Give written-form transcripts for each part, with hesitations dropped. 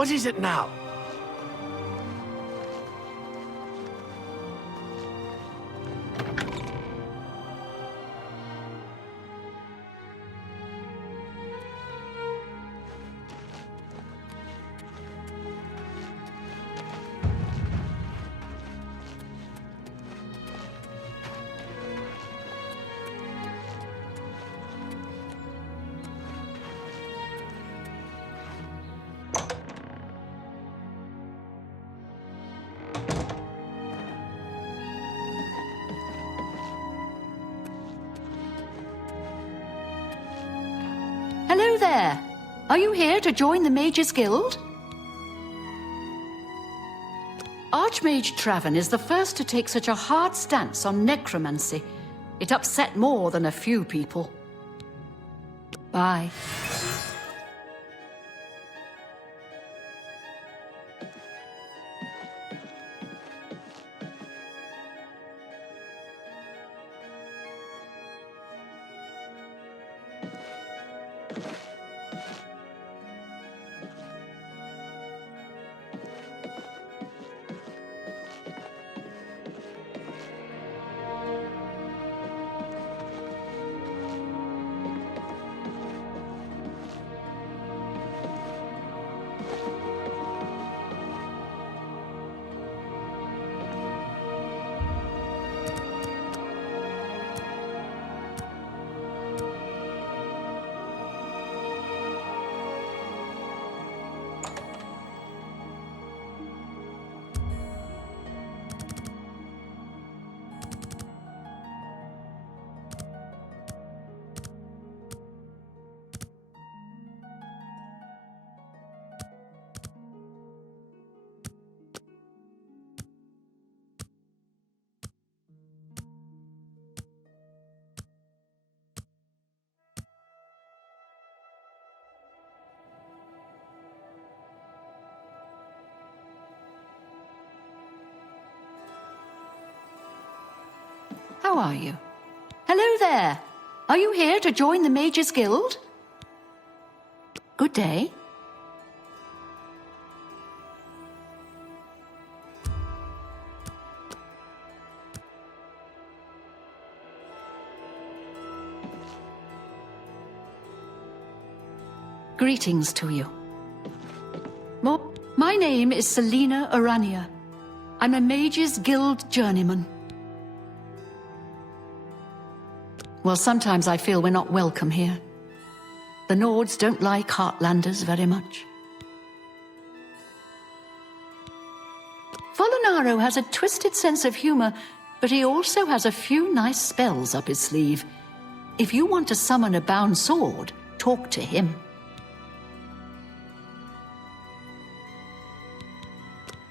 What is it now? Hello there. Are you here to join the Mages Guild? Archmage Traven is the first to take such a hard stance on necromancy. It upset more than a few people. Bye. How are you? Hello there. Are you here to join the Mages Guild? Good day. Greetings to you. My name is Selena Arania. I'm a Mages Guild journeyman. Well, sometimes I feel we're not welcome here. The Nords don't like Heartlanders very much. Volinaro has a twisted sense of humor, but he also has a few nice spells up his sleeve. If you want to summon a bound sword, talk to him.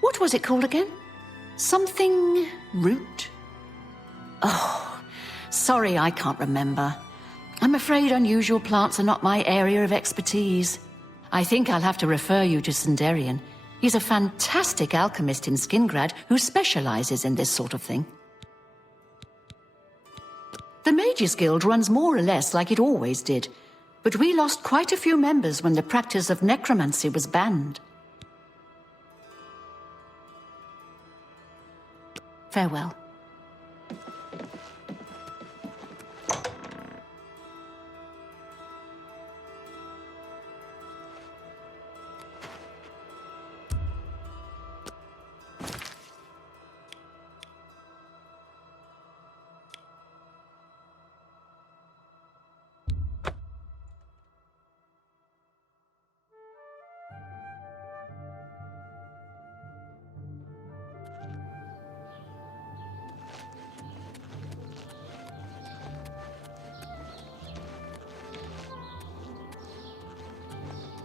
What was it called again? Something root? Oh. Sorry, I can't remember. I'm afraid unusual plants are not my area of expertise. I think I'll have to refer you to Sindarian. He's a fantastic alchemist in Skingrad who specializes in this sort of thing. The Mages Guild runs more or less like it always did, but we lost quite a few members when the practice of necromancy was banned. Farewell.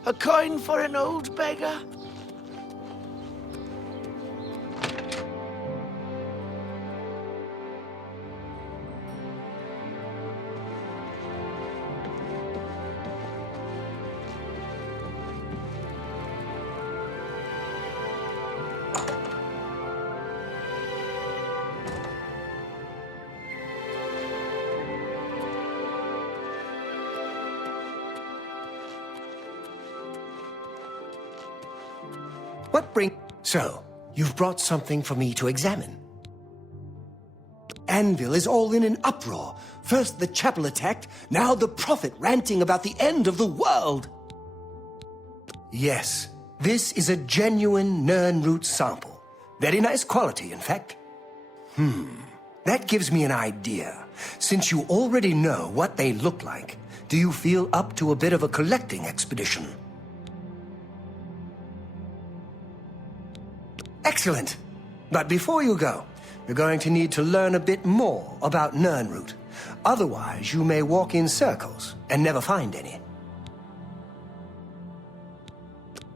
A coin for an old beggar? So, you've brought something for me to examine. Anvil is all in an uproar. First the chapel attacked, now the prophet ranting about the end of the world. Yes, this is a genuine Nirnroot sample. Very nice quality, in fact. That gives me an idea. Since you already know what they look like, do you feel up to a bit of a collecting expedition? Excellent. But before you go, you're going to need to learn a bit more about Nirnroot. Otherwise, you may walk in circles and never find any.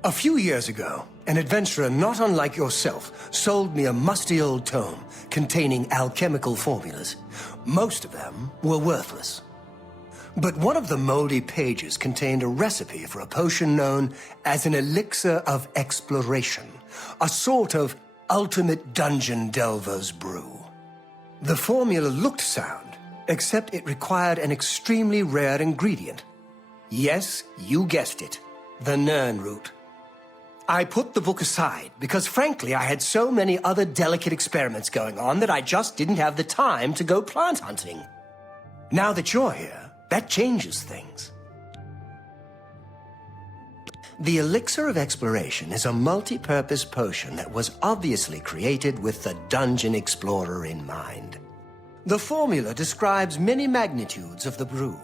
A few years ago, an adventurer not unlike yourself sold me a musty old tome containing alchemical formulas. Most of them were worthless. But one of the moldy pages contained a recipe for a potion known as an elixir of exploration, a sort of ultimate dungeon delver's brew. The formula looked sound, except it required an extremely rare ingredient. Yes, you guessed it, the Nirnroot. I put the book aside because, frankly, I had so many other delicate experiments going on that I just didn't have the time to go plant hunting. Now that you're here, that changes things. The Elixir of Exploration is a multi-purpose potion that was obviously created with the dungeon explorer in mind. The formula describes many magnitudes of the brew.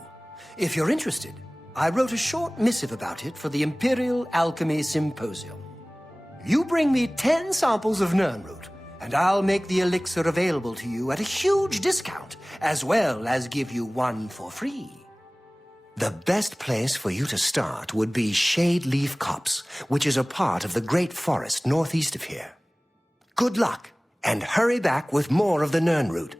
If you're interested, I wrote a short missive about it for the Imperial Alchemy Symposium. You bring me 10 samples of Nirnroot, and I'll make the elixir available to you at a huge discount, as well as give you one for free. The best place for you to start would be Shade Leaf Copse, which is a part of the Great Forest northeast of here. Good luck, and hurry back with more of the Nirnroot.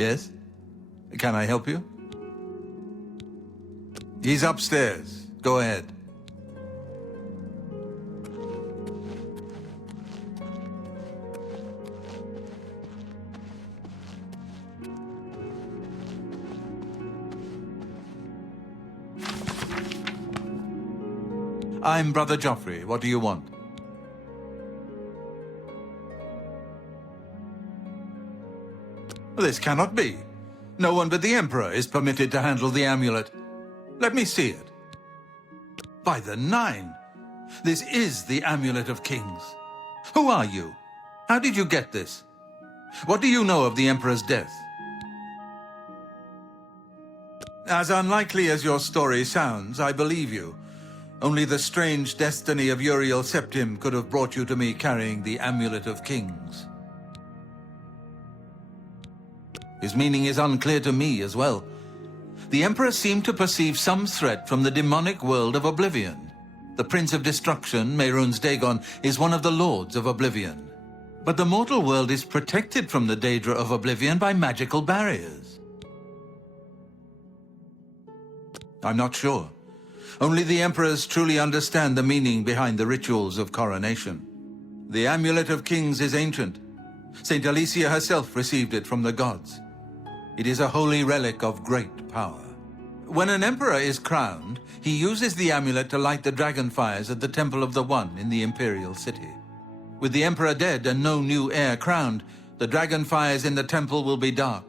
Yes? Can I help you? He's upstairs. Go ahead. I'm Brother Joffrey. What do you want? This cannot be. No one but the Emperor is permitted to handle the amulet. Let me see it. By the Nine! This is the Amulet of Kings. Who are you? How did you get this? What do you know of the Emperor's death? As unlikely as your story sounds, I believe you. Only the strange destiny of Uriel Septim could have brought you to me carrying the Amulet of Kings. His meaning is unclear to me as well. The Emperor seemed to perceive some threat from the demonic world of Oblivion. The Prince of Destruction, Mehrunes Dagon, is one of the Lords of Oblivion. But the mortal world is protected from the Daedra of Oblivion by magical barriers. I'm not sure. Only the emperors truly understand the meaning behind the rituals of coronation. The Amulet of Kings is ancient. Saint Alicia herself received it from the gods. It is a holy relic of great power. When an emperor is crowned, he uses the amulet to light the dragon fires at the Temple of the One in the imperial city. With the emperor dead and no new heir crowned, the dragon fires in the temple will be dark,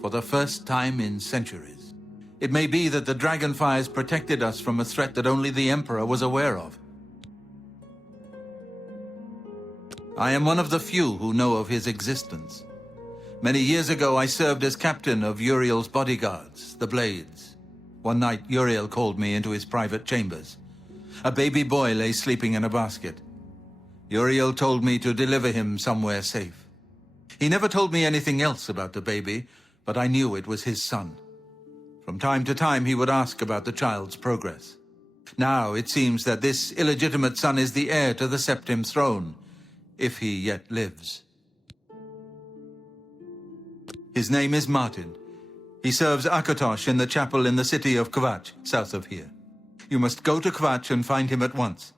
for the first time in centuries. It may be that the dragon fires protected us from a threat that only the emperor was aware of. I am one of the few who know of his existence. Many years ago, I served as captain of Uriel's bodyguards, the Blades. One night, Uriel called me into his private chambers. A baby boy lay sleeping in a basket. Uriel told me to deliver him somewhere safe. He never told me anything else about the baby, but I knew it was his son. From time to time, he would ask about the child's progress. Now, it seems that this illegitimate son is the heir to the Septim throne, if he yet lives. His name is Martin. He serves Akatosh in the chapel in the city of Kvatch, south of here. You must go to Kvatch and find him at once.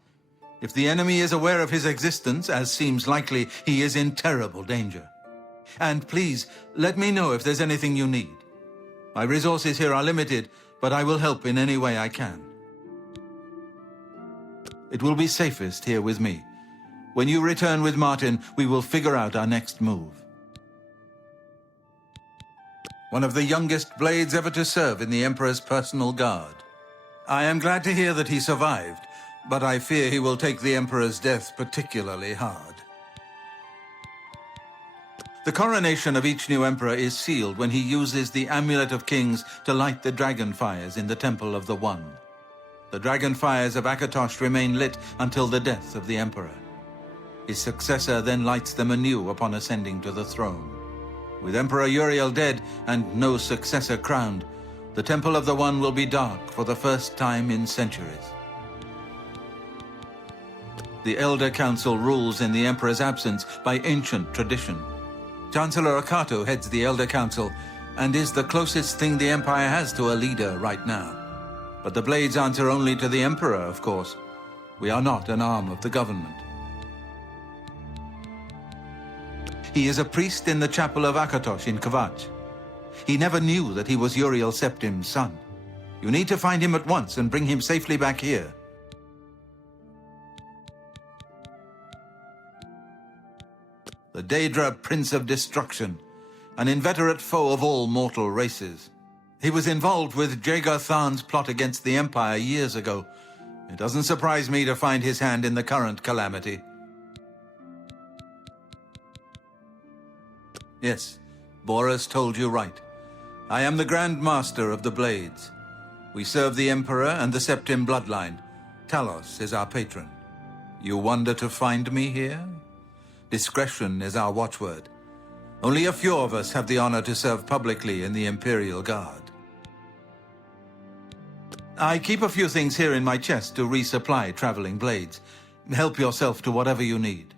If the enemy is aware of his existence, as seems likely, he is in terrible danger. And please, let me know if there's anything you need. My resources here are limited, but I will help in any way I can. It will be safest here with me. When you return with Martin, we will figure out our next move. One of the youngest Blades ever to serve in the Emperor's personal guard. I am glad to hear that he survived, but I fear he will take the Emperor's death particularly hard. The coronation of each new Emperor is sealed when he uses the Amulet of Kings to light the dragon fires in the Temple of the One. The dragon fires of Akatosh remain lit until the death of the Emperor. His successor then lights them anew upon ascending to the throne. With Emperor Uriel dead and no successor crowned, the Temple of the One will be dark for the first time in centuries. The Elder Council rules in the Emperor's absence by ancient tradition. Chancellor Akato heads the Elder Council and is the closest thing the Empire has to a leader right now. But the Blades answer only to the Emperor, of course. We are not an arm of the government. He is a priest in the chapel of Akatosh in Kvatch. He never knew that he was Uriel Septim's son. You need to find him at once and bring him safely back here. The Daedra Prince of Destruction, an inveterate foe of all mortal races. He was involved with Jagar Tharn's plot against the Empire years ago. It doesn't surprise me to find his hand in the current calamity. Yes, Boris told you right. I am the Grand Master of the Blades. We serve the Emperor and the Septim bloodline. Talos is our patron. You wonder to find me here? Discretion is our watchword. Only a few of us have the honor to serve publicly in the Imperial Guard. I keep a few things here in my chest to resupply traveling blades. Help yourself to whatever you need.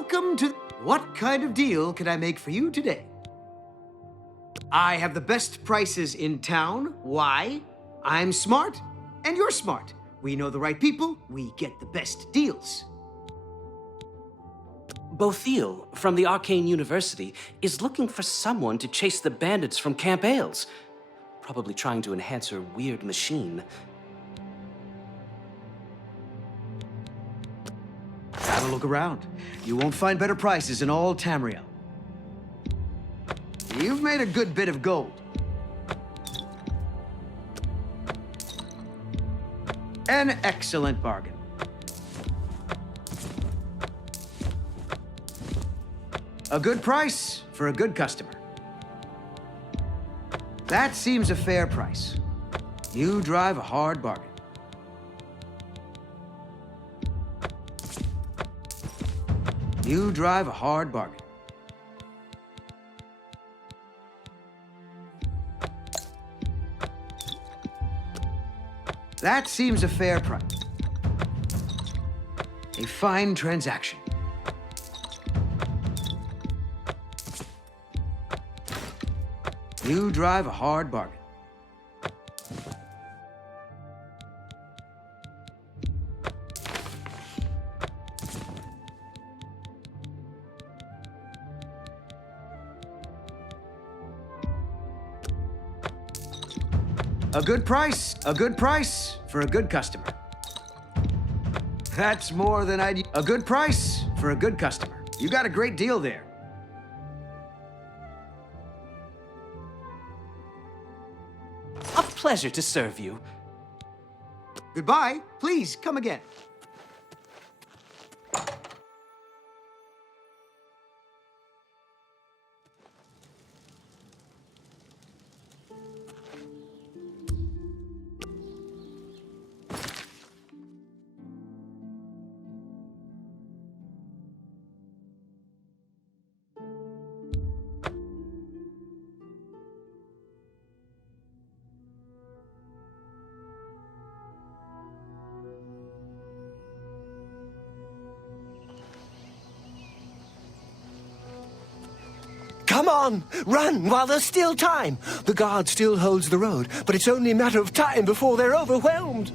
welcome to... What kind of deal can I make for you today? I have the best prices in town. Why? I'm smart, and you're smart. We know the right people, we get the best deals. Bothiel, from the Arcane University, is looking for someone to chase the bandits from Camp Ailes. Probably trying to enhance her weird machine. Have a look around. You won't find better prices in all Tamriel. You've made a good bit of gold. An excellent bargain. A good price for a good customer. That seems a fair price. You drive a hard bargain. You drive a hard bargain. That seems a fair price. A fine transaction. You drive a hard bargain. A good price for a good customer. That's more than I'd... A good price for a good customer. You got a great deal there. A pleasure to serve you. Goodbye. Please, come again. Come on! Run while there's still time! The guard still holds the road, but it's only a matter of time before they're overwhelmed.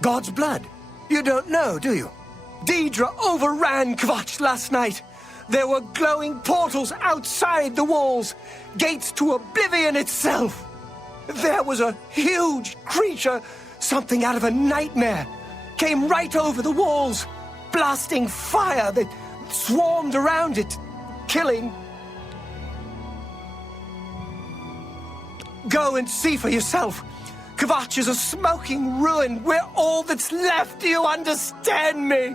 God's blood? You don't know, do you? Deidre overran Kvatch last night. There were glowing portals outside the walls, gates to Oblivion itself. There was a huge creature, something out of a nightmare, came right over the walls, blasting fire that swarmed around it, killing. Go and see for yourself. Kvatch is a smoking ruin. We're all that's left. Do you understand me?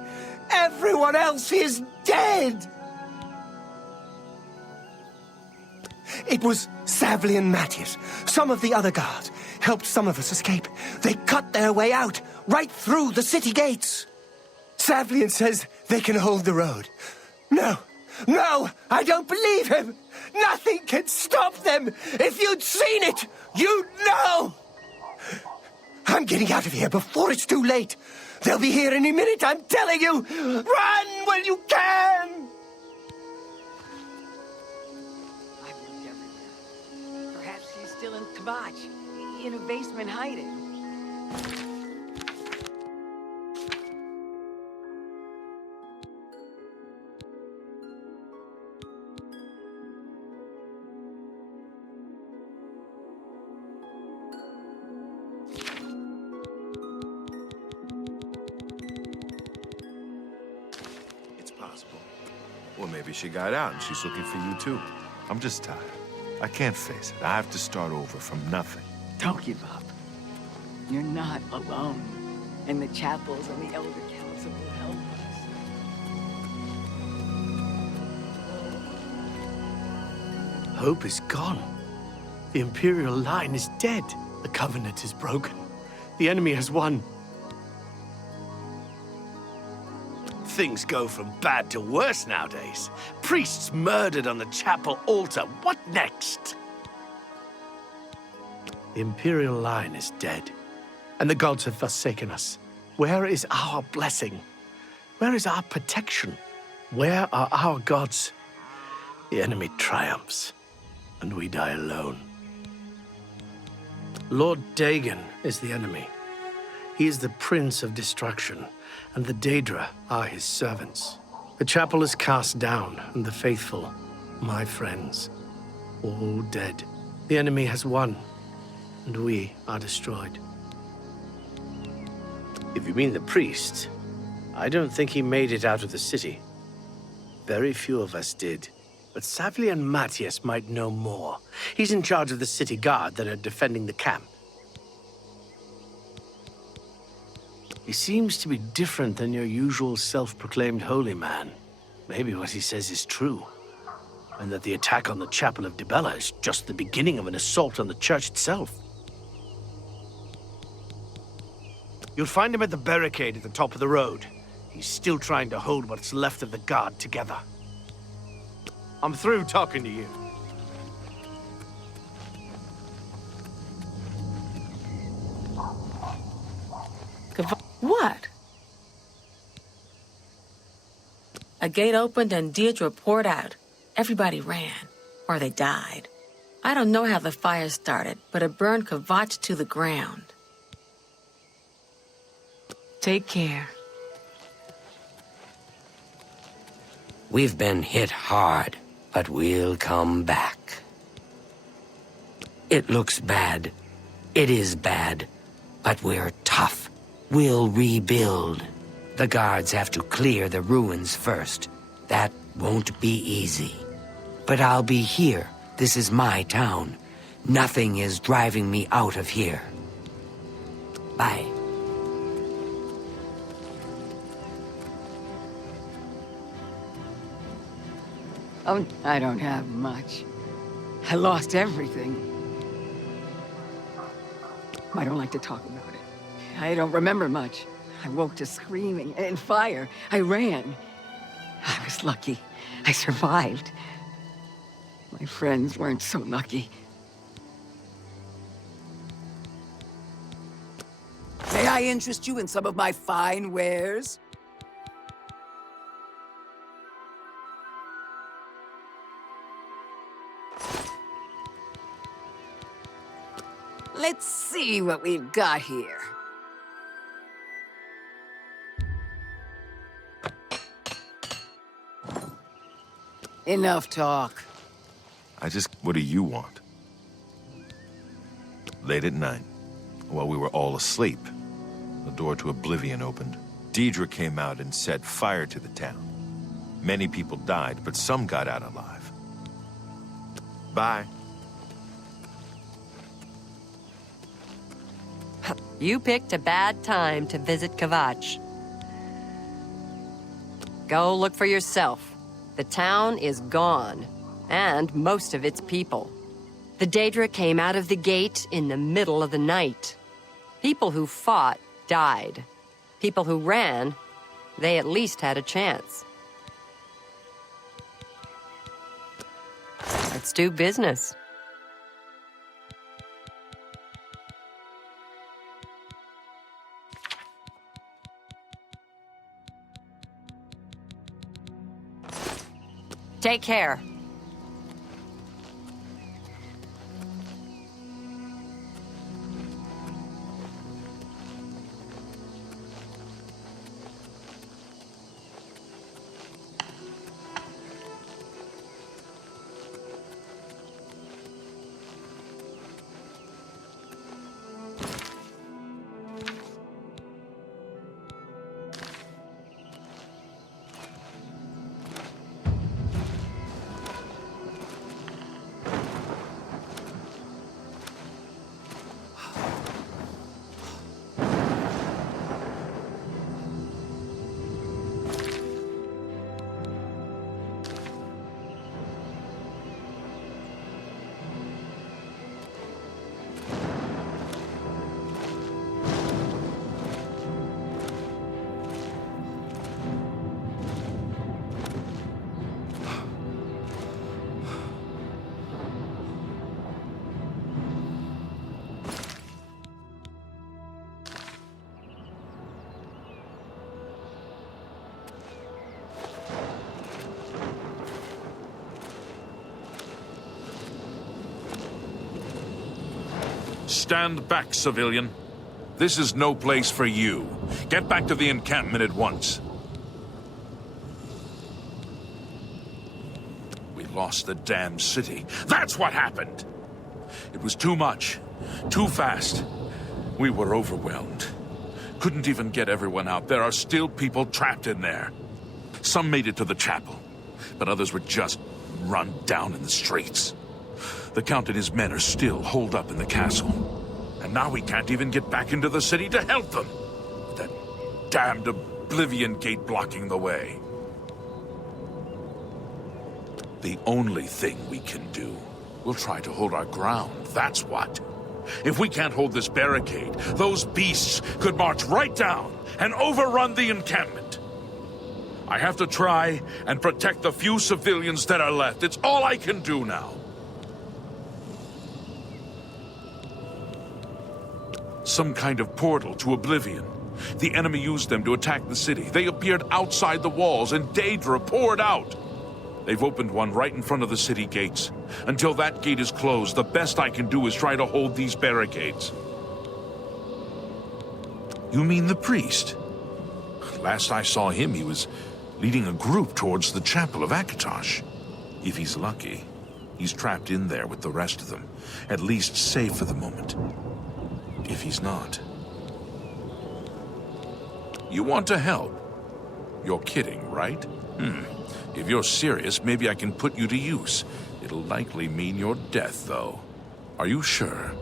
Everyone else is dead. It was Savli and Matthias. Some of the other guards helped some of us escape. They cut their way out, right through the city gates. Savlian says they can hold the road. No, I don't believe him. Nothing can stop them. If you'd seen it, you'd know. I'm getting out of here before it's too late. They'll be here any minute, I'm telling you. Run when you can. I've looked everywhere. Perhaps he's still in Kvatch, in a basement hiding. Or maybe she got out and she's looking for you too. I'm just tired. I can't face it. I have to start over from nothing. Don't give up. You're not alone. And the chapels and the Elder Council will help us. Hope is gone. The Imperial line is dead. The Covenant is broken. The enemy has won. Things go from bad to worse nowadays. Priests murdered on the chapel altar. What next? The Imperial line is dead, and the gods have forsaken us. Where is our blessing? Where is our protection? Where are our gods? The enemy triumphs, and we die alone. Lord Dagon is the enemy. He is the Prince of Destruction, and the Daedra are his servants. The chapel is cast down, and the faithful, my friends, all dead. The enemy has won, and we are destroyed. If you mean the priest, I don't think he made it out of the city. Very few of us did. But Savlian Matthias might know more. He's in charge of the city guard that are defending the camp. He seems to be different than your usual self-proclaimed holy man. Maybe what he says is true. And that the attack on the Chapel of Dibella is just the beginning of an assault on the church itself. You'll find him at the barricade at the top of the road. He's still trying to hold what's left of the guard together. I'm through talking to you. What? A gate opened and Deirdre poured out. Everybody ran, or they died. I don't know how the fire started, but it burned Kvatch to the ground. Take care. We've been hit hard, but we'll come back. It looks bad. It is bad. But we're tough. We'll rebuild. The guards have to clear the ruins first. That won't be easy. But I'll be here. This is my town. Nothing is driving me out of here. Bye. Oh, I don't have much. I lost everything. I don't like to talk about it. I don't remember much. I woke to screaming and fire. I ran. I was lucky. I survived. My friends weren't so lucky. May I interest you in some of my fine wares? Let's see what we've got here. Enough talk. What do you want? Late at night, while we were all asleep, the door to Oblivion opened. Deirdre came out and set fire to the town. Many people died, but some got out alive. Bye. You picked a bad time to visit Kvatch. Go look for yourself. The town is gone, and most of its people. The Daedra came out of the gate in the middle of the night. People who fought died. People who ran, they at least had a chance. Let's do business. Take care. Stand back, civilian. This is no place for you. Get back to the encampment at once. We lost the damn city. That's what happened! It was too much. Too fast. We were overwhelmed. Couldn't even get everyone out. There are still people trapped in there. Some made it to the chapel, but others were just run down in the streets. The Count and his men are still holed up in the castle. And now we can't even get back into the city to help them. With that damned Oblivion gate blocking the way. The only thing we can do, we'll try to hold our ground, that's what. If we can't hold this barricade, those beasts could march right down and overrun the encampment. I have to try and protect the few civilians that are left. It's all I can do now. Some kind of portal to Oblivion. The enemy used them to attack the city. They appeared outside the walls, and Daedra poured out. They've opened one right in front of the city gates. Until that gate is closed, the best I can do is try to hold these barricades. You mean the priest? Last I saw him, he was leading a group towards the chapel of Akatosh. If he's lucky, he's trapped in there with the rest of them, at least safe for the moment. If he's not... You want to help? You're kidding, right? If you're serious, maybe I can put you to use. It'll likely mean your death, though. Are you sure?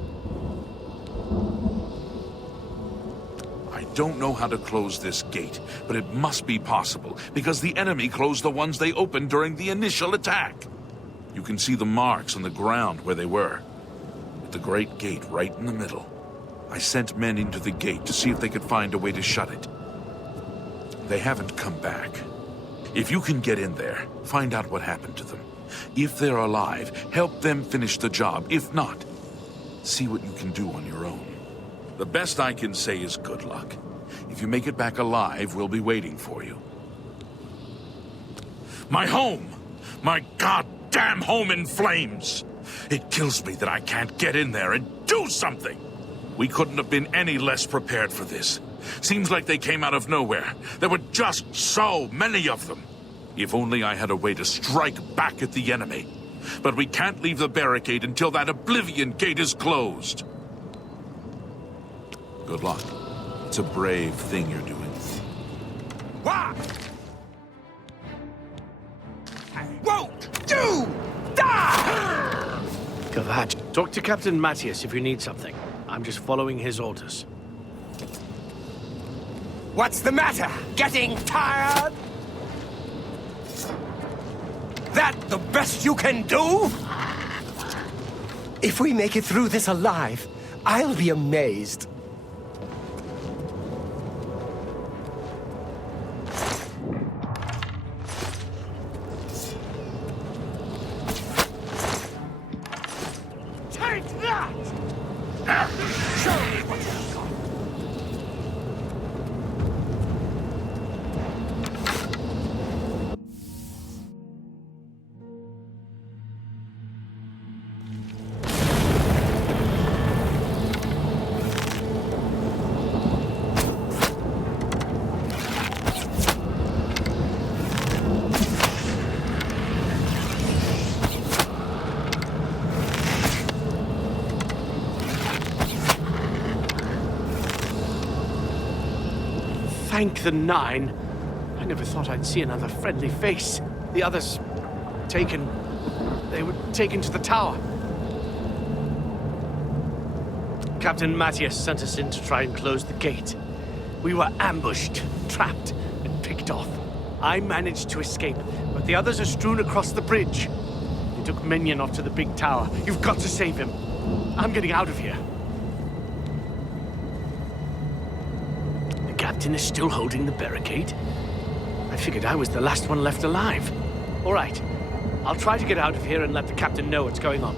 I don't know how to close this gate, but it must be possible, because the enemy closed the ones they opened during the initial attack. You can see the marks on the ground where they were, with the great gate right in the middle. I sent men into the gate to see if they could find a way to shut it. They haven't come back. If you can get in there, find out what happened to them. If they're alive, help them finish the job. If not, see what you can do on your own. The best I can say is good luck. If you make it back alive, we'll be waiting for you. My home! My goddamn home in flames! It kills me that I can't get in there and do something! We couldn't have been any less prepared for this. Seems like they came out of nowhere. There were just so many of them. If only I had a way to strike back at the enemy. But we can't leave the barricade until that Oblivion gate is closed. Good luck. It's a brave thing you're doing. What? Won't you die! Kvatch, talk to Captain Matthias if you need something. I'm just following his orders. What's the matter? Getting tired? That the best you can do? If we make it through this alive, I'll be amazed. Take that! Show me what you've got. Thank the Nine. I never thought I'd see another friendly face. The others... taken... They were taken to the tower. Captain Matthias sent us in to try and close the gate. We were ambushed, trapped, and picked off. I managed to escape, but the others are strewn across the bridge. They took Minion off to the big tower. You've got to save him. I'm getting out of here. The captain is still holding the barricade? I figured I was the last one left alive. All right. I'll try to get out of here and let the captain know what's going on.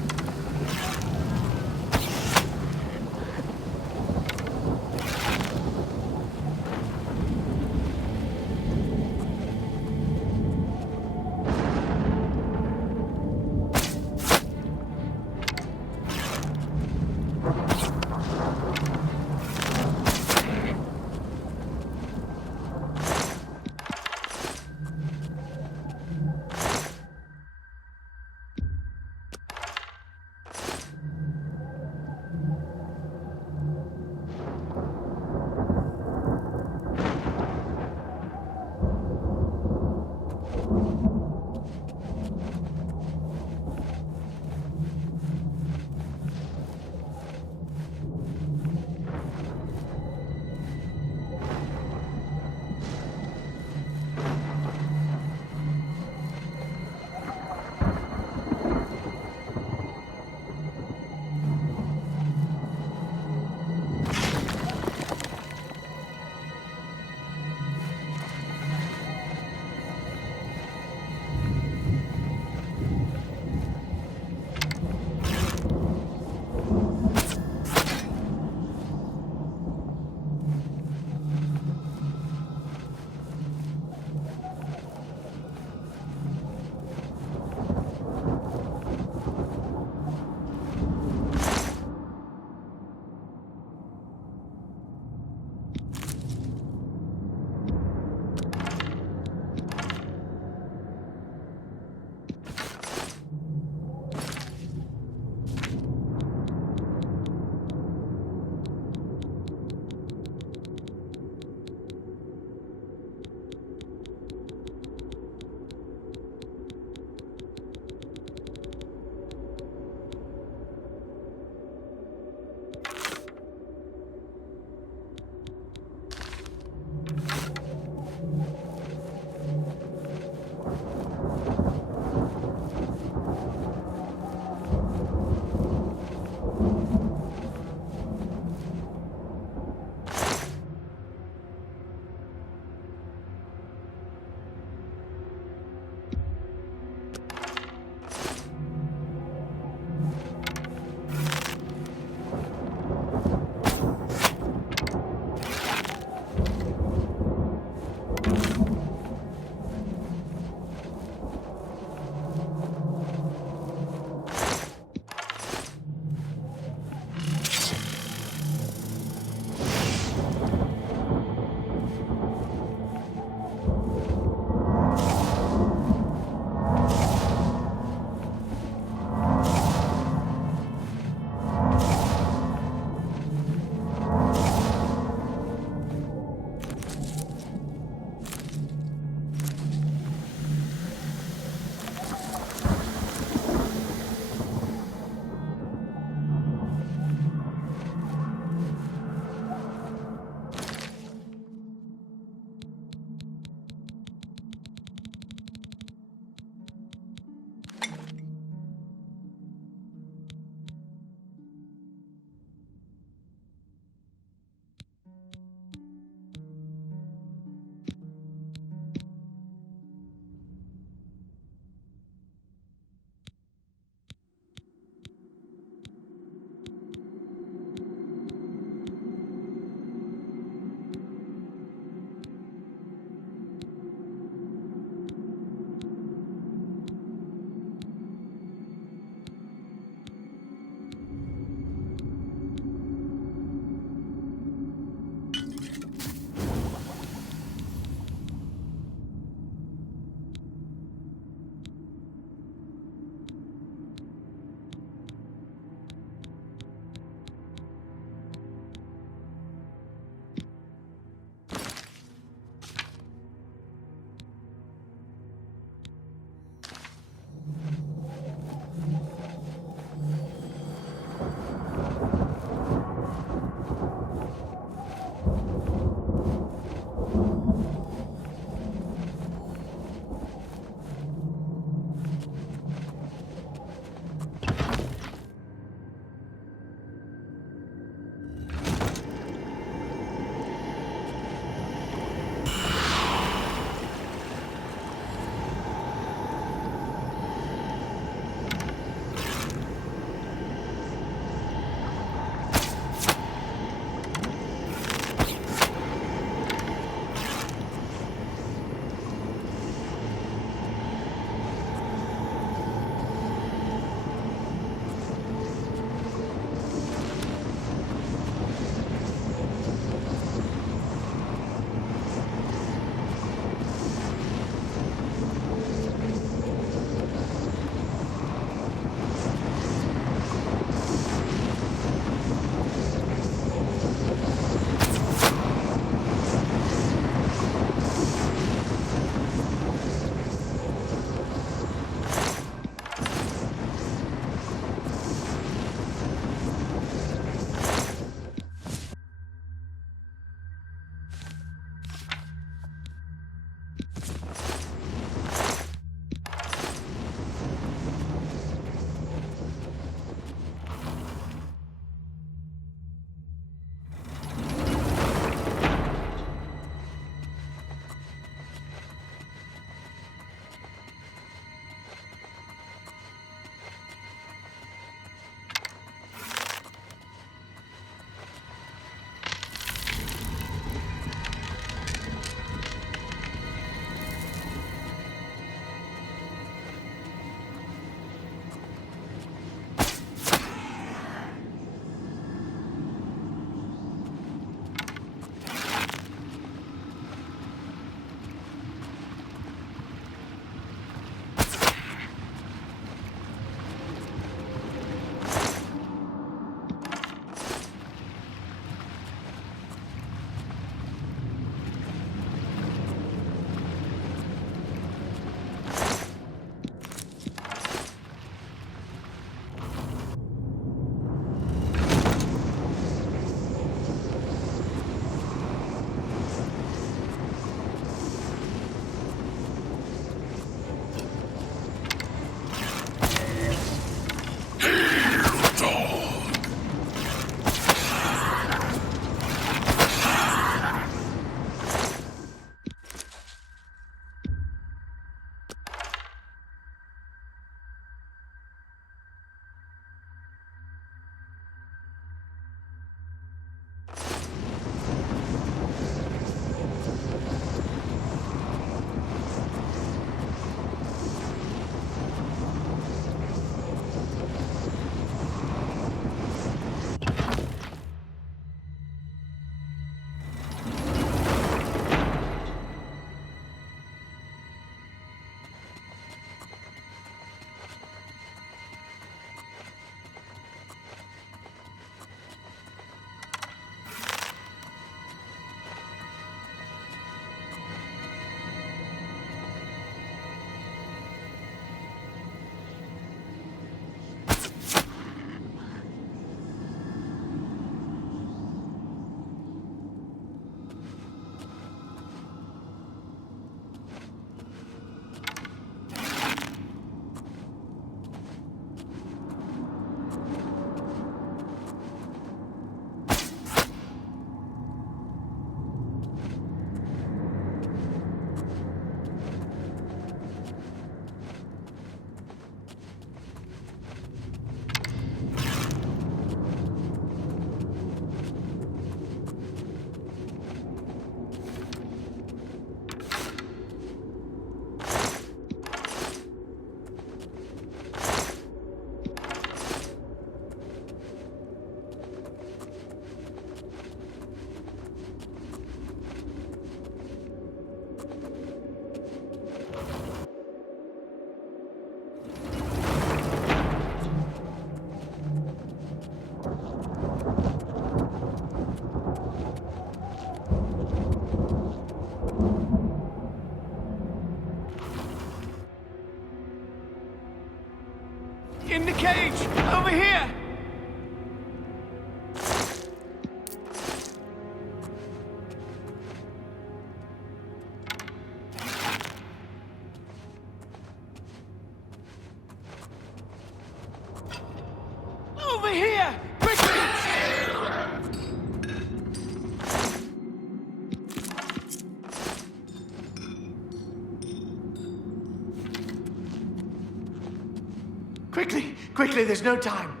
Quickly, quickly, there's no time.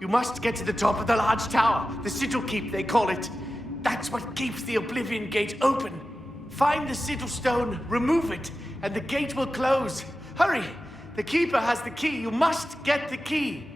You must get to the top of the large tower. The sigil keep, they call it. That's what keeps the Oblivion gate open. Find the sigil stone, remove it, and the gate will close. Hurry! The keeper has the key. You must get the key.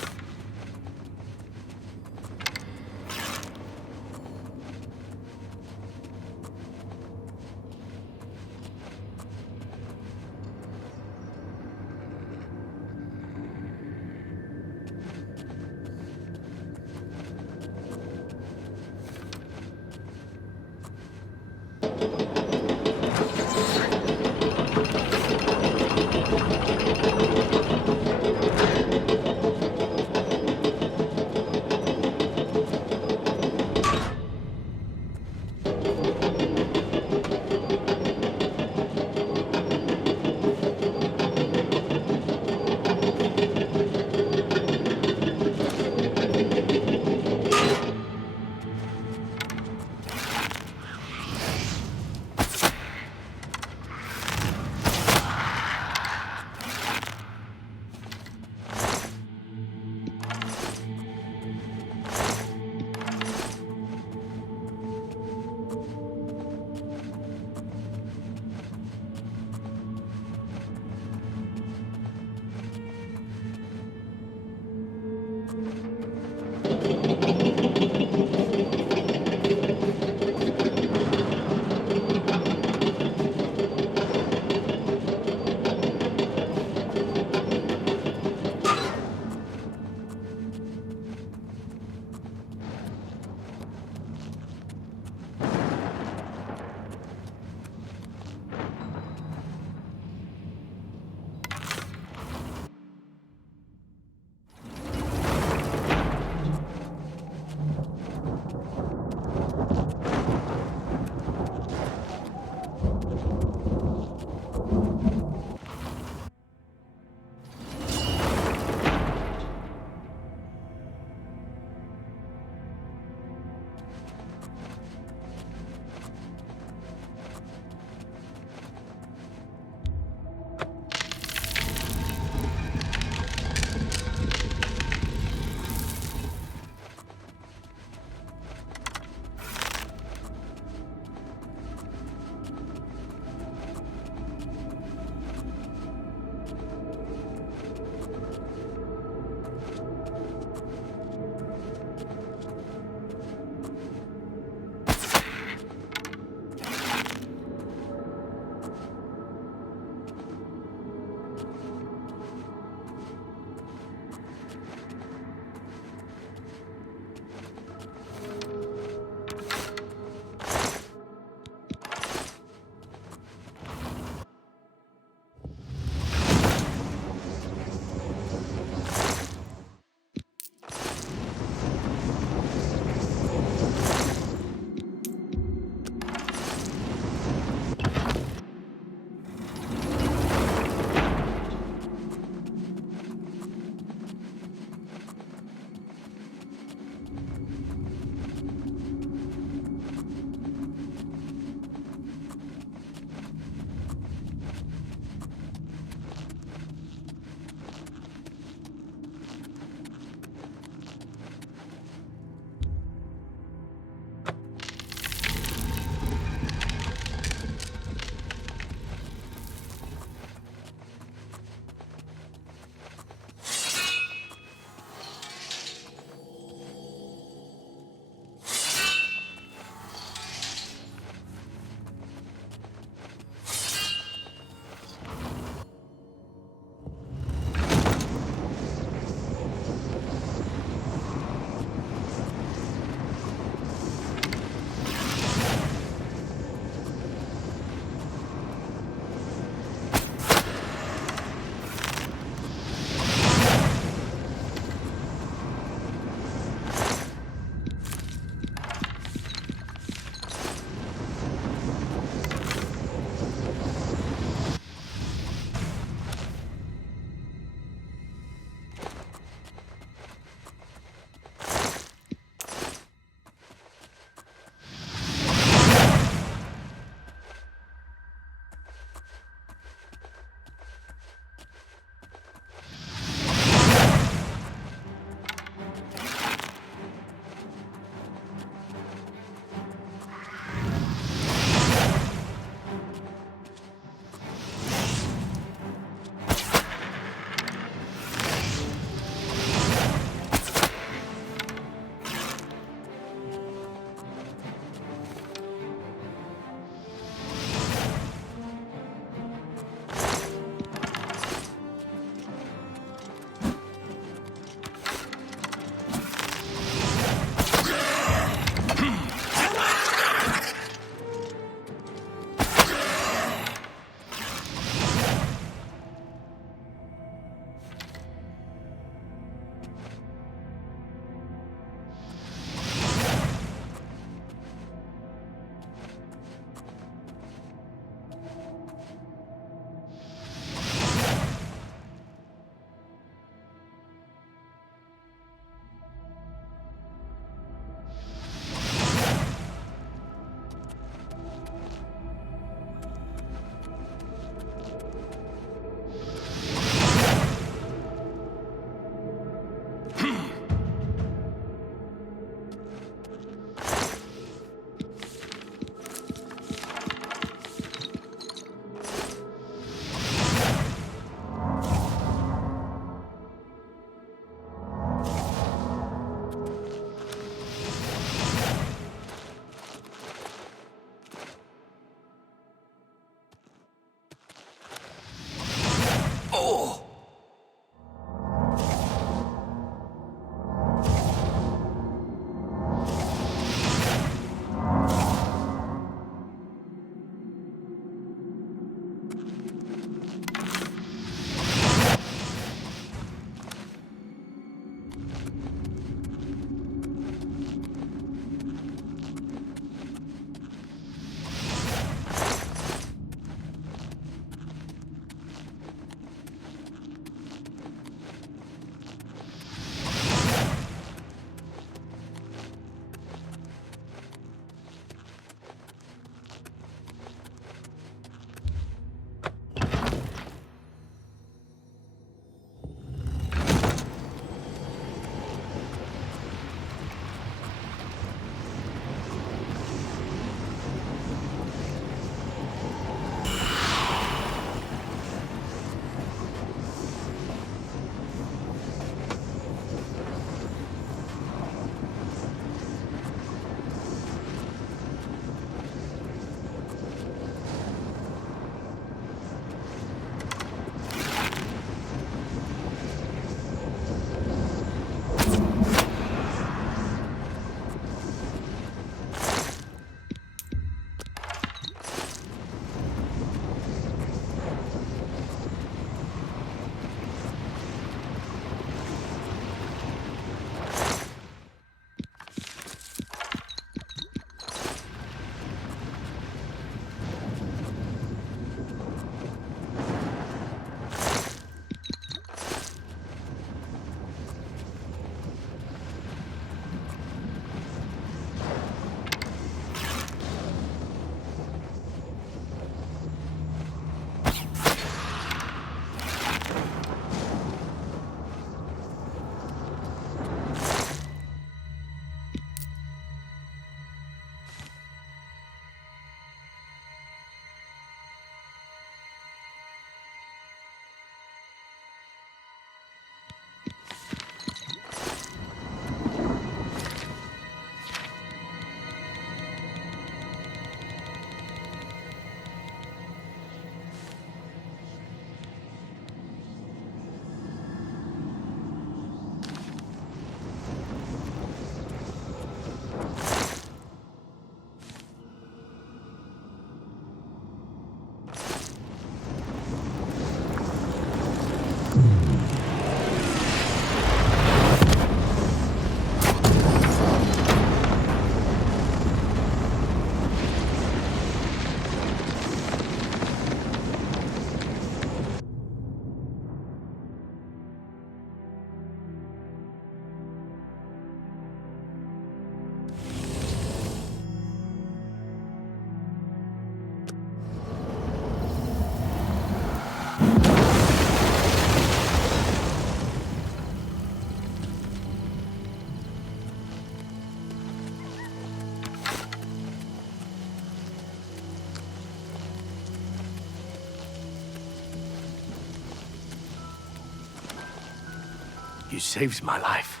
You saved my life.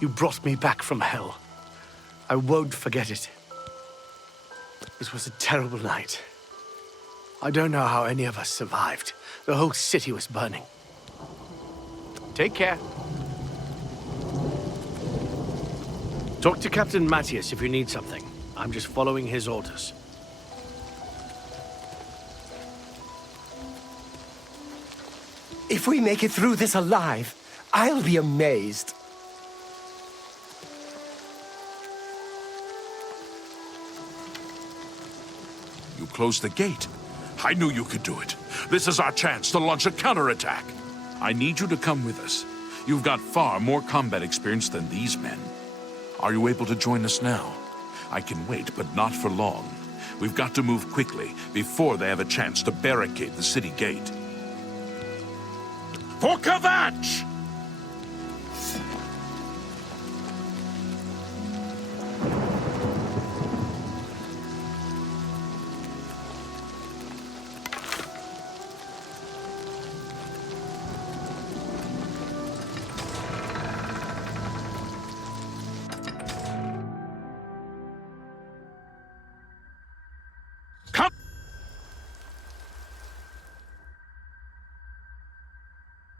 You brought me back from hell. I won't forget it. It was a terrible night. I don't know how any of us survived. The whole city was burning. Take care. Talk to Captain Matthias if you need something. I'm just following his orders. If we make it through this alive, I'll be amazed. You closed the gate. I knew you could do it. This is our chance to launch a counterattack. I need you to come with us. You've got far more combat experience than these men. Are you able to join us now? I can wait, but not for long. We've got to move quickly before they have a chance to barricade the city gate. For Kvatch!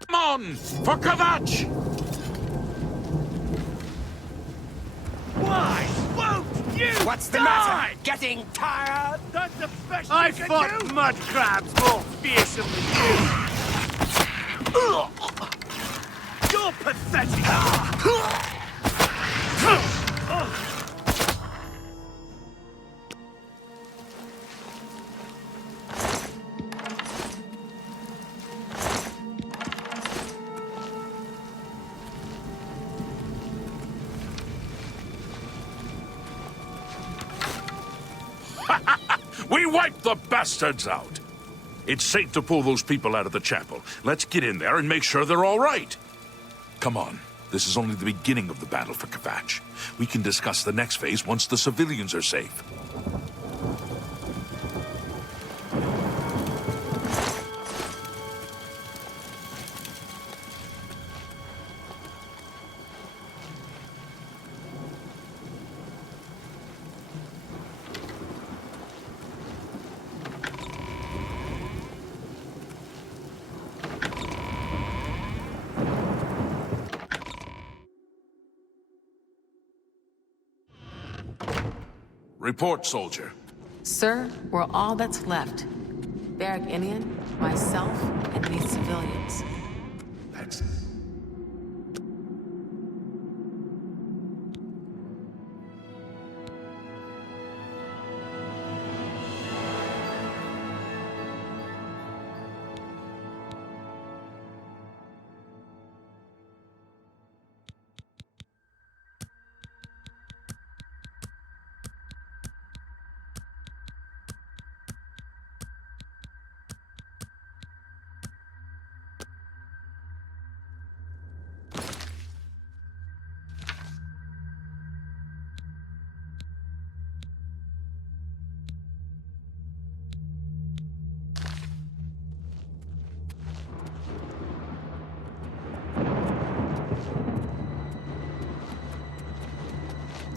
Come on! For Kvatch! Why won't you What's the die? matter? Getting tired? That's the best I you can fought do? mud crabs more fearsome than you. You're pathetic! We wiped the bastards out! It's safe to pull those people out of the chapel. Let's get in there and make sure they're all right. Come on. This is only the beginning of the battle for Kvatch. We can discuss the next phase once the civilians are safe. Report, soldier. Sir, we're all that's left. Barrack Inian, myself, and these civilians. That's...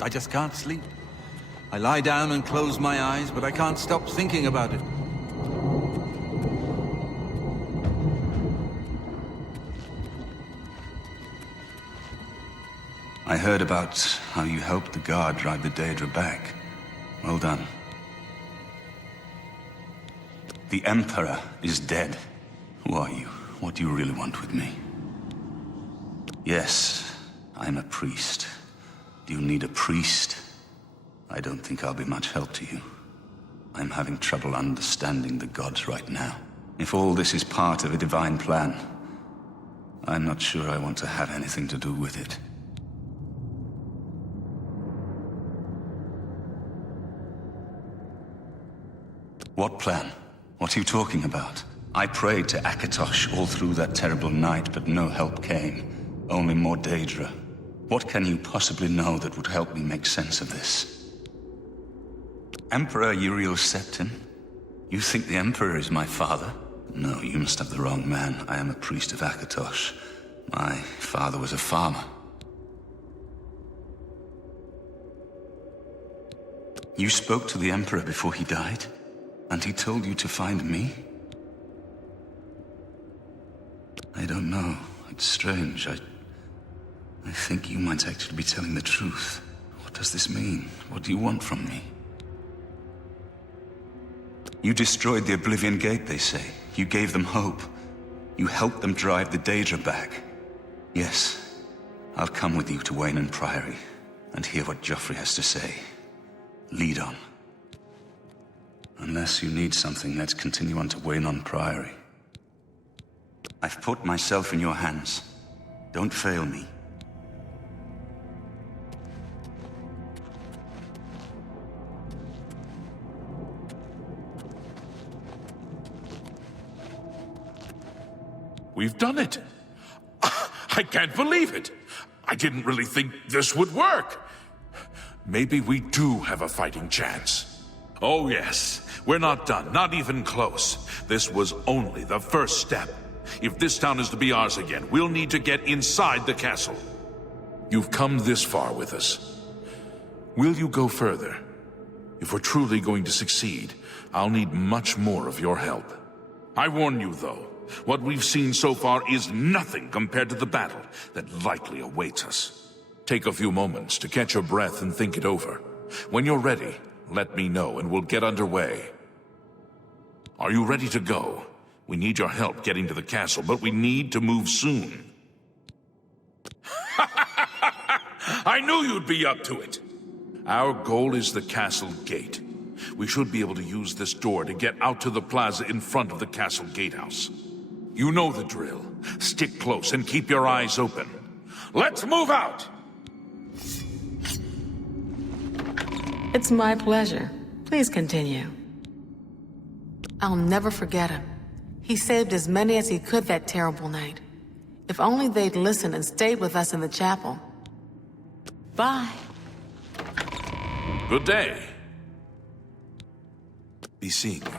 I just can't sleep. I lie down and close my eyes, but I can't stop thinking about it. I heard about how you helped the guard drive the Daedra back. Well done. The Emperor is dead. Who are you? What do you really want with me? Yes, I'm a priest. Do you need a priest? I don't think I'll be much help to you. I'm having trouble understanding the gods right now. If all this is part of a divine plan, I'm not sure I want to have anything to do with it. What plan? What are you talking about? I prayed to Akatosh all through that terrible night, but no help came. Only more Daedra. What can you possibly know that would help me make sense of this? Emperor Uriel Septim? You think the Emperor is my father? No, you must have the wrong man. I am a priest of Akatosh. My father was a farmer. You spoke to the Emperor before he died? And he told you to find me? I don't know. It's strange. I think you might actually be telling the truth. What does this mean? What do you want from me? You destroyed the Oblivion Gate, they say. You gave them hope. You helped them drive the Daedra back. Yes, I'll come with you to Wayne Priory and hear what Joffrey has to say. Lead on. Unless you need something, let's continue on to Wayne Priory. I've put myself in your hands. Don't fail me. We've done it. I can't believe it. I didn't really think this would work. Maybe we do have a fighting chance. Oh yes, we're not done, not even close. This was only the first step. If this town is to be ours again, we'll need to get inside the castle. You've come this far with us. Will you go further? If we're truly going to succeed, I'll need much more of your help. I warn you, though, what we've seen so far is nothing compared to the battle that likely awaits us. Take a few moments to catch your breath and think it over. When you're ready, let me know and we'll get underway. Are you ready to go? We need your help getting to the castle, but we need to move soon. I knew you'd be up to it. Our goal is the castle gate. We should be able to use this door to get out to the plaza in front of the castle gatehouse. You know the drill. Stick close and keep your eyes open. Let's move out! It's my pleasure. Please continue. I'll never forget him. He saved as many as he could that terrible night. If only they'd listened and stayed with us in the chapel. Bye. Good day. Be seeing you.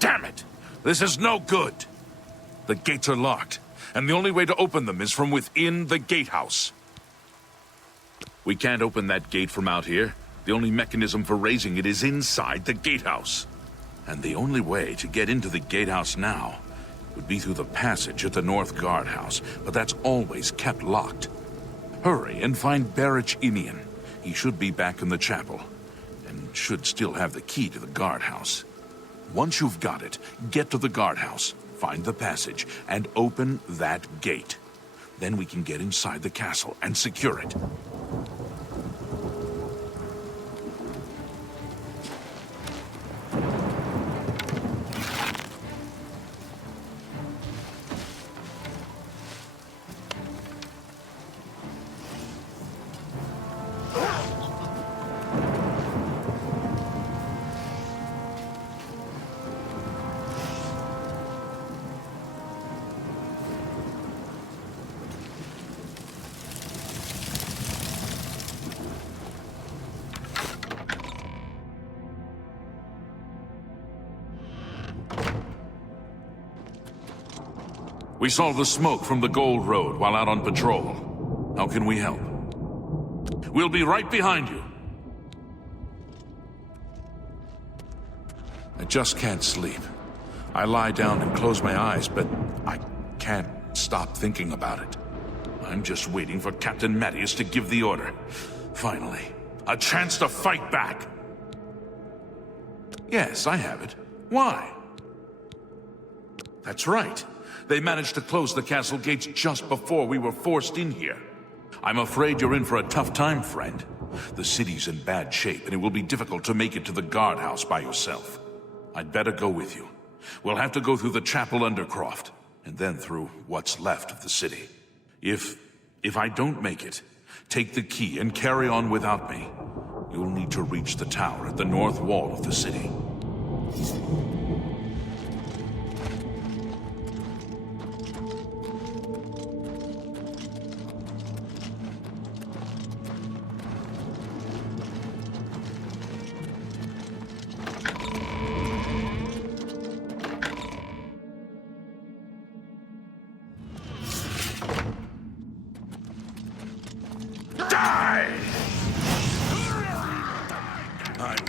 Damn it! This is no good! The gates are locked, and the only way to open them is from within the gatehouse. We can't open that gate from out here. The only mechanism for raising it is inside the gatehouse. And the only way to get into the gatehouse now would be through the passage at the North Guardhouse, but that's always kept locked. Hurry and find Barrich Inian. He should be back in the chapel, and should still have the key to the guardhouse. Once you've got it, get to the guardhouse, find the passage, and open that gate. Then we can get inside the castle and secure it. We saw the smoke from the Gold Road while out on patrol. How can we help? We'll be right behind you. I just can't sleep. I lie down and close my eyes, but I can't stop thinking about it. I'm just waiting for Captain Mattias to give the order. Finally, a chance to fight back. Yes, I have it. Why? That's right. They managed to close the castle gates just before we were forced in here. I'm afraid you're in for a tough time, friend. The city's in bad shape, and it will be difficult to make it to the guardhouse by yourself. I'd better go with you. We'll have to go through the chapel undercroft, and then through what's left of the city. If I don't make it, take the key and carry on without me. You'll need to reach the tower at the north wall of the city.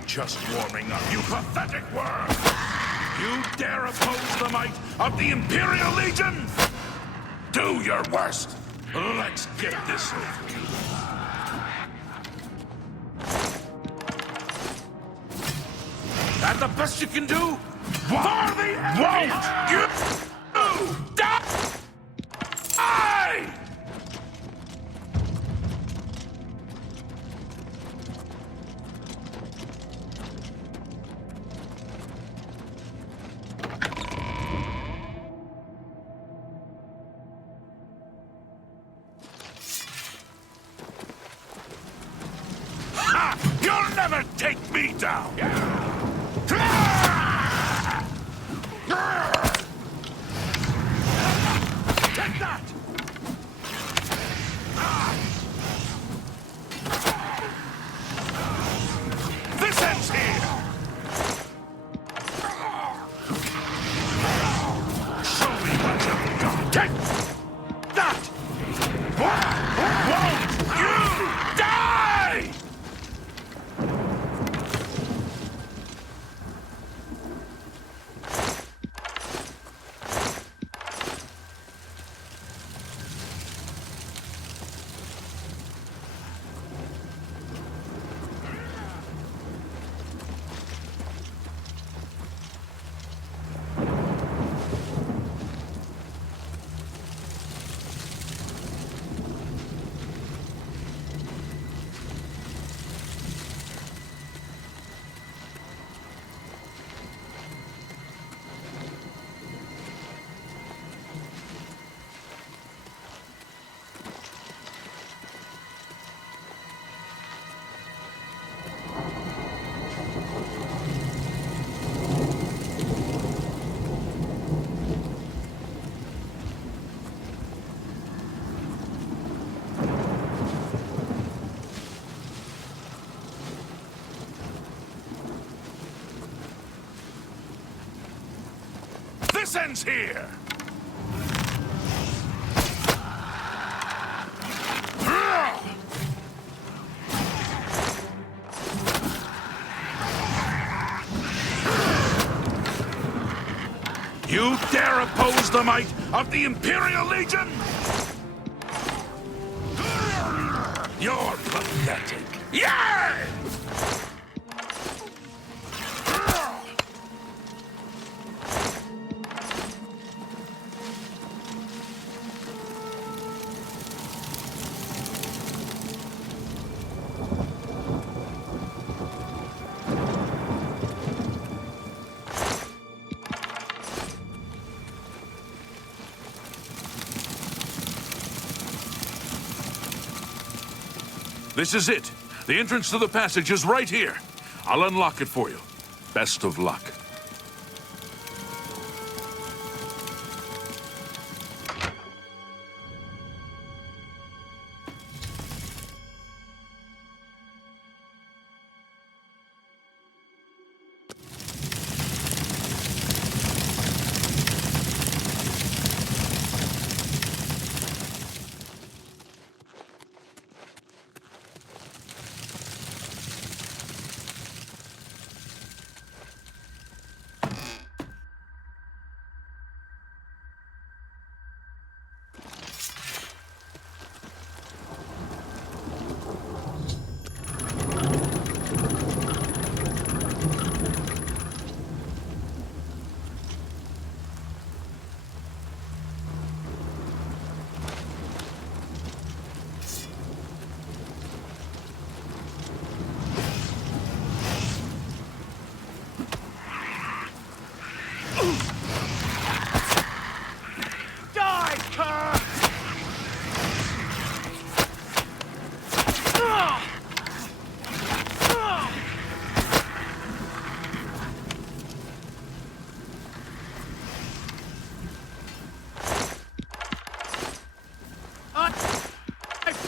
Just warming up, you pathetic worm! You dare oppose the might of the Imperial Legion? Do your worst! Let's get this over with. That the best you can do? For the enemy! You die! You'll never take me down! Take that! This ends here! Show me what you've got! Take that! Won't you die? This ends here! You dare oppose the might of the Imperial Legion? You're pathetic. Yeah! This is it. The entrance to the passage is right here. I'll unlock it for you. Best of luck.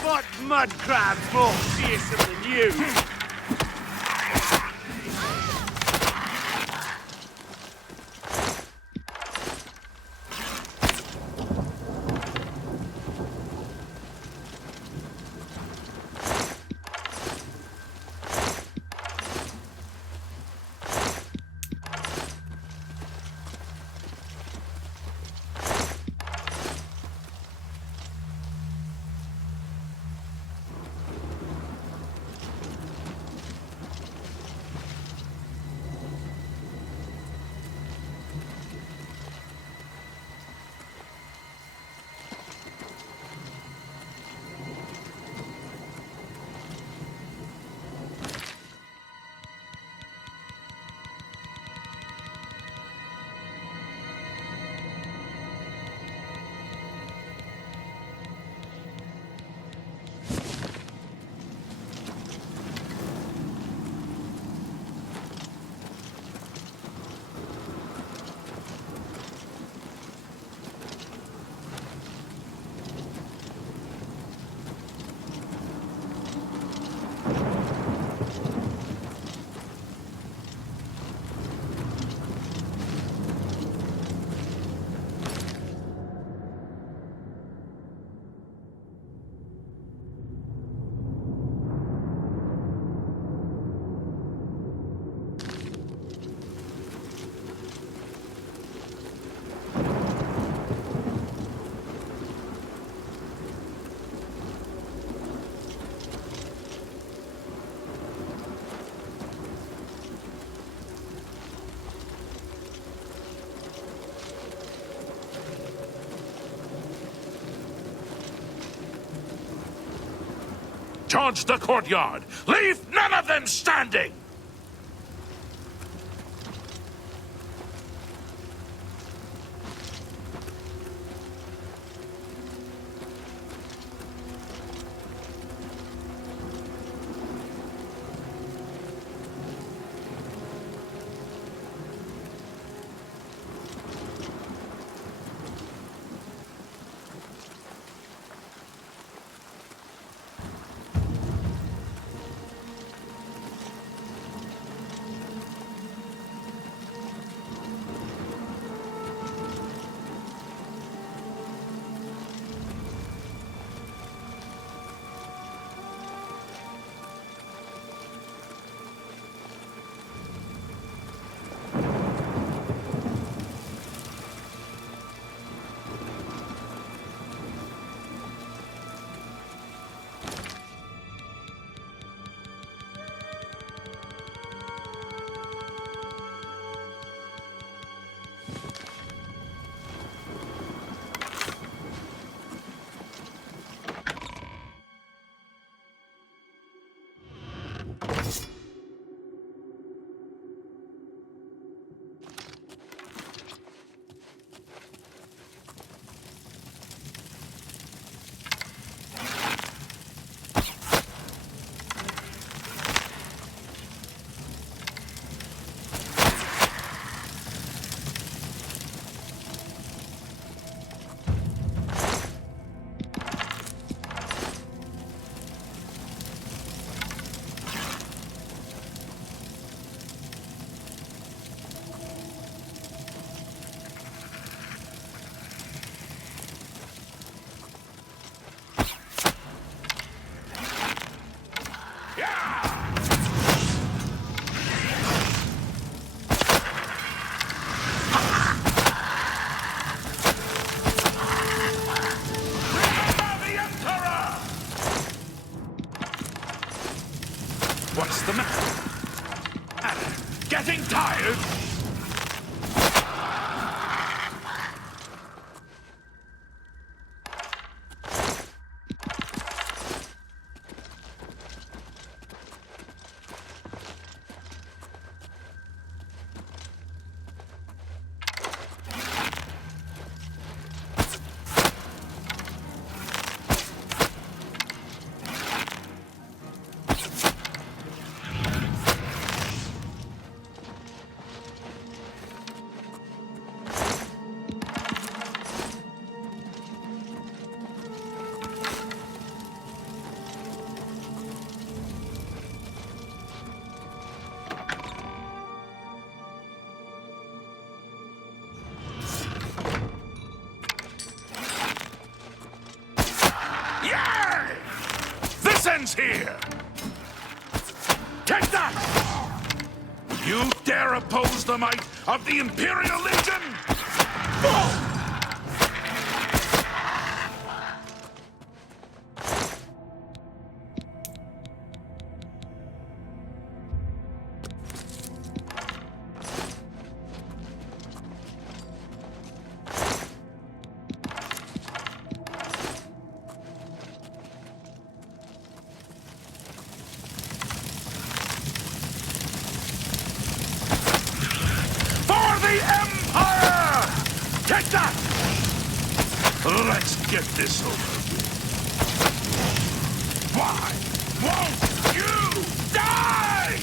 What mud crab's more fearsome than you? Charge the courtyard! Leave none of them standing! What's the matter? Getting tired? is here! Take that! You dare oppose the might of the Imperial Legion? Take that! Let's get this over with. Why won't you die?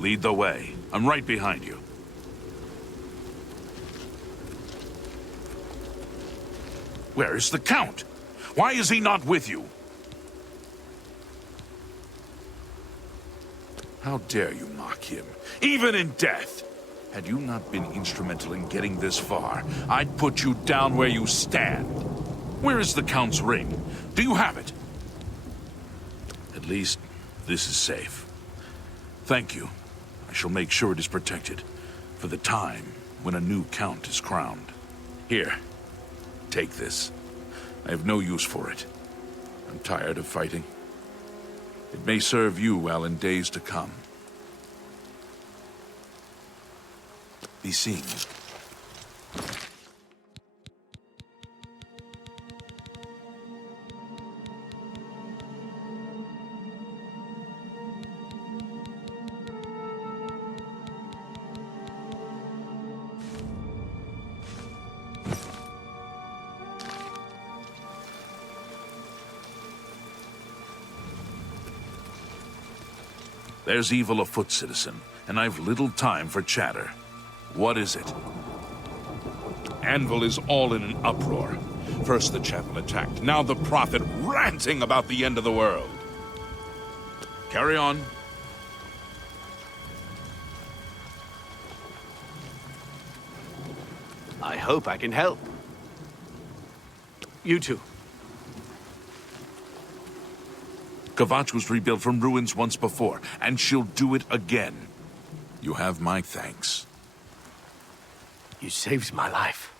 Lead the way. I'm right behind you. Where is the Count? Why is he not with you? How dare you mock him, even in death? Had you not been instrumental in getting this far, I'd put you down where you stand. Where is the Count's ring? Do you have it? At least, this is safe. Thank you. I shall make sure it is protected for the time when a new count is crowned. Here, take this. I have no use for it. I'm tired of fighting. It may serve you well in days to come. Be seen. There's evil afoot, citizen, and I've little time for chatter. What is it? Anvil is all in an uproar. First the chapel attacked, now the prophet ranting about the end of the world. Carry on. I hope I can help. You two. Kvatch was rebuilt from ruins once before, and she'll do it again. You have my thanks. You saved my life.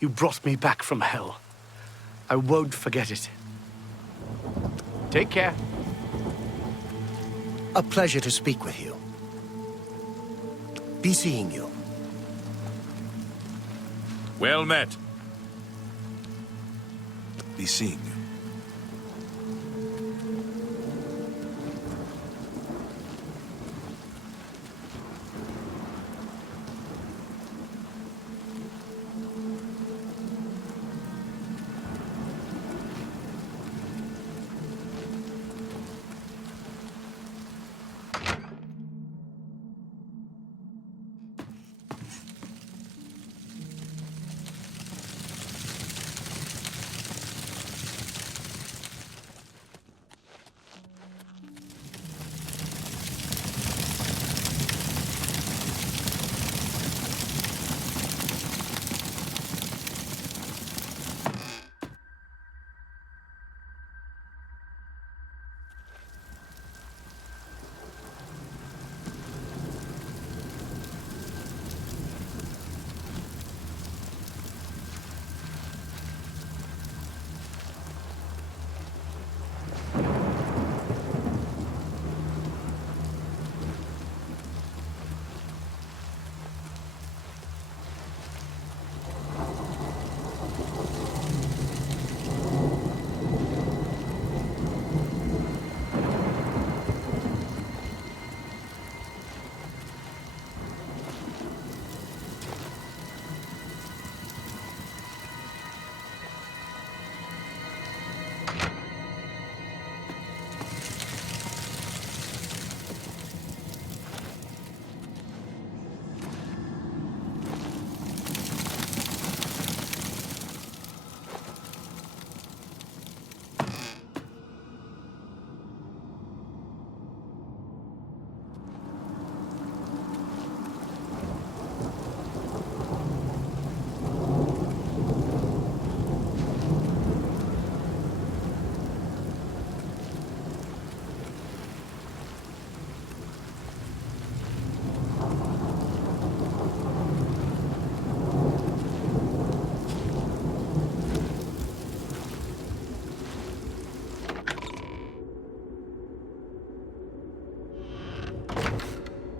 You brought me back from hell. I won't forget it. Take care. A pleasure to speak with you. Be seeing you. Well met. Be seeing you.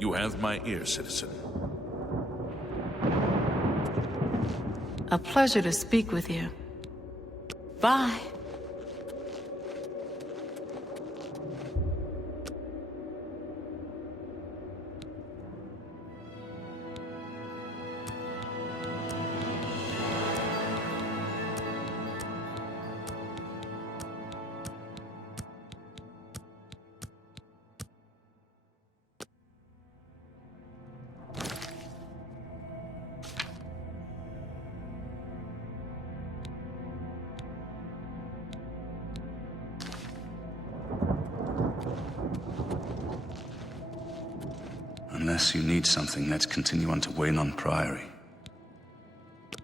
You have my ear, citizen. A pleasure to speak with you. Bye. Unless you need something, let's continue on to Waynon Priory.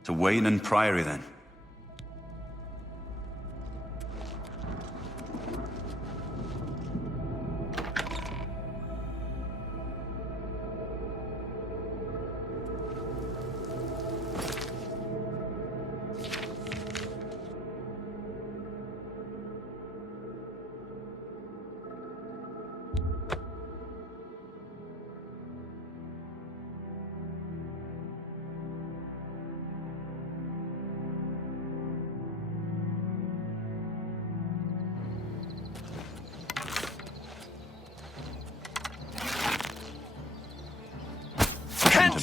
To Waynon Priory, then.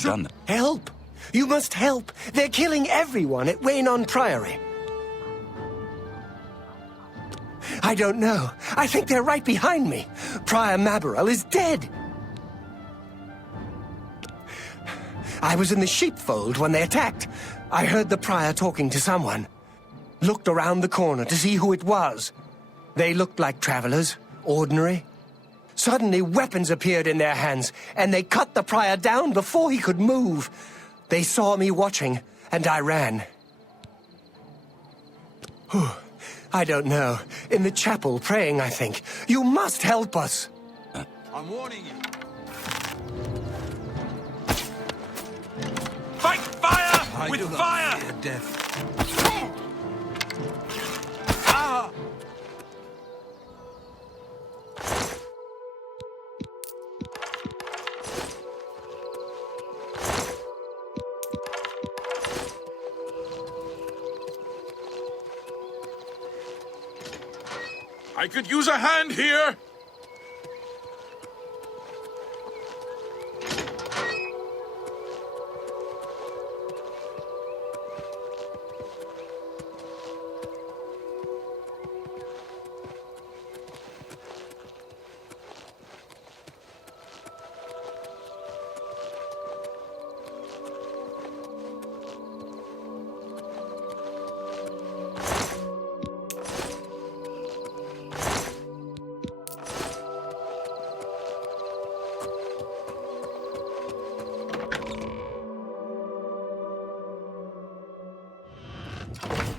have done that. Help! You must help! They're killing everyone at Waynon Priory. I don't know. I think they're right behind me. Prior Maborel is dead. I was in the sheepfold when they attacked. I heard the prior talking to someone. Looked around the corner to see who it was. They looked like travelers, ordinary. Suddenly, weapons appeared in their hands, and they cut the prior down before he could move. They saw me watching, and I ran. I don't know. In the chapel, praying, I think. You must help us. I'm warning you. Fight fire with fire! Fear death. Ah! I could use a hand here!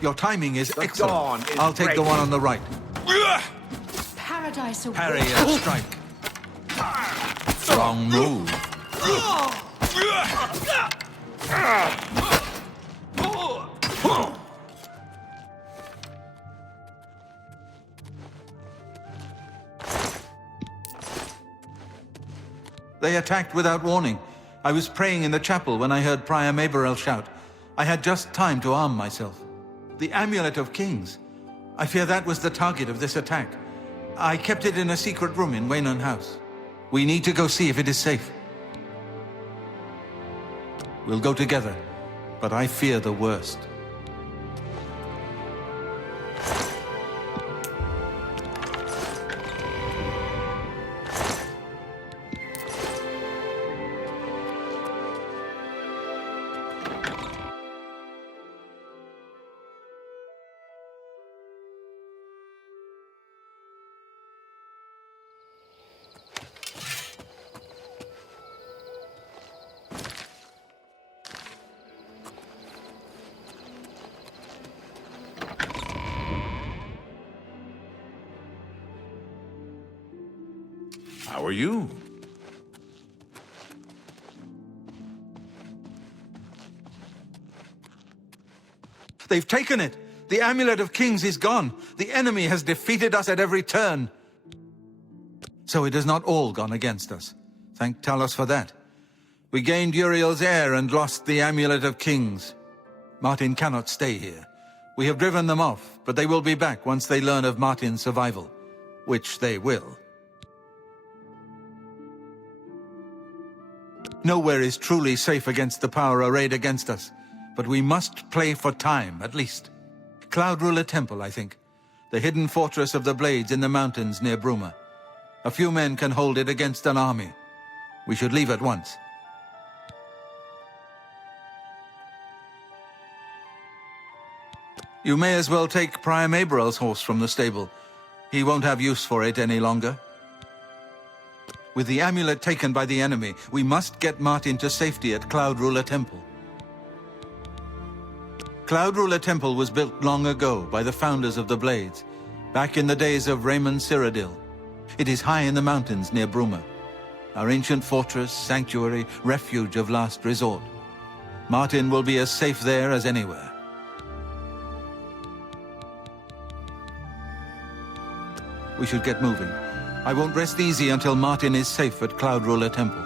Your timing is The excellent. dawn is I'll take the one on the right. Paradise awaits. Parry and strike. Strong move. They attacked without warning. I was praying in the chapel when I heard Prior Maborel shout. I had just time to arm myself. The Amulet of Kings. I fear that was the target of this attack. I kept it in a secret room in Waynon House. We need to go see if it is safe. We'll go together, but I fear the worst. How are you? They've taken it! The Amulet of Kings is gone! The enemy has defeated us at every turn! So it has not all gone against us. Thank Talos for that. We gained Uriel's heir and lost the Amulet of Kings. Martin cannot stay here. We have driven them off, but they will be back once they learn of Martin's survival. Which they will. Nowhere is truly safe against the power arrayed against us, but we must play for time, at least. Cloud Ruler Temple, I think. The hidden fortress of the Blades in the mountains near Bruma. A few men can hold it against an army. We should leave at once. You may as well take Prior Maborel's horse from the stable. He won't have use for it any longer. With the amulet taken by the enemy, we must get Martin to safety at Cloud Ruler Temple. Cloud Ruler Temple was built long ago by the founders of the Blades, back in the days of Raymond Cyrodiil. It is high in the mountains near Bruma, our ancient fortress, sanctuary, refuge of last resort. Martin will be as safe there as anywhere. We should get moving. I won't rest easy until Martin is safe at Cloud Ruler Temple.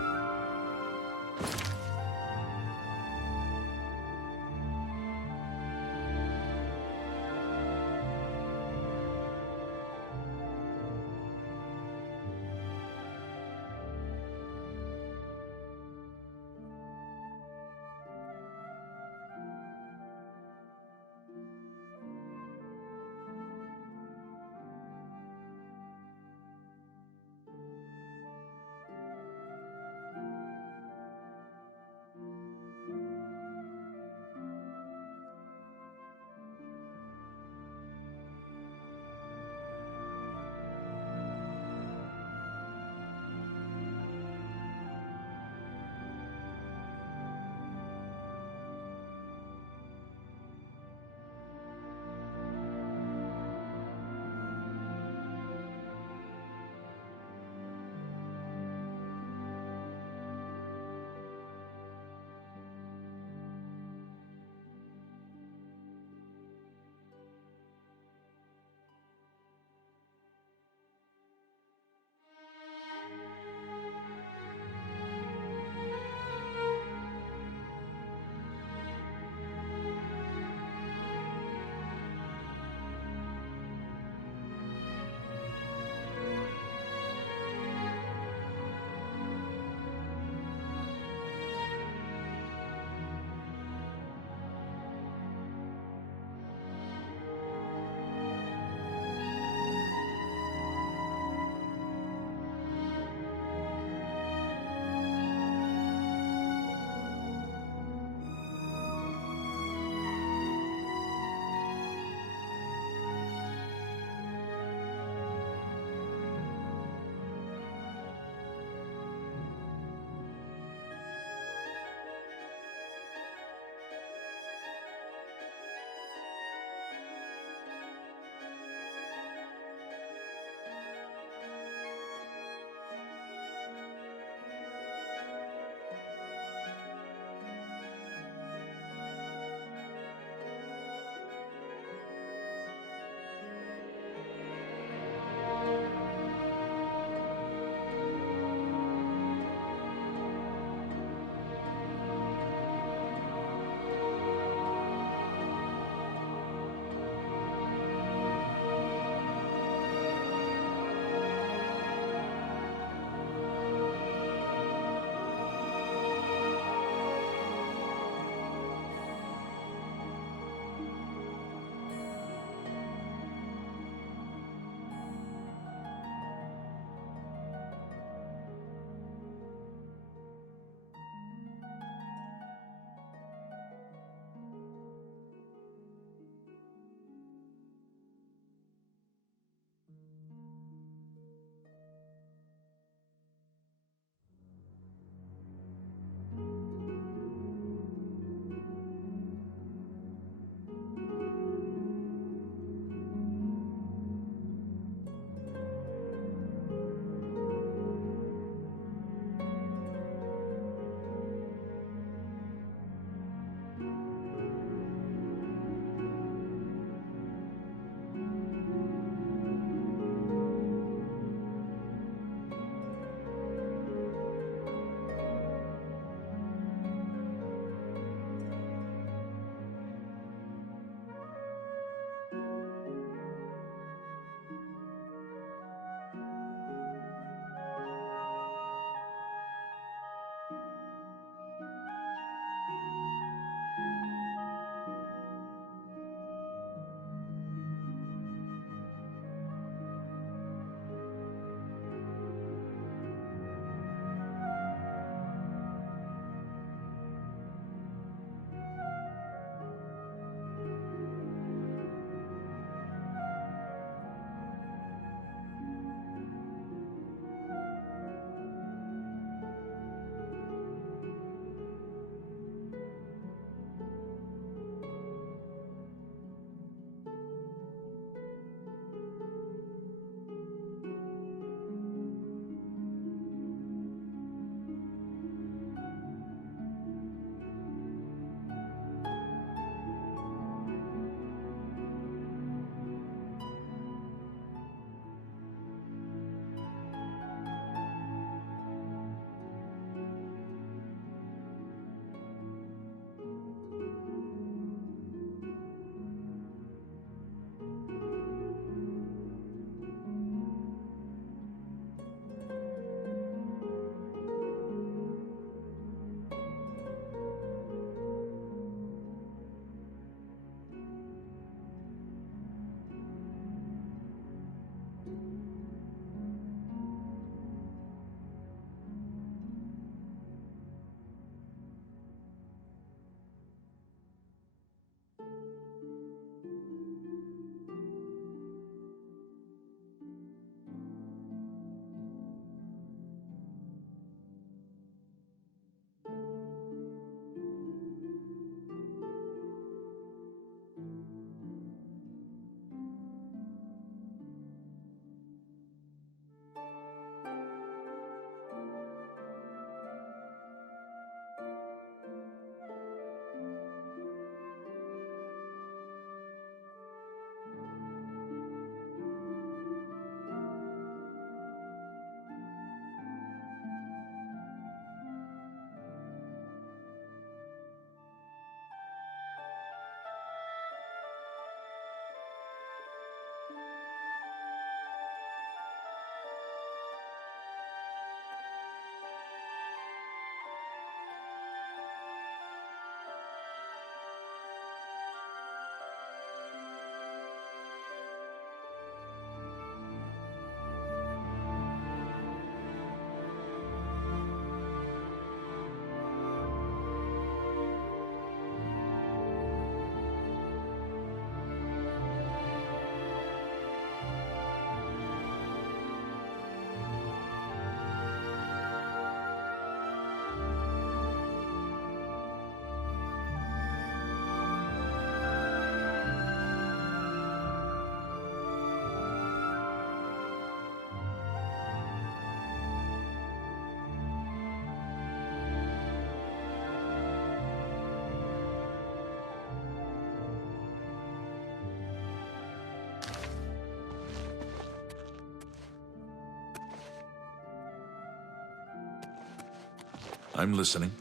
I'm listening.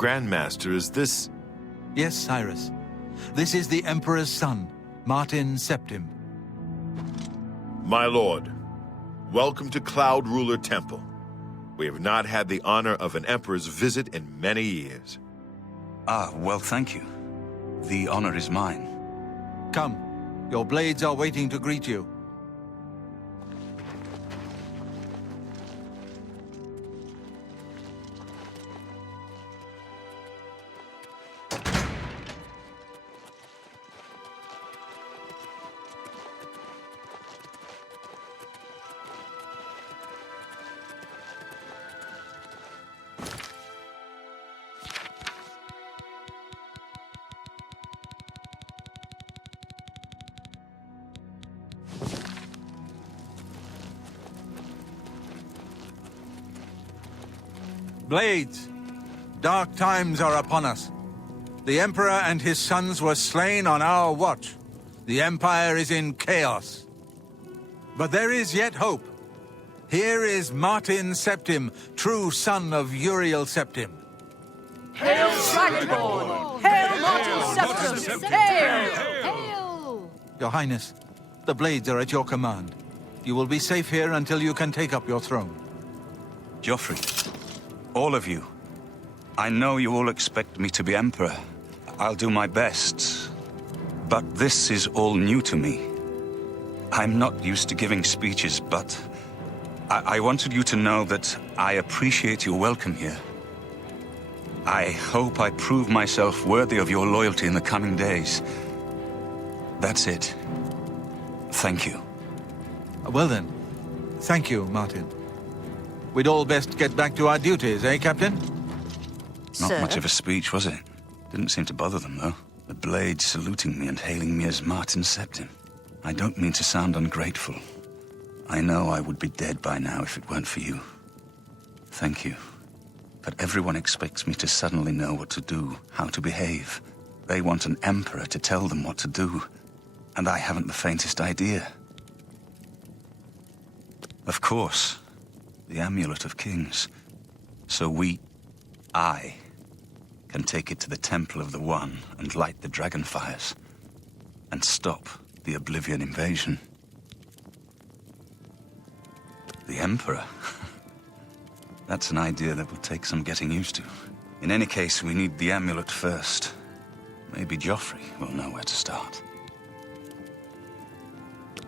Grandmaster, is this... Yes, Cyrus. This is the Emperor's son, Martin Septim. My lord, welcome to Cloud Ruler Temple. We have not had the honor of an emperor's visit in many years. Ah, well, thank you. The honor is mine. Come, your blades are waiting to greet you. Blades, dark times are upon us. The Emperor and his sons were slain on our watch. The Empire is in chaos. But there is yet hope. Here is Martin Septim, true son of Uriel Septim. Hail, Dragonborn! Hail, Martin Septim! Hail! Hail! Your Highness, the Blades are at your command. You will be safe here until you can take up your throne. Joffrey, all of you, I know you all expect me to be Emperor. I'll do my best. But this is all new to me. I'm not used to giving speeches, but I wanted you to know that I appreciate your welcome here. I hope I prove myself worthy of your loyalty in the coming days. That's it. Thank you. Well then, thank you, Martin. We'd all best get back to our duties, eh, Captain? Not much of a speech, was it? Didn't seem to bother them, though. The Blades saluting me and hailing me as Martin Septim. I don't mean to sound ungrateful. I know I would be dead by now if it weren't for you. Thank you. But everyone expects me to suddenly know what to do, how to behave. They want an emperor to tell them what to do, and I haven't the faintest idea. Of course, the Amulet of Kings. So I, can take it to the Temple of the One and light the dragon fires, and stop the Oblivion invasion. The Emperor? That's an idea that will take some getting used to. In any case, we need the amulet first. Maybe Joffrey will know where to start.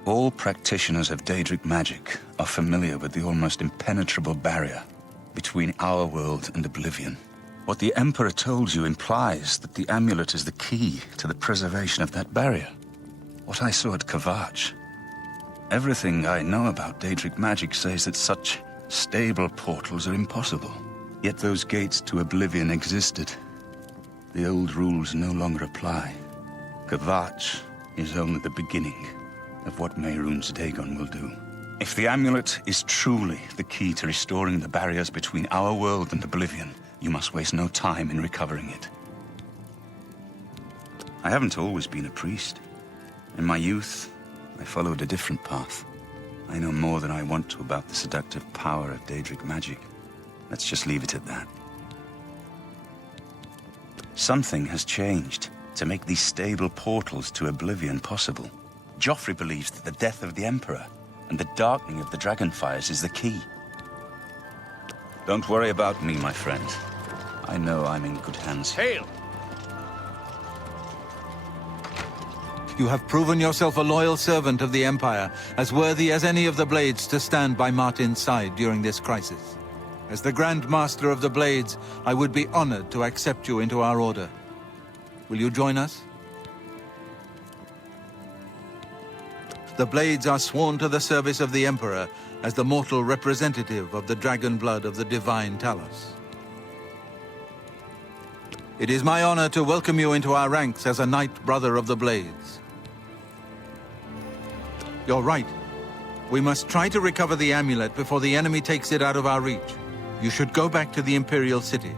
All practitioners of Daedric magic are familiar with the almost impenetrable barrier between our world and Oblivion. What the Emperor told you implies that the amulet is the key to the preservation of that barrier. What I saw at Kvatch. Everything I know about Daedric magic says that such stable portals are impossible. Yet those gates to Oblivion existed. The old rules no longer apply. Kvatch is only the beginning of what Mehrunes Dagon will do. If the amulet is truly the key to restoring the barriers between our world and Oblivion, you must waste no time in recovering it. I haven't always been a priest. In my youth, I followed a different path. I know more than I want to about the seductive power of Daedric magic. Let's just leave it at that. Something has changed to make these stable portals to Oblivion possible. Joffrey believes that the death of the Emperor and the darkening of the Dragonfires is the key. Don't worry about me, my friend. I know I'm in good hands. Hail! You have proven yourself a loyal servant of the Empire, as worthy as any of the Blades to stand by Martin's side during this crisis. As the Grand Master of the Blades, I would be honored to accept you into our order. Will you join us? The Blades are sworn to the service of the Emperor as the mortal representative of the dragon blood of the divine Talos. It is my honor to welcome you into our ranks as a Knight Brother of the Blades. You're right. We must try to recover the amulet before the enemy takes it out of our reach. You should go back to the Imperial City.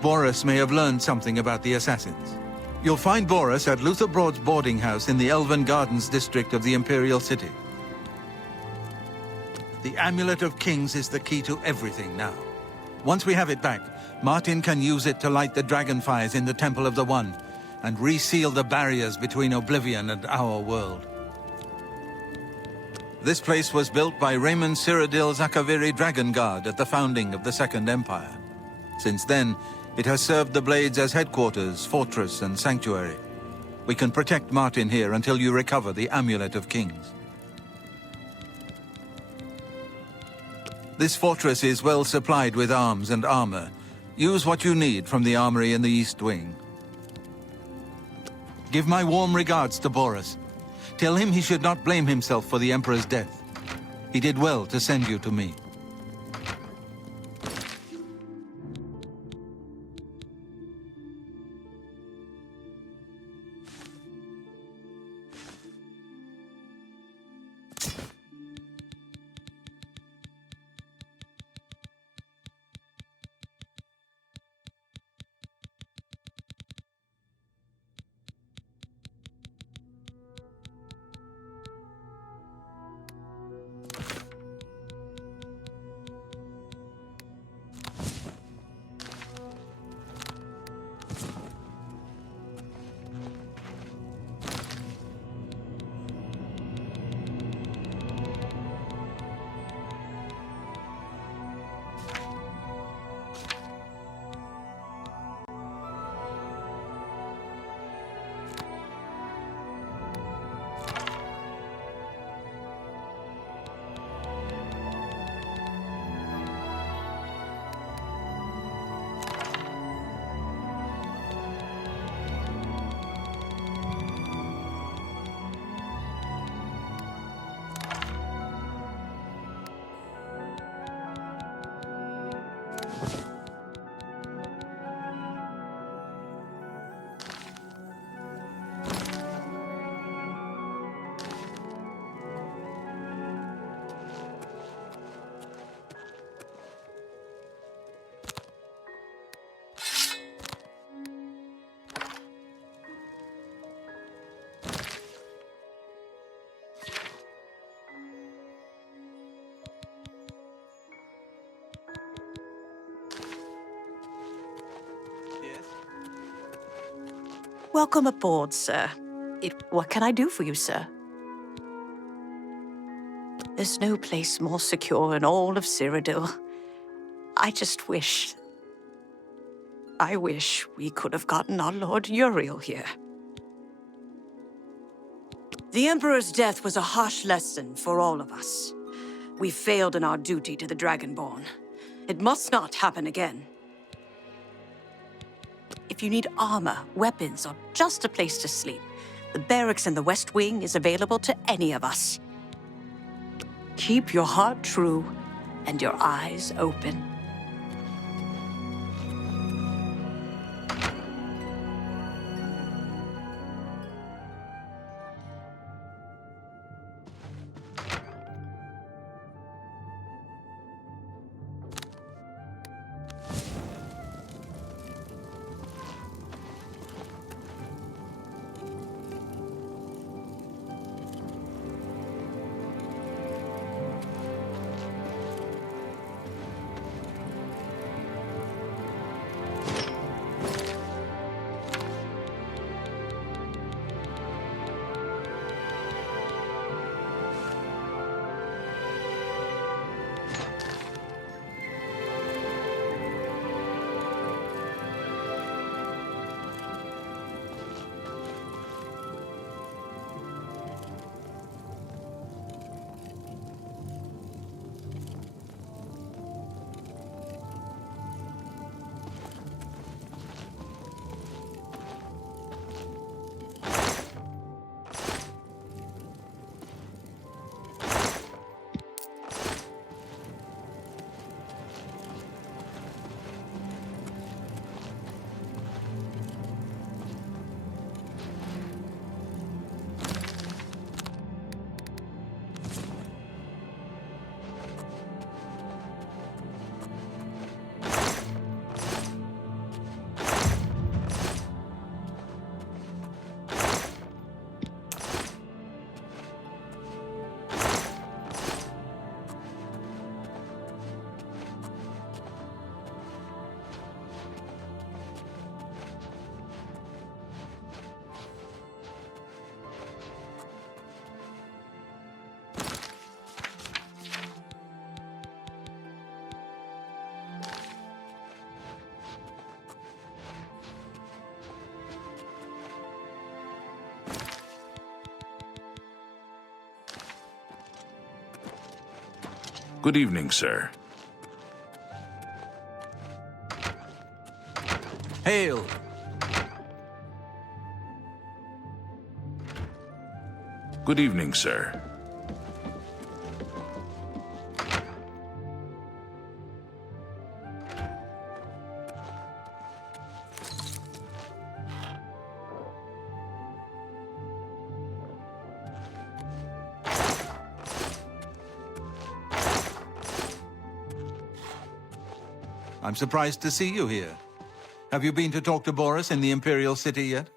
Boris may have learned something about the assassins. You'll find Boris at Luther Broad's boarding house in the Elven Gardens district of the Imperial City. The Amulet of Kings is the key to everything now. Once we have it back, Martin can use it to light the dragonfires in the Temple of the One and reseal the barriers between Oblivion and our world. This place was built by Raymond Cyrodiil Zakaviri Dragon Guard at the founding of the Second Empire. Since then, it has served the Blades as headquarters, fortress, and sanctuary. We can protect Martin here until you recover the Amulet of Kings. This fortress is well supplied with arms and armor. Use what you need from the armory in the East Wing. Give my warm regards to Boris. Tell him he should not blame himself for the Emperor's death. He did well to send you to me. Welcome aboard, sir. What can I do for you, sir? There's no place more secure in all of Cyrodiil. I wish we could have gotten our Lord Uriel here. The Emperor's death was a harsh lesson for all of us. We failed in our duty to the Dragonborn. It must not happen again. If you need armor, weapons, or just a place to sleep, the barracks in the West Wing is available to any of us. Keep your heart true and your eyes open. Good evening, sir. Hail! Good evening, sir. I'm surprised to see you here. Have you been to talk to Boris in the Imperial City yet?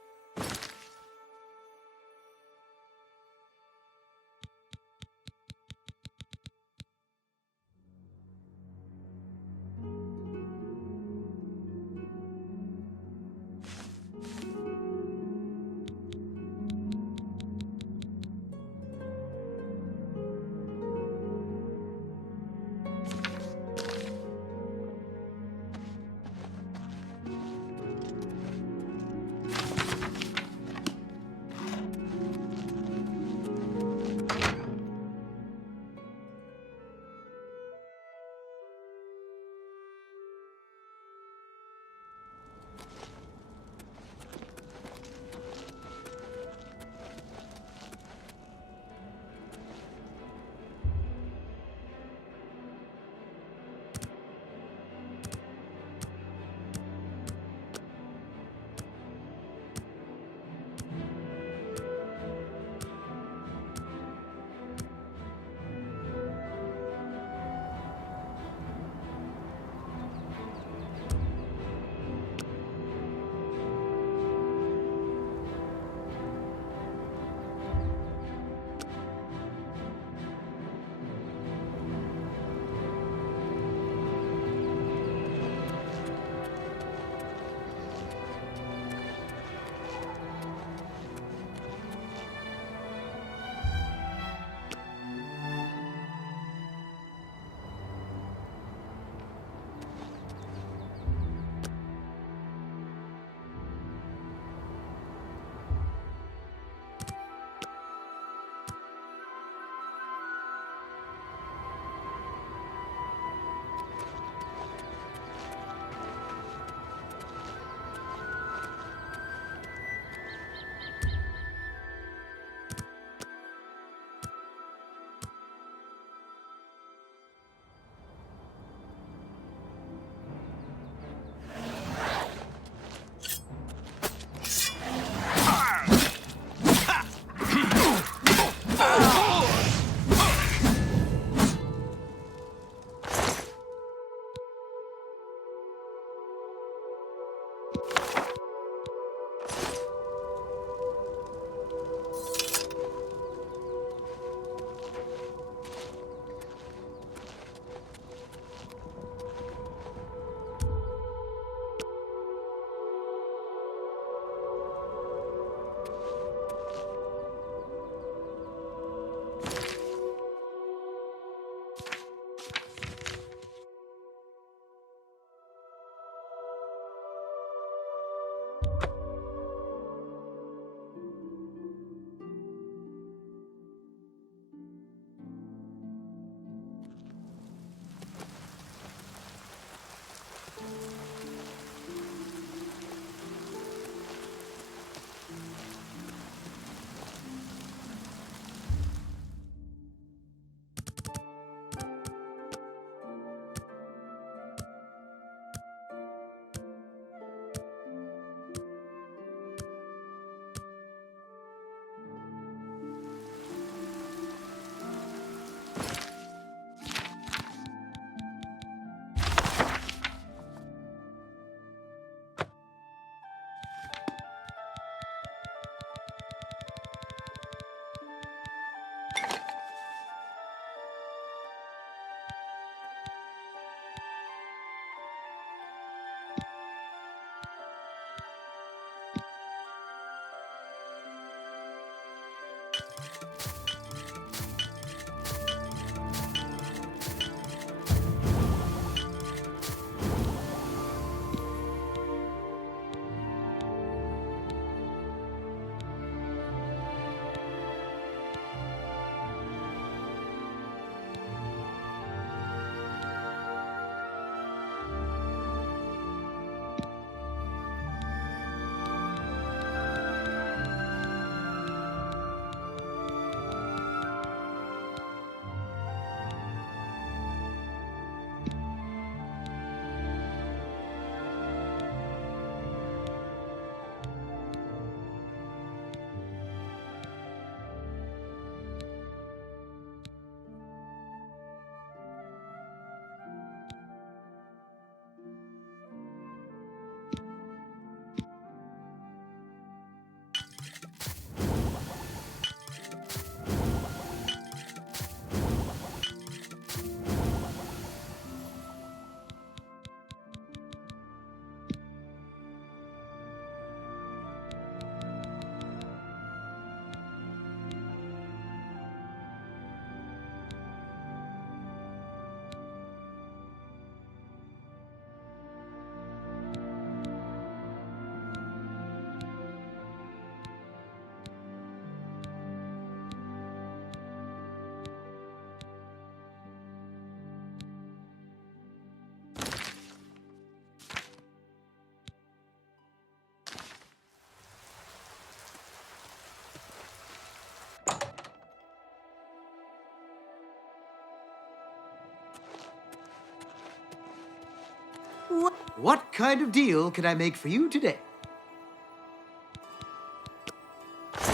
What kind of deal can I make for you today?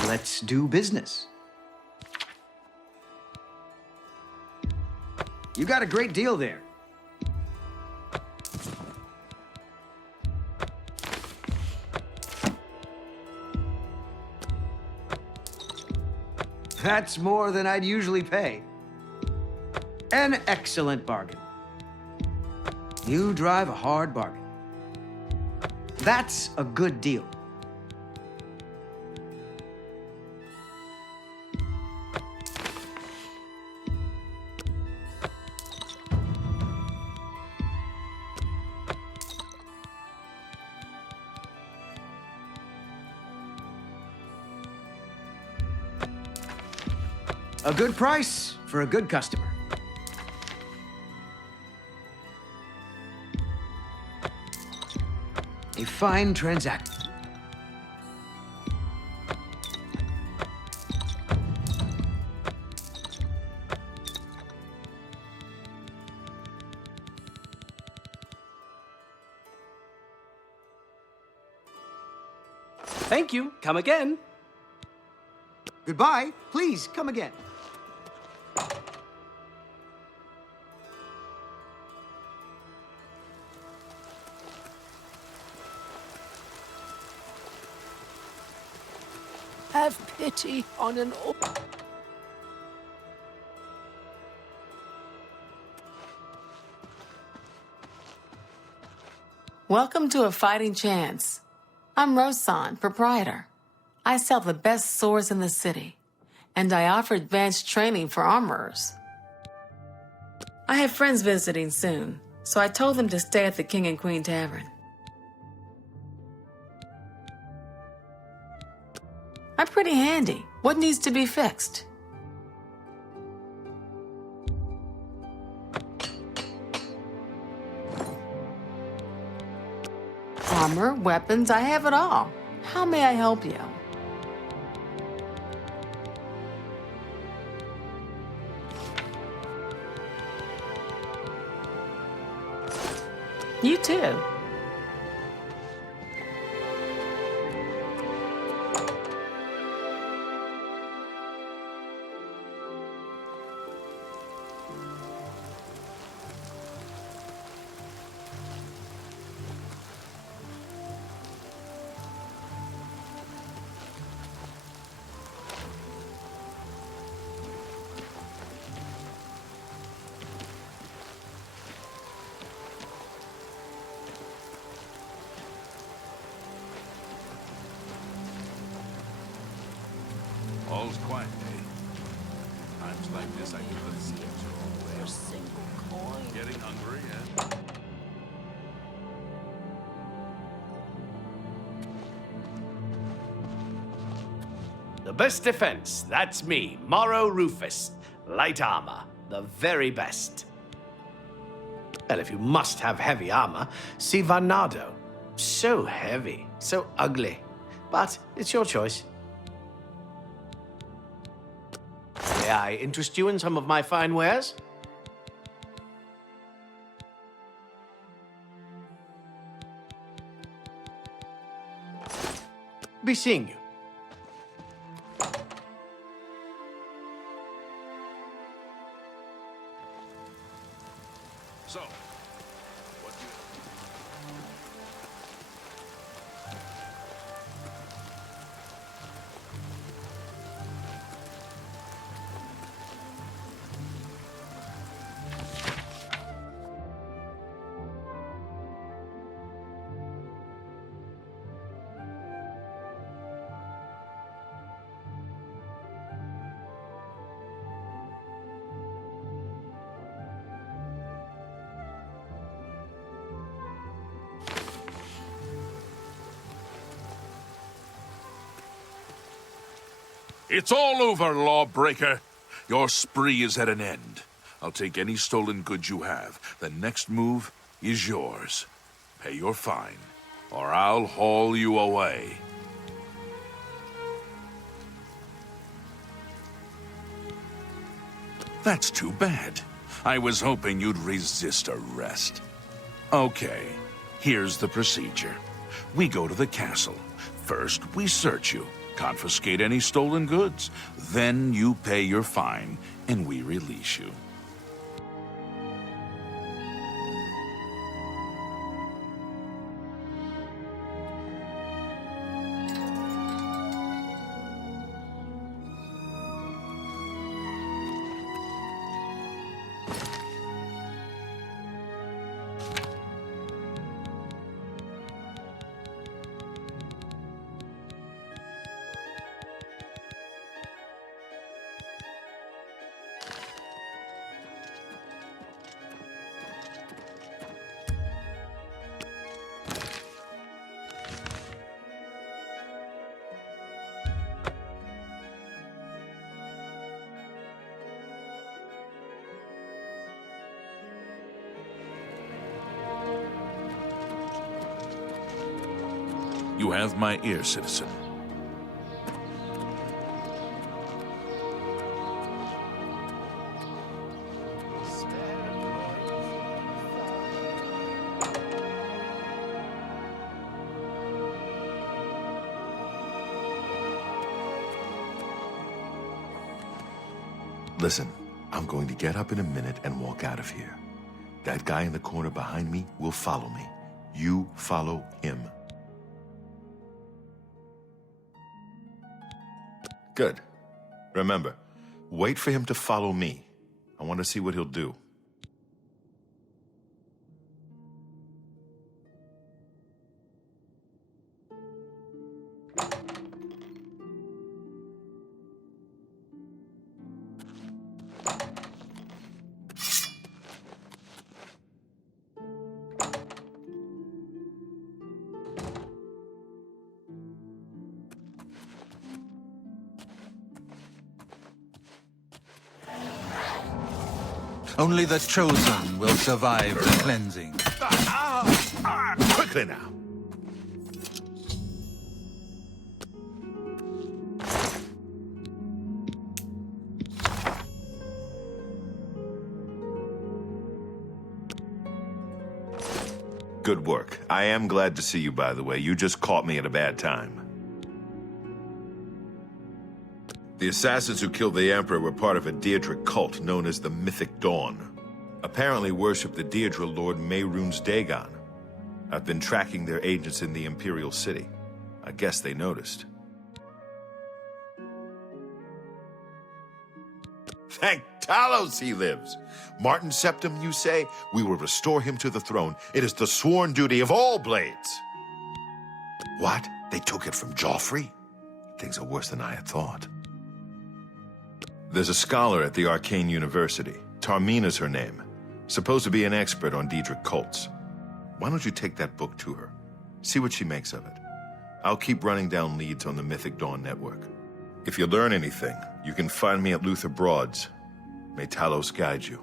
Let's do business. You got a great deal there. That's more than I'd usually pay. An excellent bargain. You drive a hard bargain. That's a good deal. A good price for a good customer. A fine transaction. Thank you. Come again. Goodbye. Please, come again. Have pity on an old... Welcome to A Fighting Chance. I'm Rosan, proprietor. I sell the best swords in the city, and I offer advanced training for armorers. I have friends visiting soon, so I told them to stay at the King and Queen Tavern. I'm pretty handy. What needs to be fixed? Armor, weapons, I have it all. How may I help you? You too. All's quiet, eh? Times like this, I can put the all away. single coin. Getting hungry, eh? The best defense, that's me, Morrow Rufus. Light armor, the very best. Well, if you must have heavy armor, see Varnado. So heavy, so ugly. But it's your choice. May I interest you in some of my fine wares? Be seeing you. So, what do you... It's all over, lawbreaker. Your spree is at an end. I'll take any stolen goods you have. The next move is yours. Pay your fine, or I'll haul you away. That's too bad. I was hoping you'd resist arrest. Okay, here's the procedure. We go to the castle. First, we search you, confiscate any stolen goods. Then you pay your fine, and we release you. You have my ear, citizen. Listen, I'm going to get up in a minute and walk out of here. That guy in the corner behind me will follow me. You follow him. Good. Remember, wait for him to follow me. I want to see what he'll do. Only the chosen will survive the cleansing. Quickly now. Good work. I am glad to see you, by the way. You just caught me at a bad time. The assassins who killed the Emperor were part of a Daedric cult known as the Mythic Dawn. Apparently worshipped the Daedra Lord Mehrunes Dagon. I've been tracking their agents in the Imperial City. I guess they noticed. Thank Talos he lives. Martin Septim, you say? We will restore him to the throne. It is the sworn duty of all blades. What? They took it from Joffrey? Things are worse than I had thought. There's a scholar at the Arcane University. Tarmina's her name. Supposed to be an expert on Daedric cults. Why don't you take that book to her? See what she makes of it. I'll keep running down leads on the Mythic Dawn network. If you learn anything, you can find me at Luther Broad's. May Talos guide you.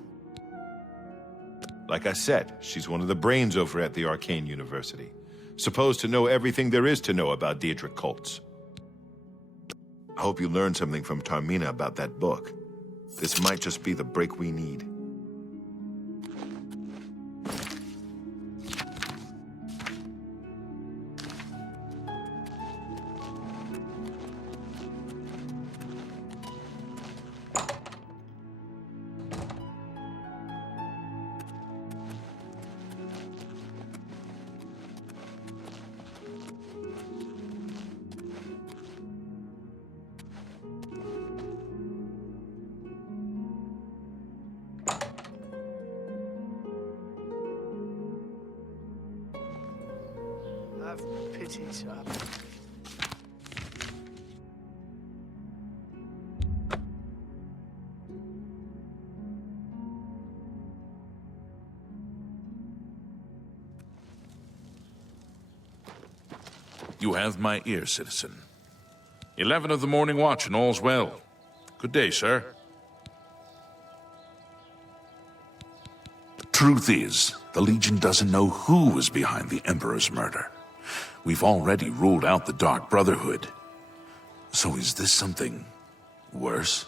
Like I said, she's one of the brains over at the Arcane University. Supposed to know everything there is to know about Daedric cults. I hope you learned something from Tarmina about that book. This might just be the break we need. Have pity, sir. You have my ear, citizen. 11 of the morning watch and all's well. Good day, sir. Truth is, the Legion doesn't know who was behind the Emperor's murder. We've already ruled out the Dark Brotherhood. So is this something worse?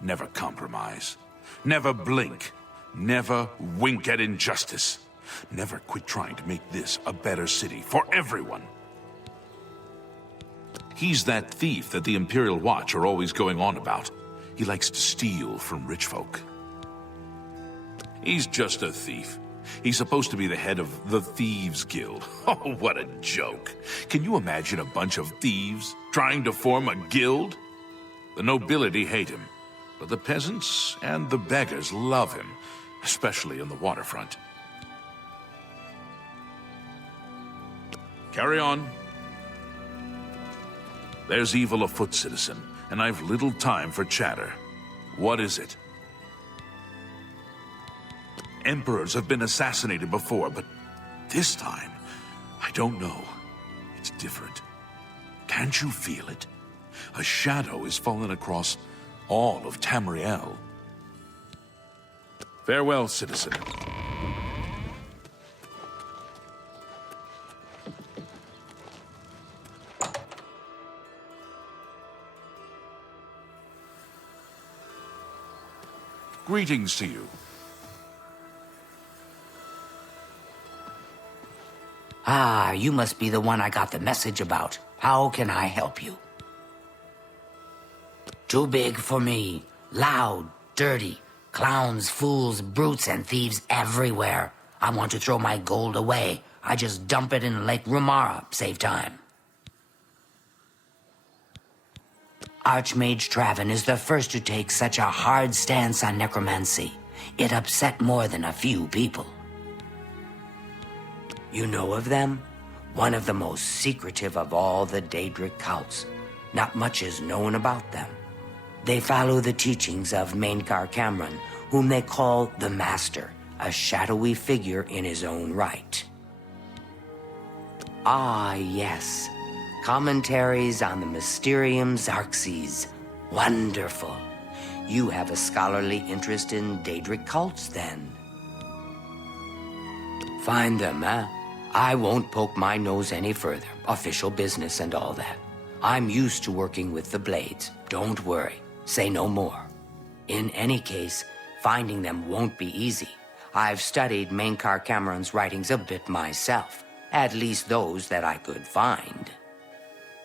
Never compromise. Never blink. Never wink at injustice. Never quit trying to make this a better city for everyone. He's that thief that the Imperial Watch are always going on about. He likes to steal from rich folk. He's just a thief. He's supposed to be the head of the Thieves Guild. Oh, what a joke. Can you imagine a bunch of thieves trying to form a guild? The nobility hate him, but the peasants and the beggars love him, especially on the waterfront. Carry on. There's evil afoot, citizen, and I've little time for chatter. What is it? Emperors have been assassinated before, but this time, I don't know. It's different. Can't you feel it? A shadow is fallen across all of Tamriel. Farewell, citizen. Greetings to you. Ah, you must be the one I got the message about. How can I help you? Too big for me. Loud, dirty. Clowns, fools, brutes, and thieves everywhere. I want to throw my gold away. I just dump it in Lake Rumara. Save time. Archmage Traven is the first to take such a hard stance on necromancy. It upset more than a few people. You know of them? One of the most secretive of all the Daedric cults. Not much is known about them. They follow the teachings of Mainkar Cameron, whom they call the Master, a shadowy figure in his own right. Ah, yes. Commentaries on the Mysterium Xarxes. Wonderful. You have a scholarly interest in Daedric cults, then. Find them, huh? I won't poke my nose any further. Official business and all that. I'm used to working with the Blades. Don't worry. Say no more. In any case, finding them won't be easy. I've studied Mainkar Cameron's writings a bit myself. At least those that I could find.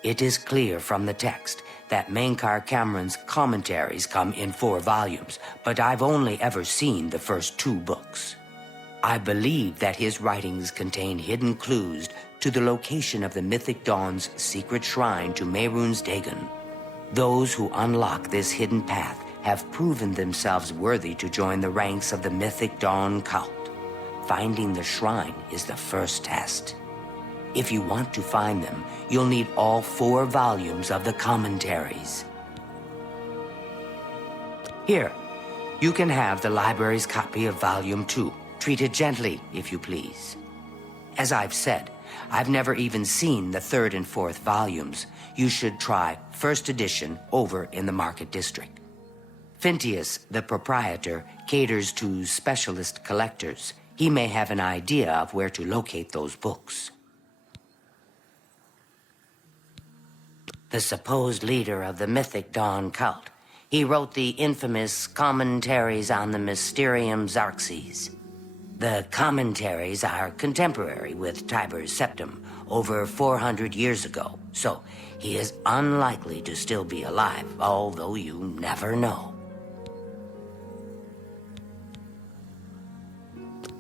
It is clear from the text that Mainkar Cameron's commentaries come in 4 volumes, but I've only ever seen the first 2 books. I believe that his writings contain hidden clues to the location of the Mythic Dawn's secret shrine to Mehrunes Dagon. Those who unlock this hidden path have proven themselves worthy to join the ranks of the Mythic Dawn cult. Finding the shrine is the first test. If you want to find them, you'll need all 4 volumes of the commentaries. Here, you can have the library's copy of Volume 2. Treat it gently, if you please. As I've said, I've never even seen the 3rd and 4th volumes. You should try 1st edition over in the Market District. Phintius, the proprietor, caters to specialist collectors. He may have an idea of where to locate those books. The supposed leader of the Mythic Dawn cult. He wrote the infamous Commentaries on the Mysterium Xarxes. The commentaries are contemporary with Tiber's Septum, over 400 years ago, so he is unlikely to still be alive, although you never know.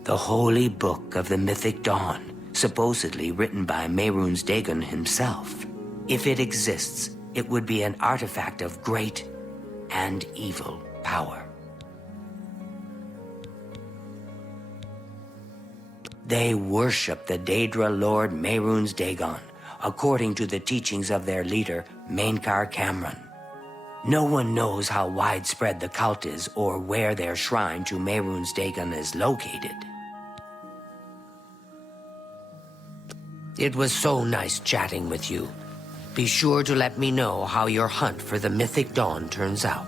The Holy Book of the Mythic Dawn, supposedly written by Mehrunes Dagon himself. If it exists, it would be an artifact of great and evil power. They worship the Daedra Lord Mehrunes Dagon, according to the teachings of their leader, Mainkar Cameron. No one knows how widespread the cult is or where their shrine to Mehrunes Dagon is located. It was so nice chatting with you. Be sure to let me know how your hunt for the Mythic Dawn turns out.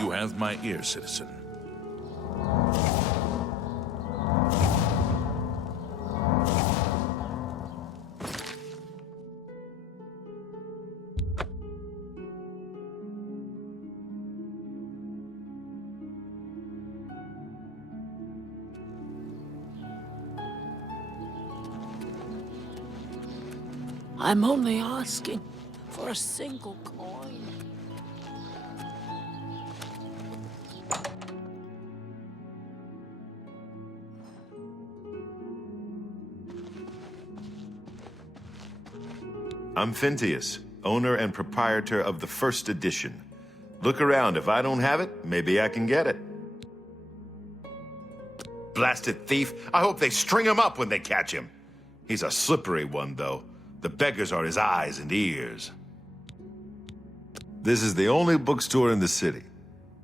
You have my ear, citizen. I'm only asking for a single coin. I'm Phintius, owner and proprietor of the first edition. Look around. If I don't have it, maybe I can get it. Blasted thief. I hope they string him up when they catch him. He's a slippery one, though. The beggars are his eyes and ears. This is the only bookstore in the city.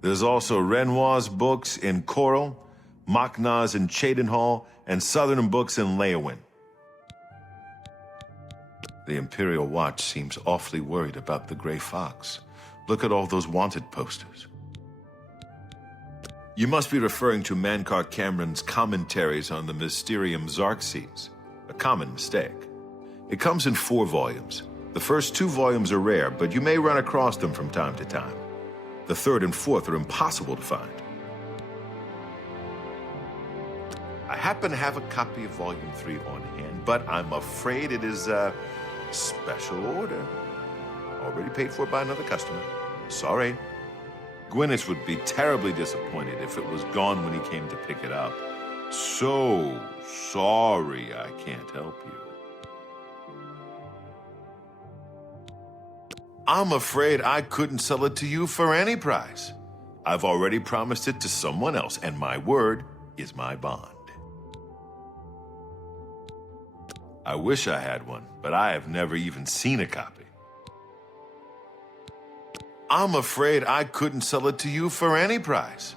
There's also Renoir's books in Coral, Machna's in Cheydinhall, and Southern Books in Leyawen. The Imperial Watch seems awfully worried about the Grey Fox. Look at all those wanted posters. You must be referring to Mankar Cameron's commentaries on the Mysterium Xarxes. A common mistake. It comes in 4 volumes. The first 2 volumes are rare, but you may run across them from time to time. The 3rd and 4th are impossible to find. I happen to have a copy of Volume 3 on hand, but I'm afraid it is a special order. Already paid for by another customer. Sorry. Gwyneth would be terribly disappointed if it was gone when he came to pick it up. So sorry I can't help you. I'm afraid I couldn't sell it to you for any price. I've already promised it to someone else, and my word is my bond. I wish I had one, but I have never even seen a copy. I'm afraid I couldn't sell it to you for any price.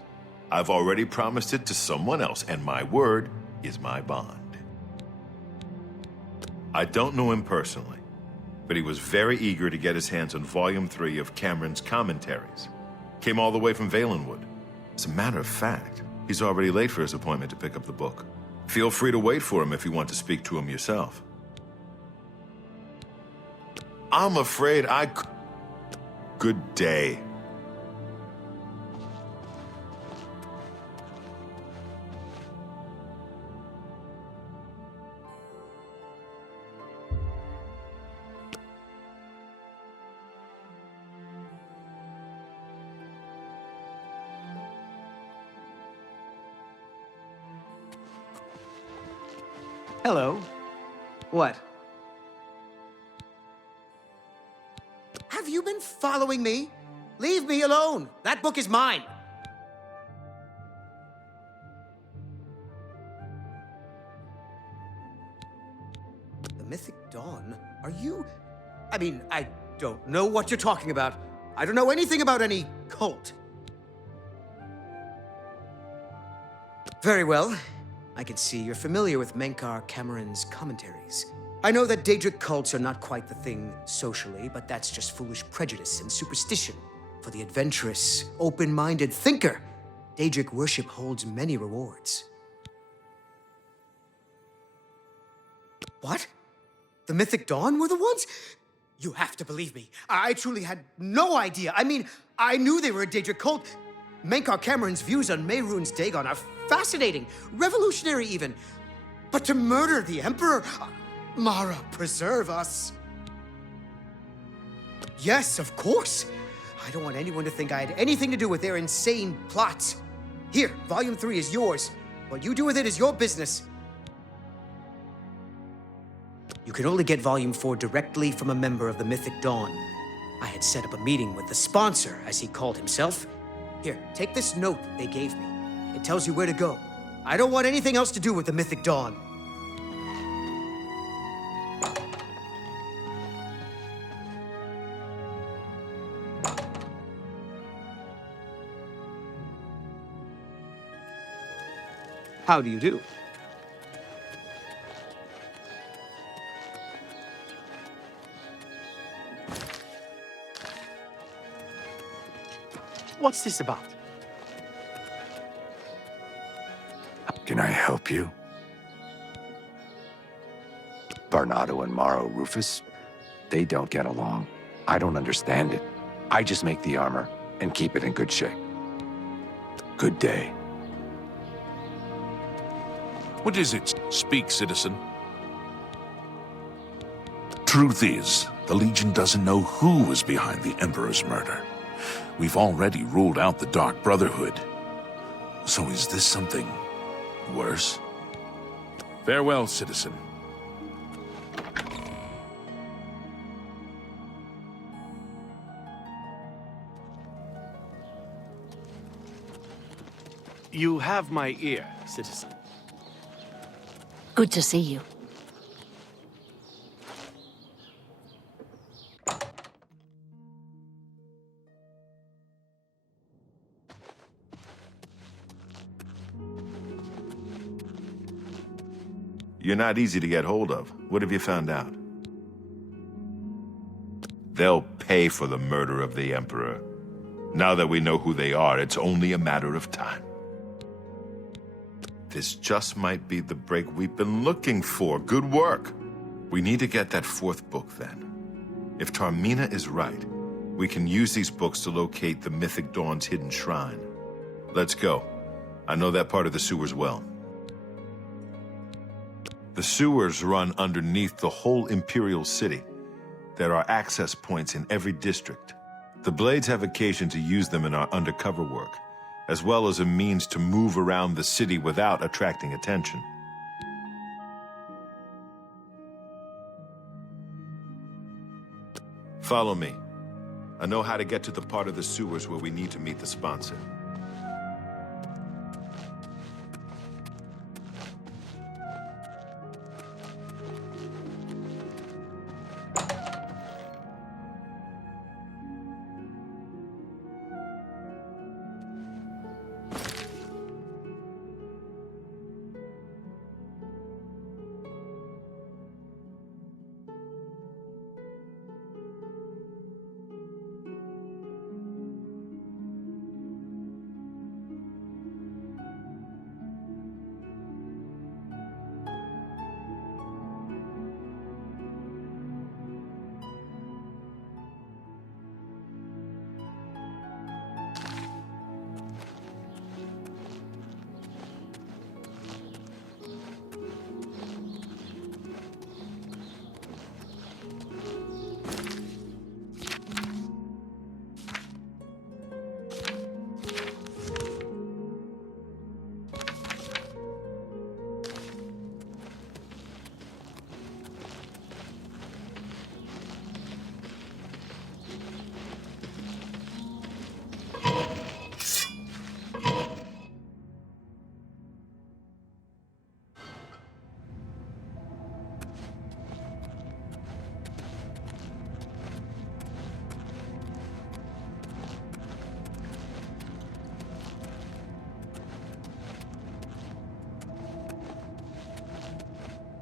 I've already promised it to someone else, and my word is my bond. I don't know him personally, but he was very eager to get his hands on Volume 3 of Cameron's commentaries. Came all the way from Valenwood. As a matter of fact, he's already late for his appointment to pick up the book. Feel free to wait for him if you want to speak to him yourself. I'm afraid I could... Good day. Hello. What? Have you been following me? Leave me alone. That book is mine. The Mythic Dawn? Are you... I mean, I don't know what you're talking about. I don't know anything about any cult. Very well. I can see you're familiar with Mankar Cameron's commentaries. I know that Daedric cults are not quite the thing socially, but that's just foolish prejudice and superstition. For the adventurous, open-minded thinker, Daedric worship holds many rewards. What? The Mythic Dawn were the ones? You have to believe me. I truly had no idea. I mean, I knew they were a Daedric cult. Mankar Cameron's views on Mehrunes Dagon are fascinating, revolutionary even. But to murder the Emperor? Mara, preserve us. Yes, of course. I don't want anyone to think I had anything to do with their insane plots. Here, Volume 3 is yours. What you do with it is your business. You can only get Volume 4 directly from a member of the Mythic Dawn. I had set up a meeting with the sponsor, as he called himself. Here, take this note they gave me. It tells you where to go. I don't want anything else to do with the Mythic Dawn. How do you do? What's this about? Can I help you? Barnado and Morrow Rufus, they don't get along. I don't understand it. I just make the armor and keep it in good shape. Good day. What is it? Speak, citizen. Truth is, the Legion doesn't know who was behind the Emperor's murder. We've already ruled out the Dark Brotherhood. So is this something worse? Farewell, citizen. You have my ear, citizen. Good to see you. You're not easy to get hold of. What have you found out? They'll pay for the murder of the Emperor. Now that we know who they are, it's only a matter of time. This just might be the break we've been looking for. Good work. We need to get that fourth book, then. If Tarmina is right, we can use these books to locate the Mythic Dawn's hidden shrine. Let's go. I know that part of the sewers well. The sewers run underneath the whole Imperial City. There are access points in every district. The Blades have occasion to use them in our undercover work, as well as a means to move around the city without attracting attention. Follow me. I know how to get to the part of the sewers where we need to meet the sponsor.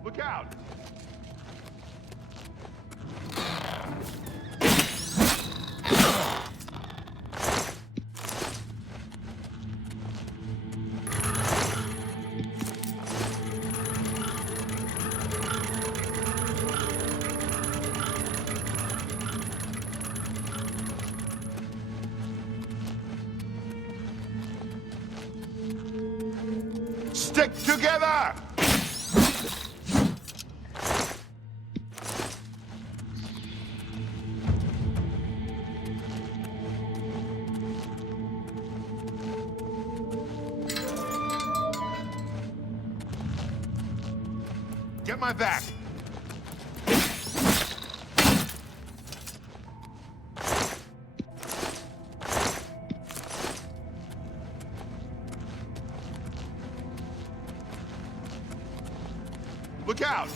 Look out! Stick together! Get my back! Look out!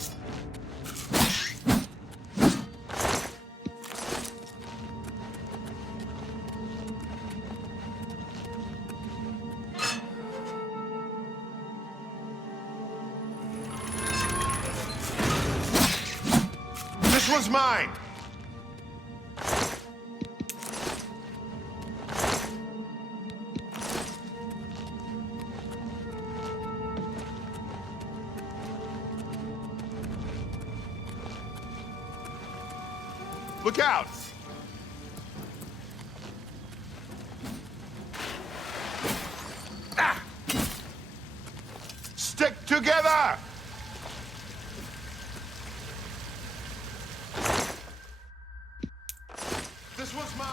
This was mine! Look out! Ah! Stick together! This was mine!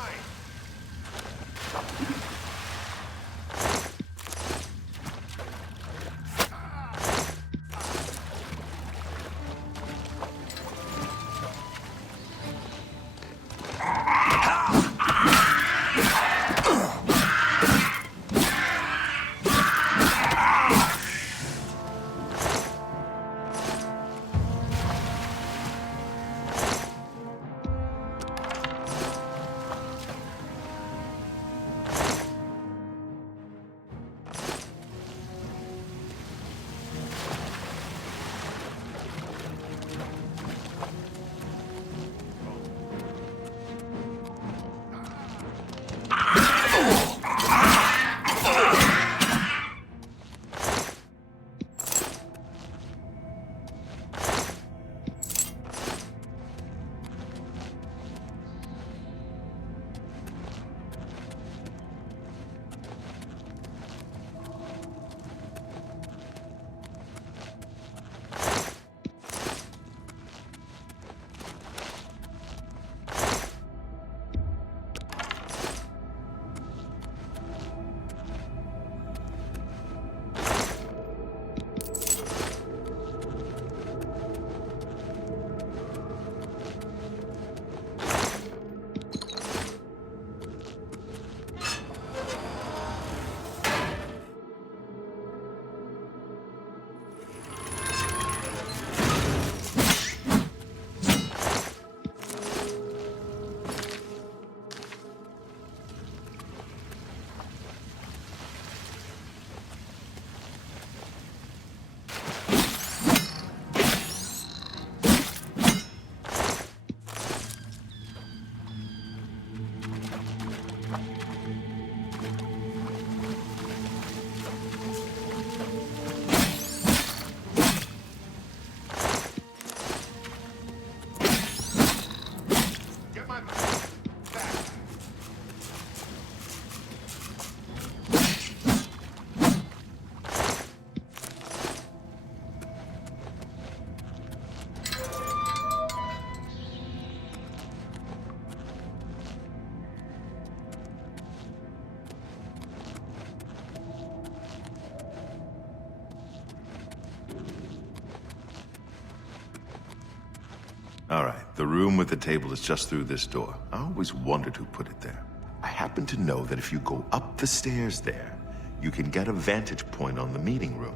All right, the room with the table is just through this door. I always wondered who put it there. I happen to know that if you go up the stairs there, you can get a vantage point on the meeting room.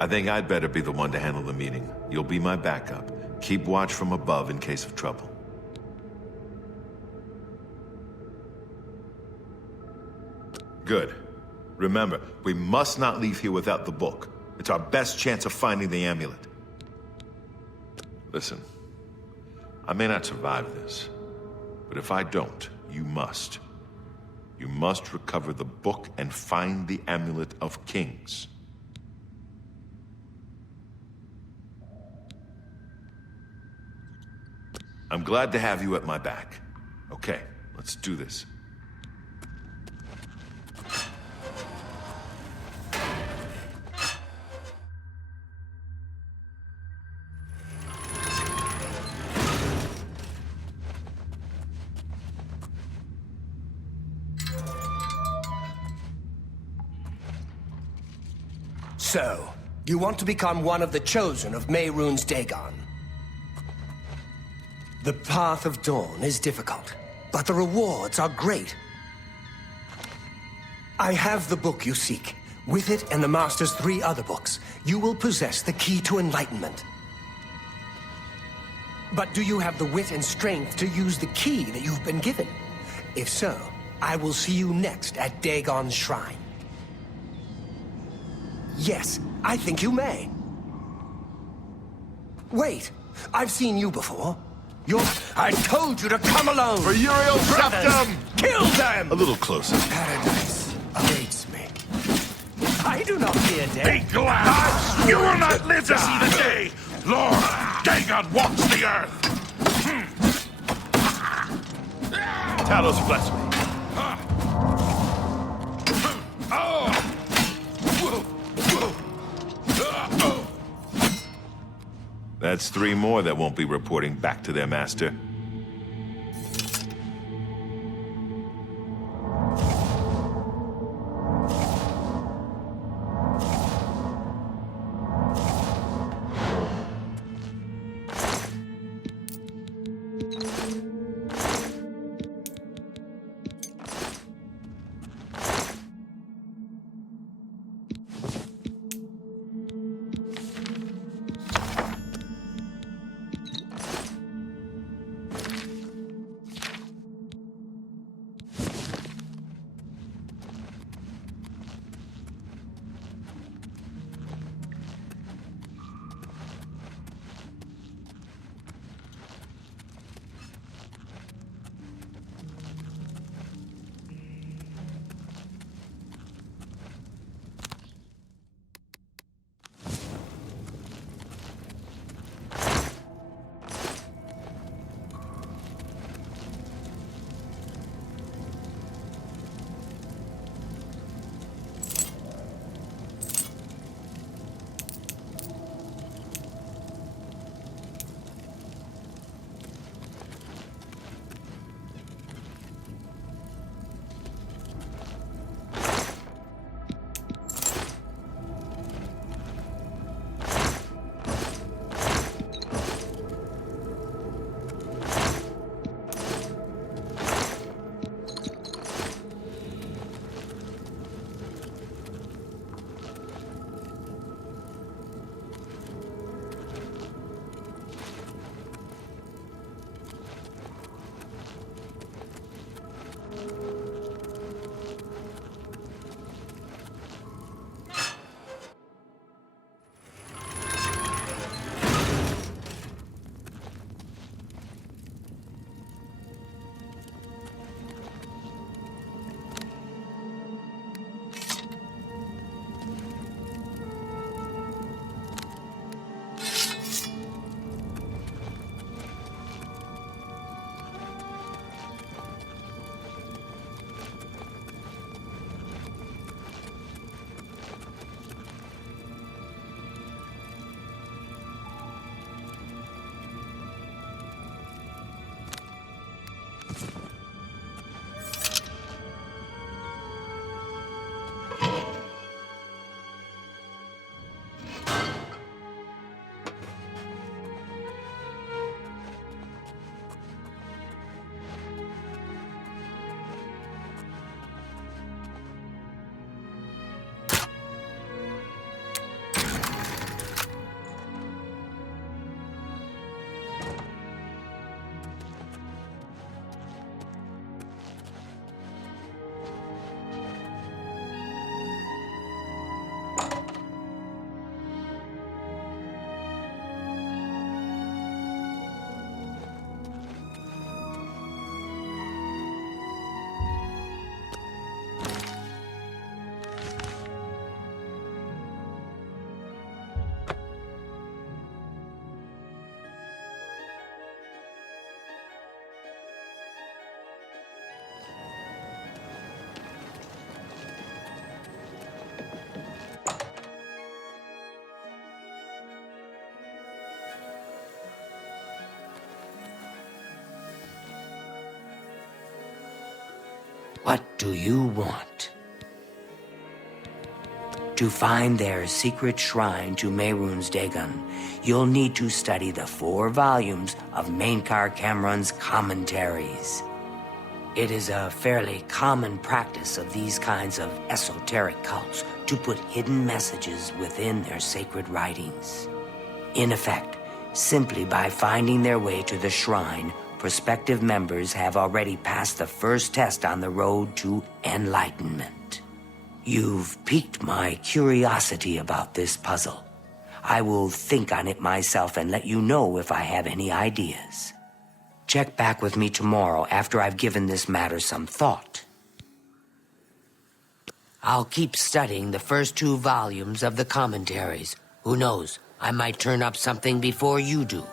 I think I'd better be the one to handle the meeting. You'll be my backup. Keep watch from above in case of trouble. Good. Remember, we must not leave here without the book. It's our best chance of finding the amulet. Listen. I may not survive this, but if I don't, you must. You must recover the book and find the Amulet of Kings. I'm glad to have you at my back. Okay, let's do this. So, you want to become one of the chosen of Mehrunes Dagon. The path of dawn is difficult, but the rewards are great. I have the book you seek. With it and the Master's 3 other books, you will possess the key to enlightenment. But do you have the wit and strength to use the key that you've been given? If so, I will see you next at Dagon's shrine. Yes, I think you may. Wait, I've seen you before. I told you to come alone! For Uriel Septum! Kill them! A little closer. Paradise awaits me. I do not fear death. Be glad! You will not live to see the day! Lord Dagon walks the earth! Talos bless me. That's 3 more that won't be reporting back to their master. What do you want? To find their secret shrine to Mehrunes Dagon, you'll need to study the 4 volumes of Mainkar Cameron's commentaries. It is a fairly common practice of these kinds of esoteric cults to put hidden messages within their sacred writings. In effect, simply by finding their way to the shrine, prospective members have already passed the first test on the road to enlightenment. You've piqued my curiosity about this puzzle. I will think on it myself and let you know if I have any ideas. Check back with me tomorrow after I've given this matter some thought. I'll keep studying the first 2 volumes of the commentaries. Who knows, I might turn up something before you do.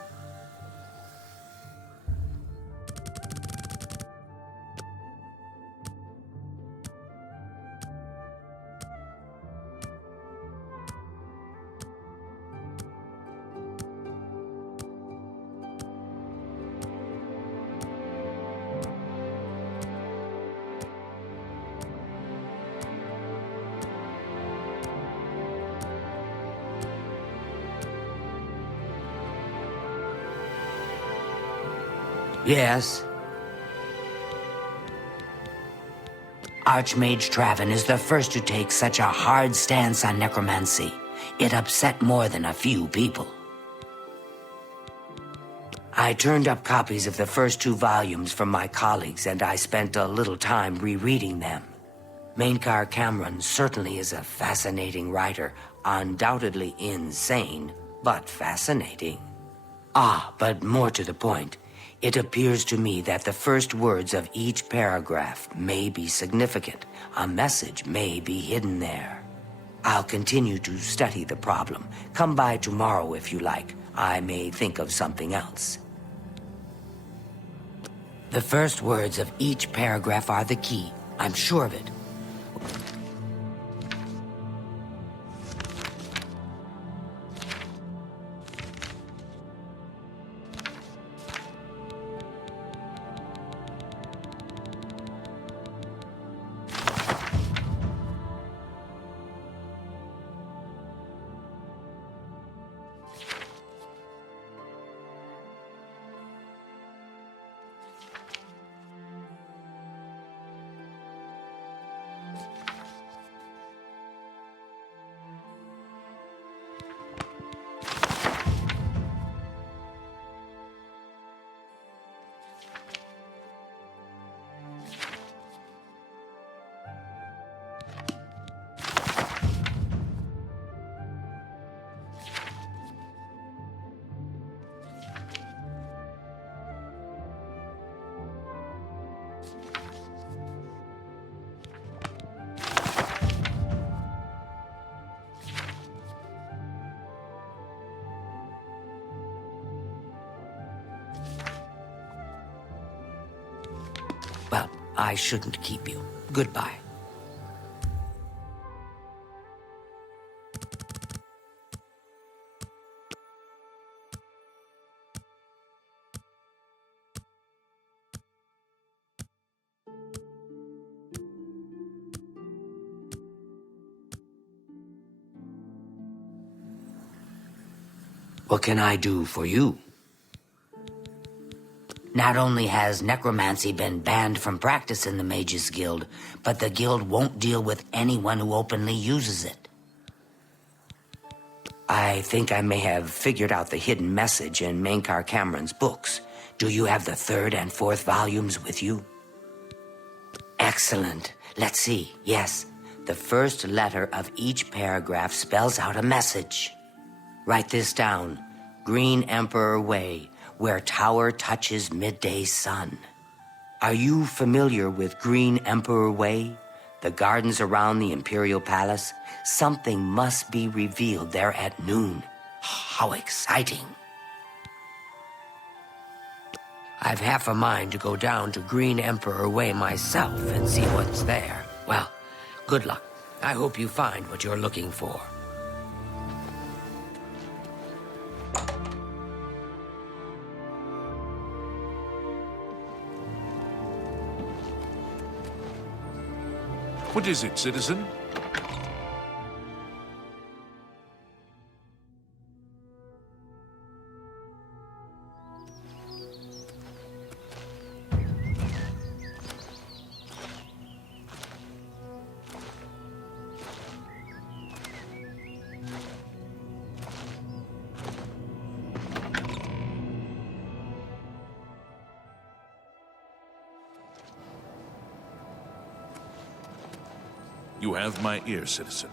Yes? Archmage Traven is the first to take such a hard stance on necromancy. It upset more than a few people. I turned up copies of the first 2 volumes from my colleagues, and I spent a little time rereading them. Mainkar Cameron certainly is a fascinating writer, undoubtedly insane, but fascinating. But more to the point, it appears to me that the first words of each paragraph may be significant. A message may be hidden there. I'll continue to study the problem. Come by tomorrow if you like. I may think of something else. The first words of each paragraph are the key. I'm sure of it. Well, I shouldn't keep you. Goodbye. What can I do for you? Not only has necromancy been banned from practice in the Mages Guild, but the guild won't deal with anyone who openly uses it. I think I may have figured out the hidden message in Mainkar Cameron's books. Do you have the 3rd and 4th volumes with you? Excellent. Let's see. Yes, the first letter of each paragraph spells out a message. Write this down. Green Emperor Way, where tower touches midday sun. Are you familiar with Green Emperor Way? The gardens around the Imperial Palace? Something must be revealed there at noon. How exciting. I've half a mind to go down to Green Emperor Way myself and see what's there. Well, good luck. I hope you find what you're looking for. What is it, citizen? You have my ear, citizen.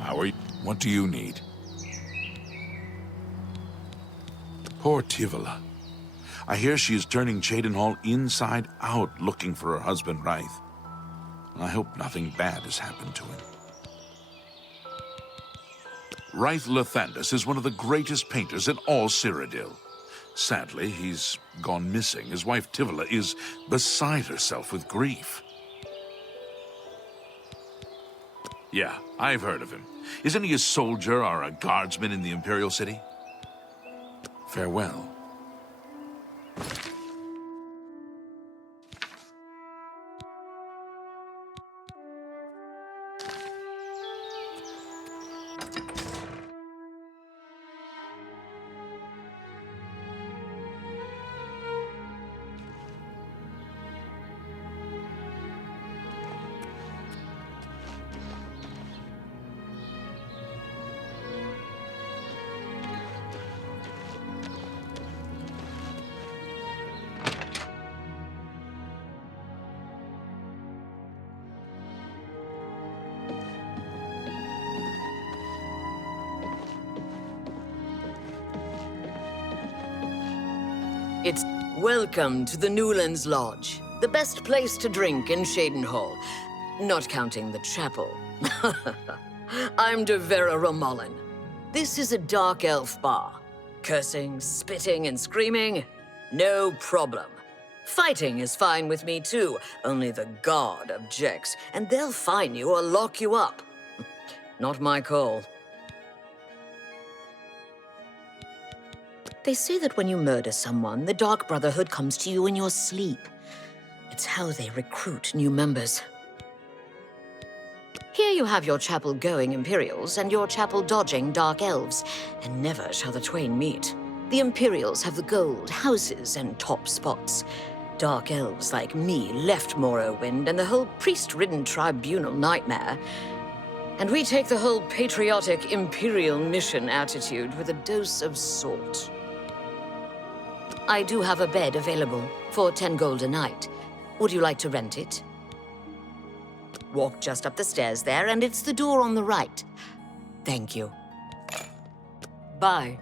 How are you? What do you need? Poor Tivila. I hear she is turning Cheydinhal inside out, looking for her husband, Ryth. I hope nothing bad has happened to him. Ryth Lathandis is one of the greatest painters in all Cyrodiil. Sadly, he's gone missing. His wife Tivila is beside herself with grief. Yeah, I've heard of him. Isn't he a soldier or a guardsman in the Imperial City? Farewell. It's welcome to the Newlands Lodge, the best place to drink in Cheydinhal, not counting the chapel. I'm de Vera Romulan. This is a dark elf bar. Cursing, spitting, and screaming? No problem. Fighting is fine with me too, only the guard objects, and they'll fine you or lock you up. Not my call. They say that when you murder someone, the Dark Brotherhood comes to you in your sleep. It's how they recruit new members. Here you have your chapel-going Imperials and your chapel-dodging Dark Elves, and never shall the twain meet. The Imperials have the gold, houses, and top spots. Dark Elves like me left Morrowind and the whole priest-ridden tribunal nightmare. And we take the whole patriotic Imperial mission attitude with a dose of salt. I do have a bed available for 10 gold a night. Would you like to rent it? Walk just up the stairs there, and it's the door on the right. Thank you. Bye.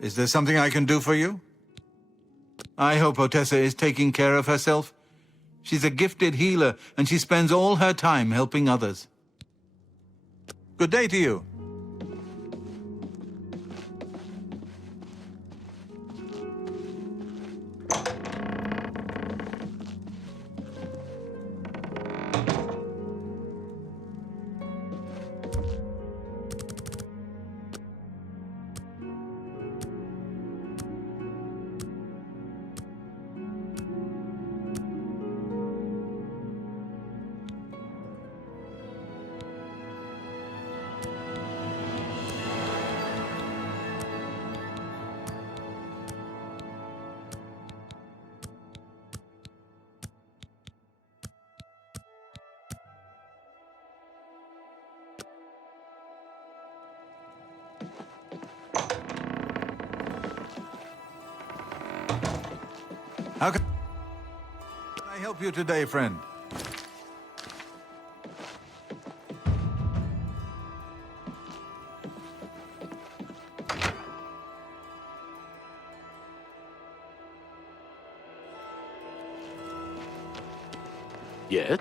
Is there something I can do for you? I hope Otessa is taking care of herself. She's a gifted healer, and she spends all her time helping others. Good day to you. How can I help you today, friend? Yes?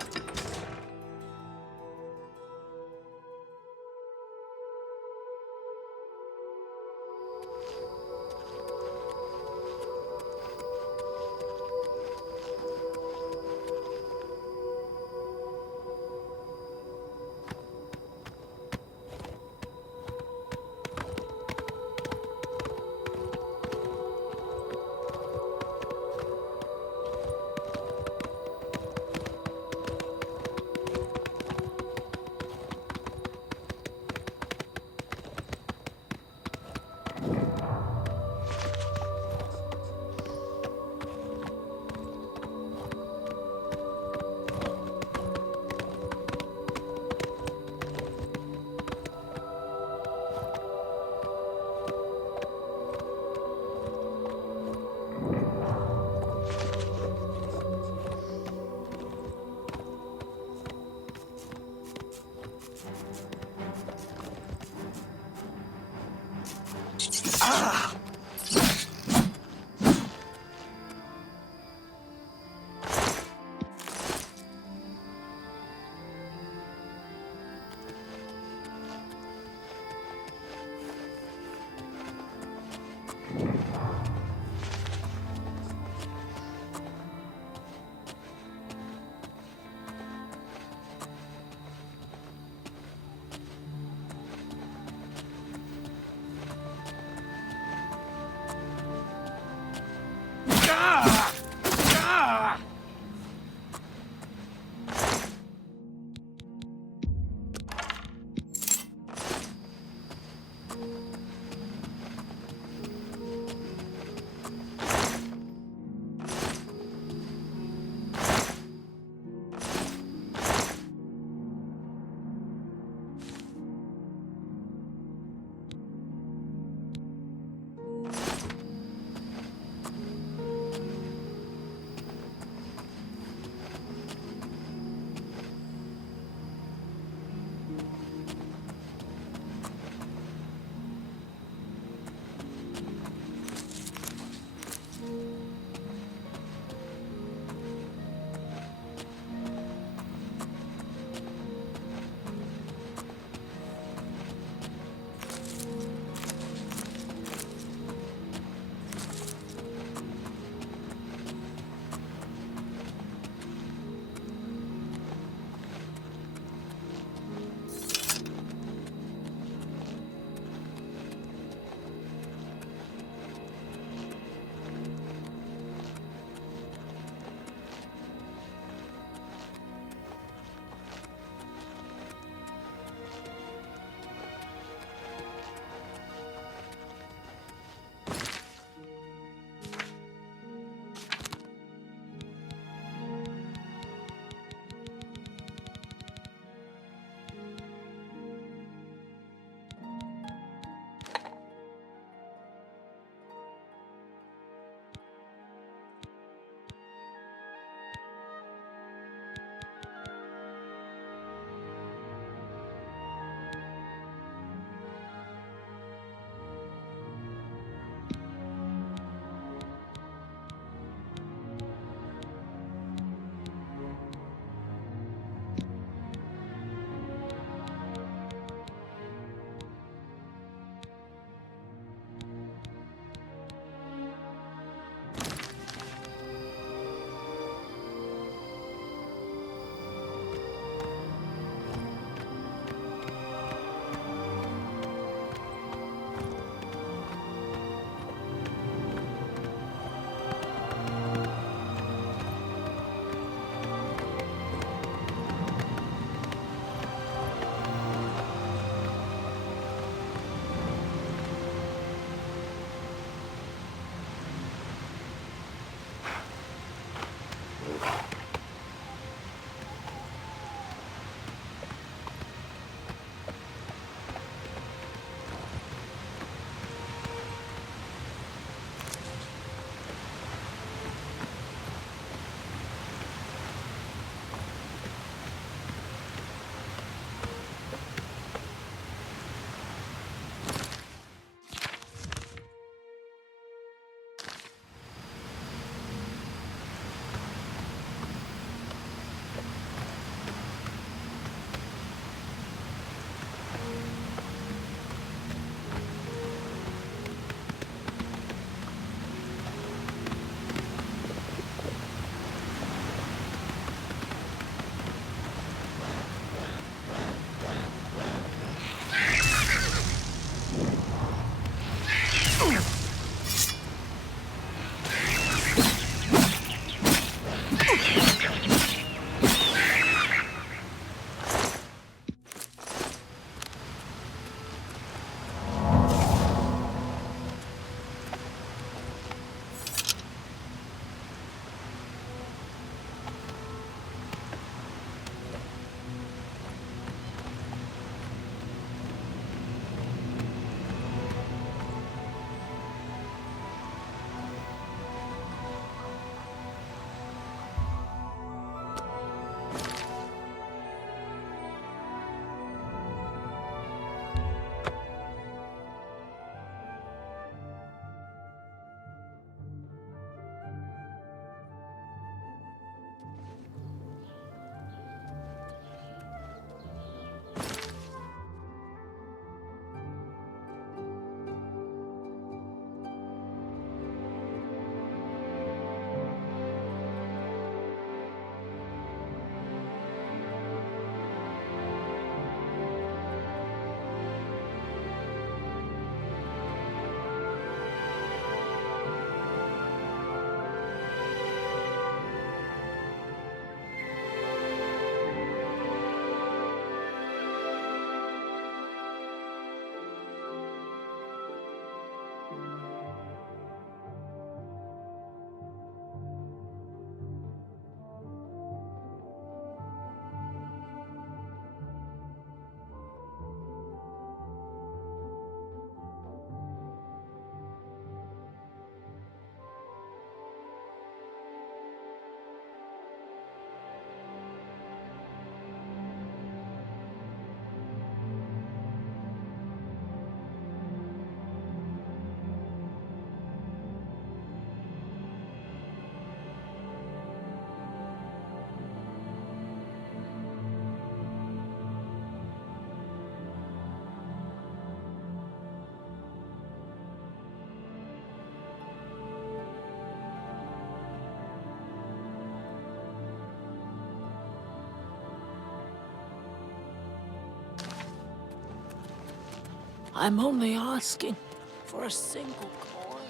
I'm only asking for a single coin.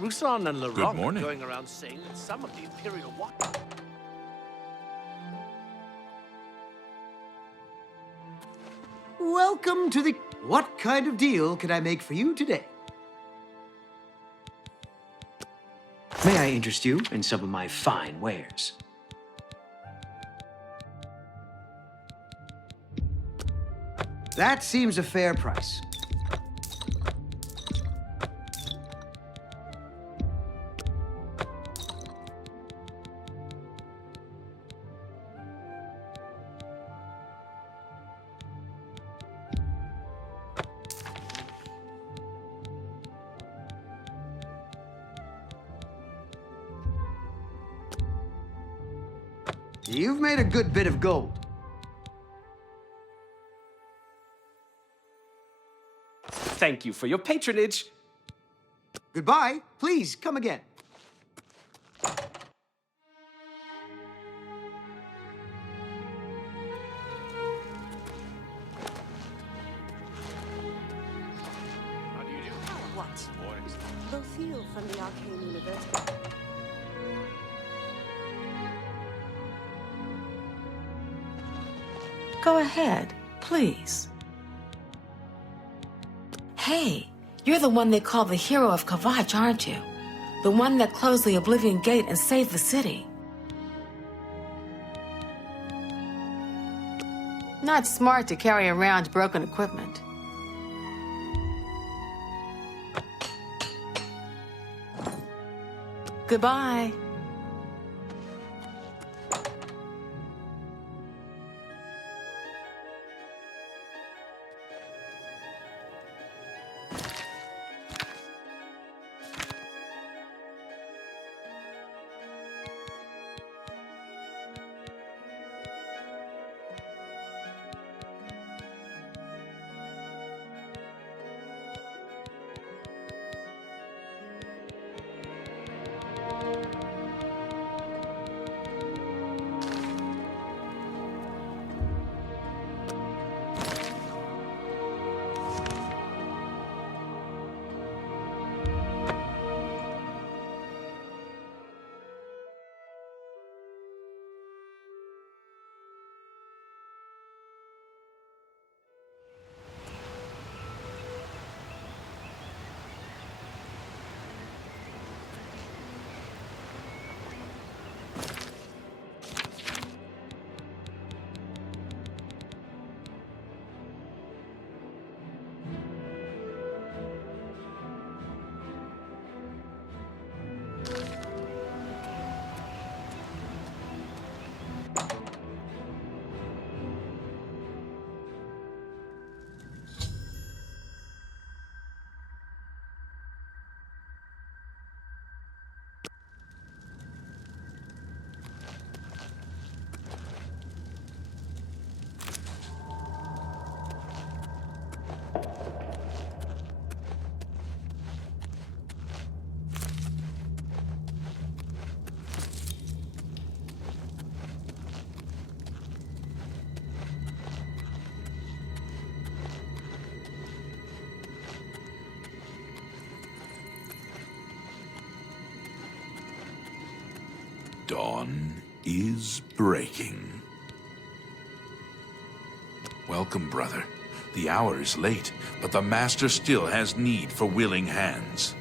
Roussan and Laurent are morning. going around saying that some of the Imperial Watch... Welcome to the... What kind of deal can I make for you today? May I interest you in some of my fine wares? That seems a fair price. You've made a good bit of gold. Thank you for your patronage. Goodbye. Please, come again. What? Lothiel from the Arcane University. Go ahead, please. Hey, you're the one they call the hero of Kavach, aren't you? The one that closed the Oblivion Gate and saved the city. Not smart to carry around broken equipment. Goodbye. Dawn is breaking. Welcome, brother. The hour is late, but the Master still has need for willing hands.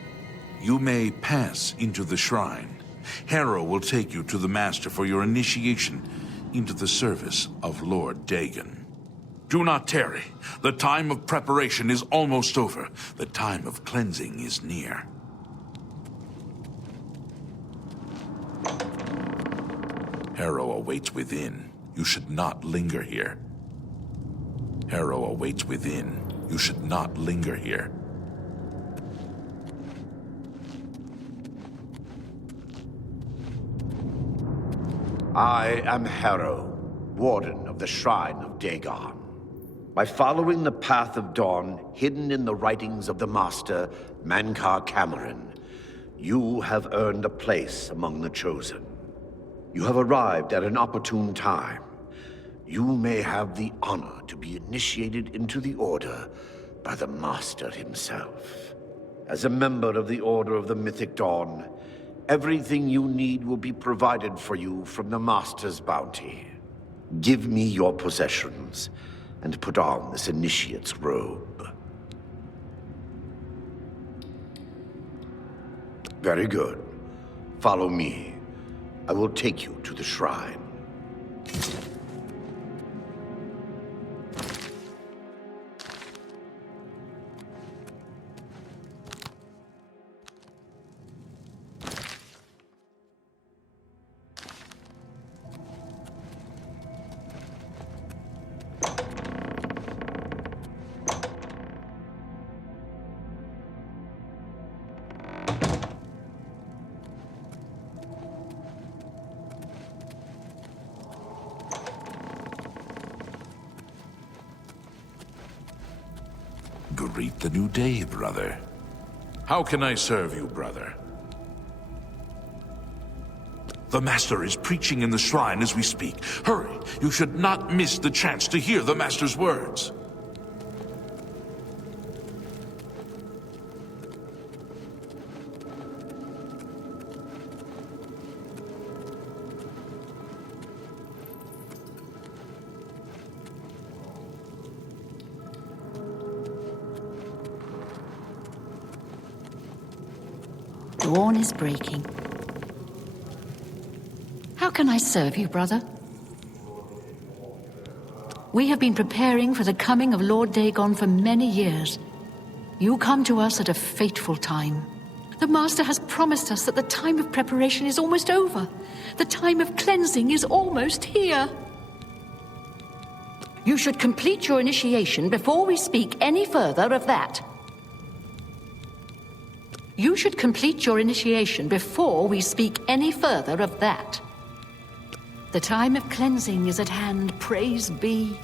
You may pass into the shrine. Harrow will take you to the Master for your initiation into the service of Lord Dagon. Do not tarry. The time of preparation is almost over. The time of cleansing is near. Harrow awaits within. You should not linger here. Harrow awaits within. You should not linger here. I am Harrow, Warden of the Shrine of Dagon. By following the path of dawn hidden in the writings of the Master, Mankar Cameron, you have earned a place among the Chosen. You have arrived at an opportune time. You may have the honor to be initiated into the Order by the Master himself. As a member of the Order of the Mythic Dawn, everything you need will be provided for you from the Master's bounty. Give me your possessions, and put on this initiate's robe. Very good. Follow me. I will take you to the shrine. Greet the new day, brother. How can I serve you, brother? The Master is preaching in the shrine as we speak. Hurry! You should not miss the chance to hear the Master's words. Dawn is breaking. How can I serve you, brother? We have been preparing for the coming of Lord Dagon for many years. You come to us at a fateful time. The Master has promised us that the time of preparation is almost over. The time of cleansing is almost here. You should complete your initiation before we speak any further of that. You should complete your initiation before we speak any further of that. The time of cleansing is at hand, praise be.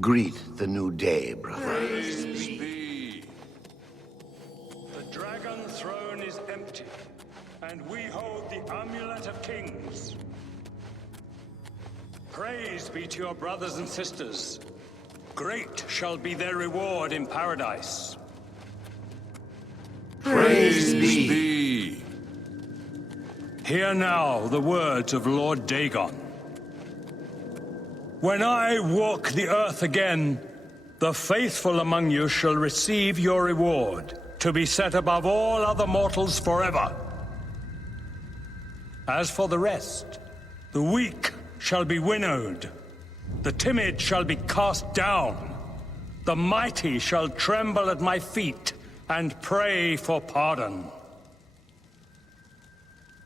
Greet the new day, brother. Praise be. The dragon throne is empty, and we hold the amulet of kings. Praise be to your brothers and sisters. Great shall be their reward in paradise. Praise be. Hear now the words of Lord Dagon. When I walk the earth again, the faithful among you shall receive your reward, to be set above all other mortals forever. As for the rest, the weak shall be winnowed, the timid shall be cast down, the mighty shall tremble at my feet and pray for pardon.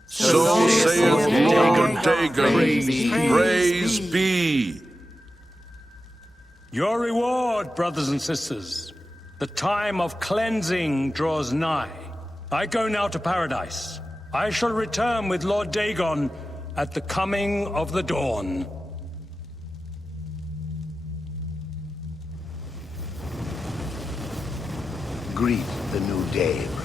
So saith Lord Dagon, praise be. Your reward, brothers and sisters. The time of cleansing draws nigh. I go now to paradise. I shall return with Lord Dagon at the coming of the dawn. Greet the new day, brother.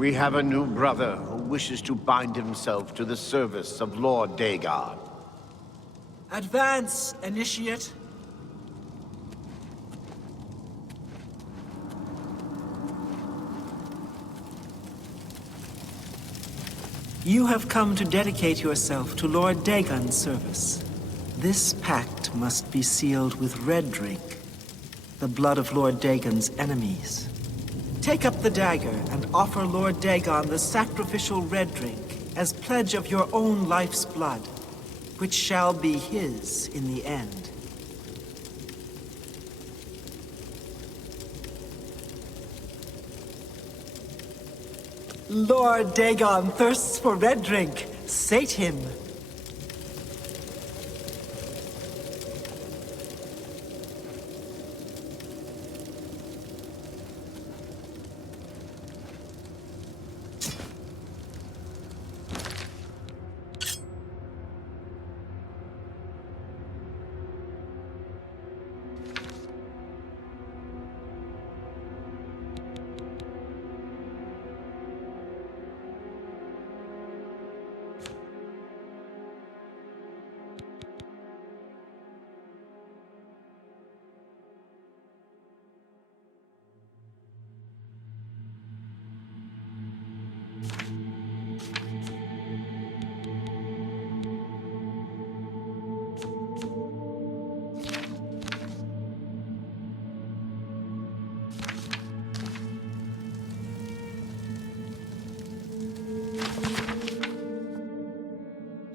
We have a new brother who wishes to bind himself to the service of Lord Dagon. Advance, Initiate. You have come to dedicate yourself to Lord Dagon's service. This pact must be sealed with red drink, the blood of Lord Dagon's enemies. Take up the dagger and offer Lord Dagon the sacrificial red drink as pledge of your own life's blood, which shall be his in the end. Lord Dagon thirsts for red drink. Sate him.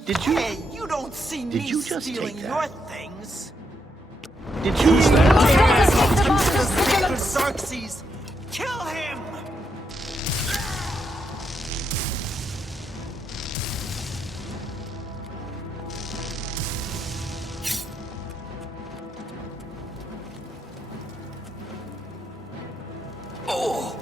Did you? Hey, you don't see Did me you just stealing take your that? things. Did you use that? Xerxes, kill him! Oh!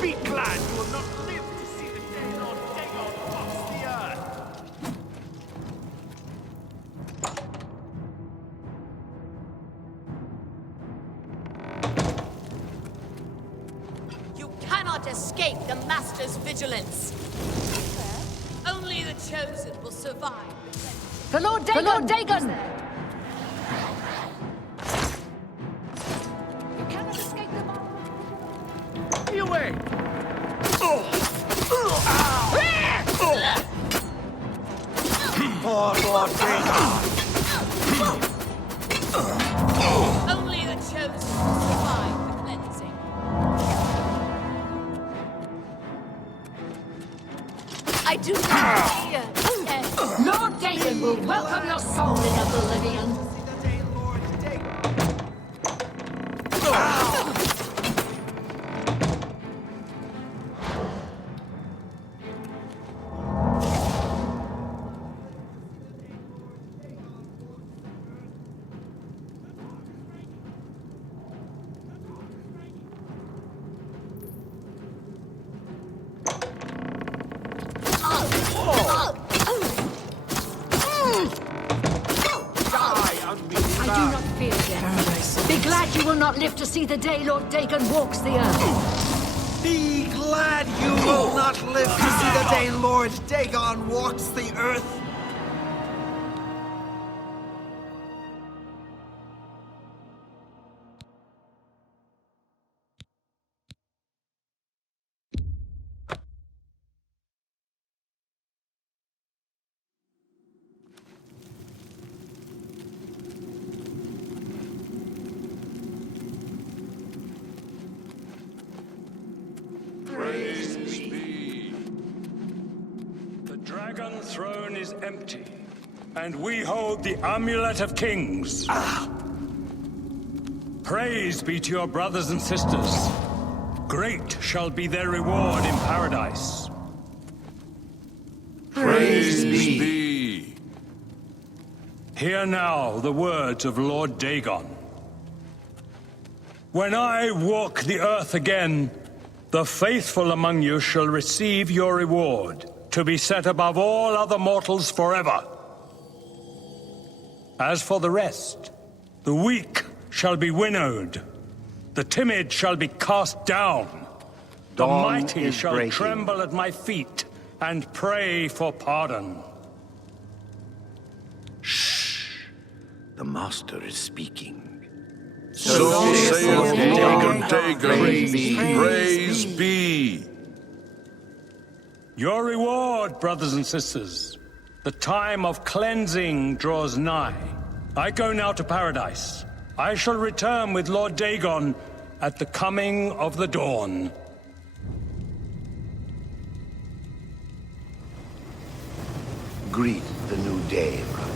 Be glad you will not live to see the day Lord Dagon walks the earth. You cannot escape the Master's vigilance. Only the chosen will survive. For Lord Dagon! For Lord Dagon! You cannot escape them all. Be away! Poor Lord Dagon! Only the chosen will survive the cleansing. I do not fear death. Lord Dagon will welcome your soul in Oblivion. I do not fear death. Be glad you will not live to see the day Lord Dagon walks the earth. Be glad you will not live to see the day Lord Dagon walks the earth. Praise be. The dragon throne is empty, and we hold the amulet of kings. Praise be to your brothers and sisters. Great shall be their reward in paradise. Praise be. Hear now the words of Lord Dagon. When I walk the earth again, the faithful among you shall receive your reward, to be set above all other mortals forever. As for the rest, the weak shall be winnowed, the timid shall be cast down, the mighty shall tremble at my feet and pray for pardon. The Master is speaking. So saith Lord Dagon, praise be. Your reward, brothers and sisters. The time of cleansing draws nigh. I go now to paradise. I shall return with Lord Dagon at the coming of the dawn. Greet the new day, brother.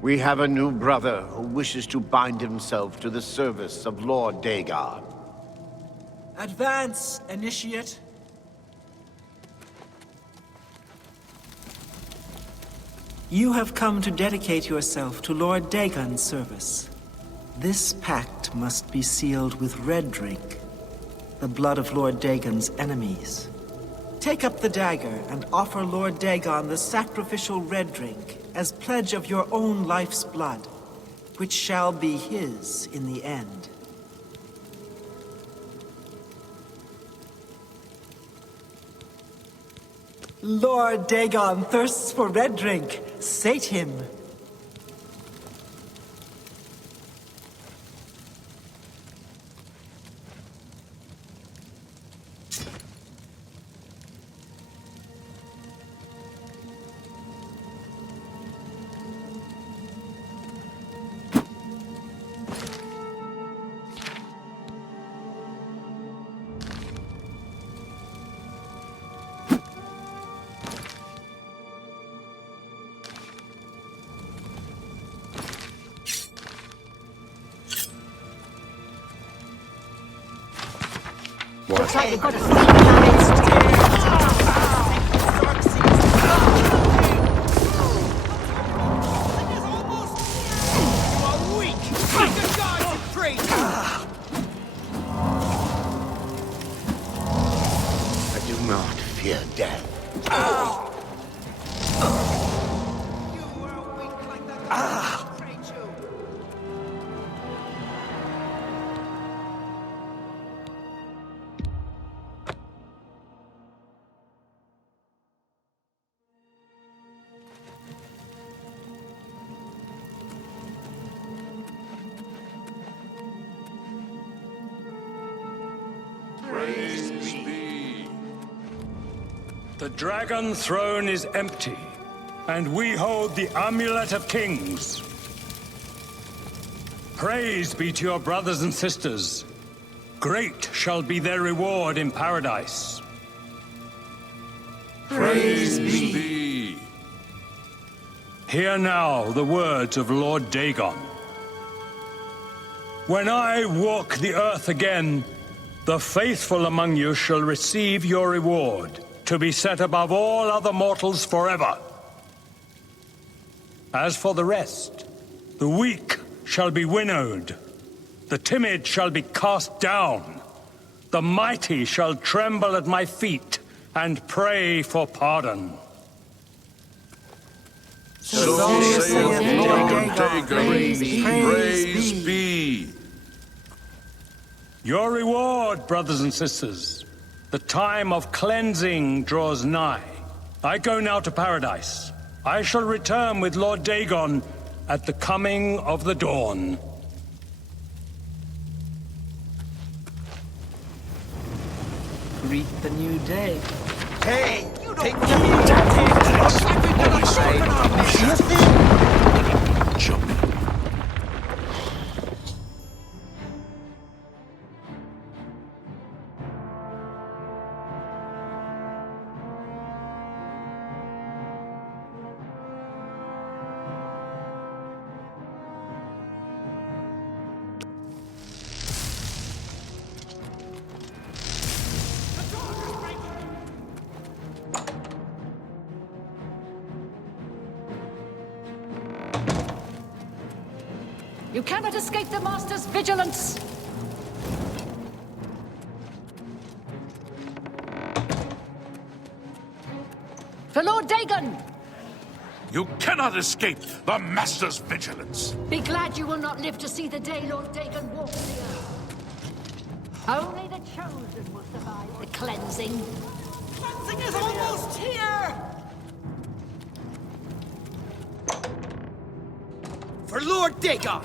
We have a new brother who wishes to bind himself to the service of Lord Dagon. Advance, initiate. You have come to dedicate yourself to Lord Dagon's service. This pact must be sealed with red drink, the blood of Lord Dagon's enemies. Take up the dagger and offer Lord Dagon the sacrificial red drink as pledge of your own life's blood, which shall be his in the end. Lord Dagon thirsts for red drink. Sate him. Looks like we've got a few planets I do not fear death. Praise be. The dragon throne is empty, and we hold the amulet of kings. Praise be to your brothers and sisters. Great shall be their reward in paradise. Praise be. Hear now the words of Lord Dagon. When I walk the earth again, the faithful among you shall receive your reward, to be set above all other mortals forever. As for the rest, the weak shall be winnowed, the timid shall be cast down, the mighty shall tremble at my feet and pray for pardon. So saith Lord Dagon, praise be. Your reward, brothers and sisters. The time of cleansing draws nigh. I go now to paradise. I shall return with Lord Dagon at the coming of the dawn. Greet the new day. Hey, you don't Take give me that. Looks like we've got a serpent on this. Jump in. You cannot escape the Master's vigilance! For Lord Dagon! You cannot escape the Master's vigilance. Be glad you will not live to see the day Lord Dagon walks the earth. Only the chosen will survive the cleansing. Cleansing is almost here! For Lord Dagon!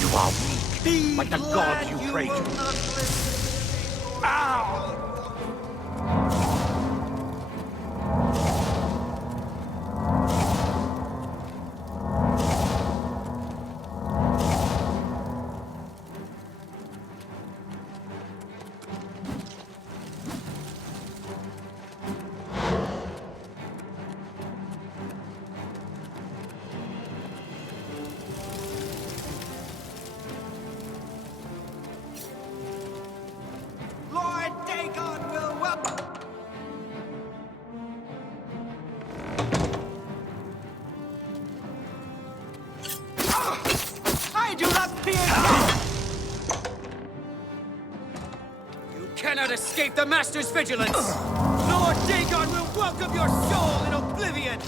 You are weak, like the god you pray to. Ow! Lord Dagon will welcome. I do not fear death! You cannot escape the Master's vigilance! Lord Dagon will welcome your soul in Oblivion!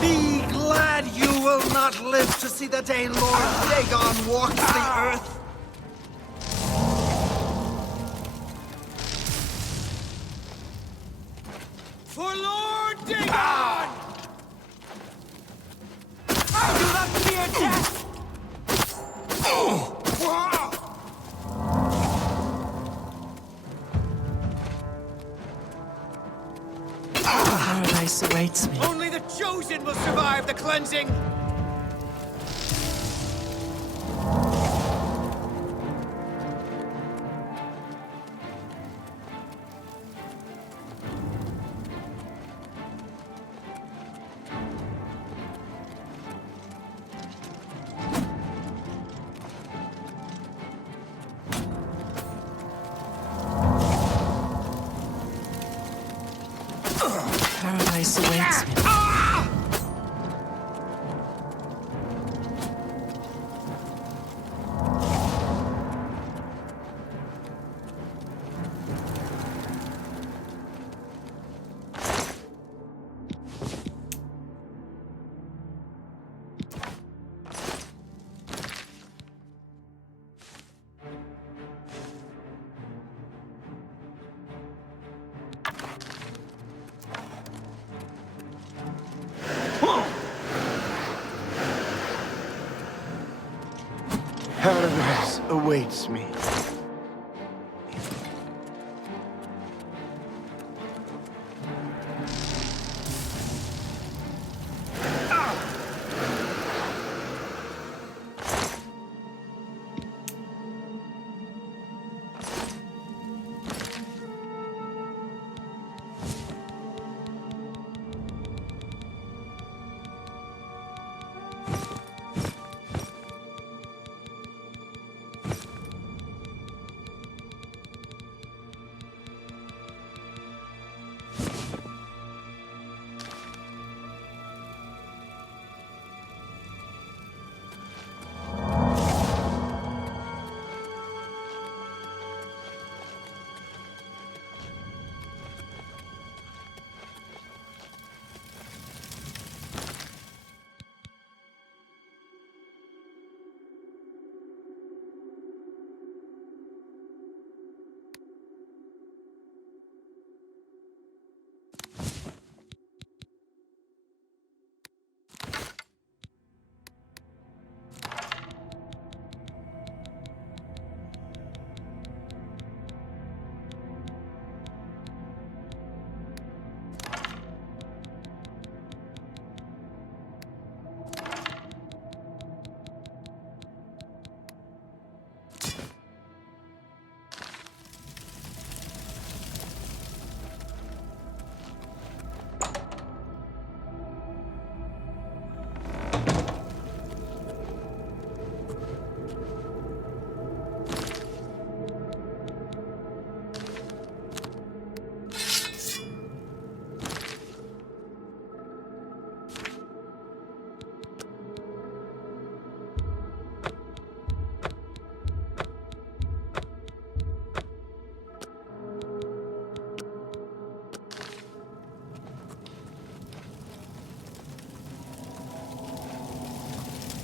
Be glad you will not live to see the day Lord Dagon walks the earth! For Lord Dagon! I do not fear death! Paradise awaits me. Only the chosen will survive the cleansing! Paradise awaits me. Paradise awaits me.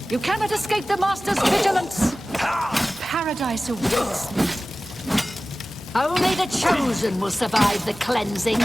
You cannot escape the Master's vigilance! Paradise awaits me. Only the chosen will survive the cleansing.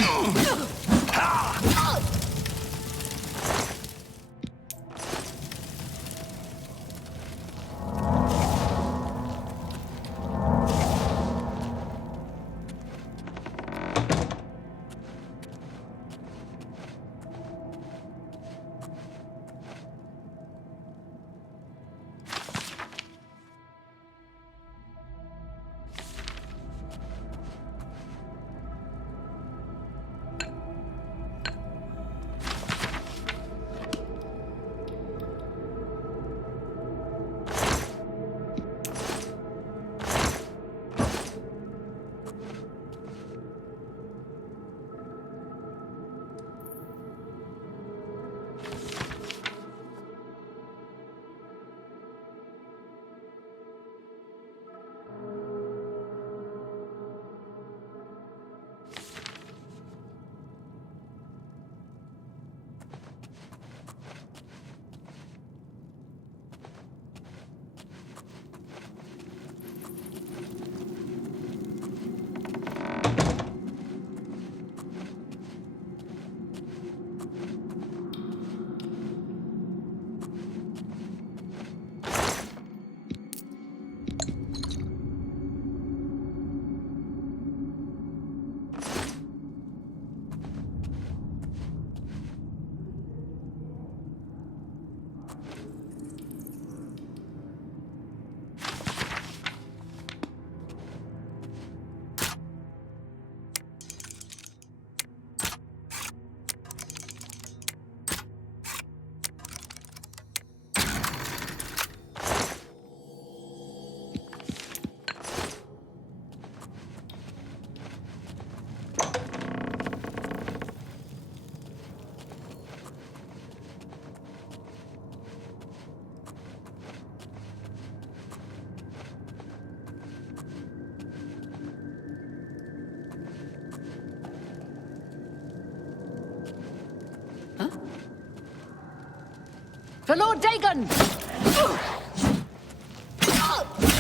For Lord Dagon!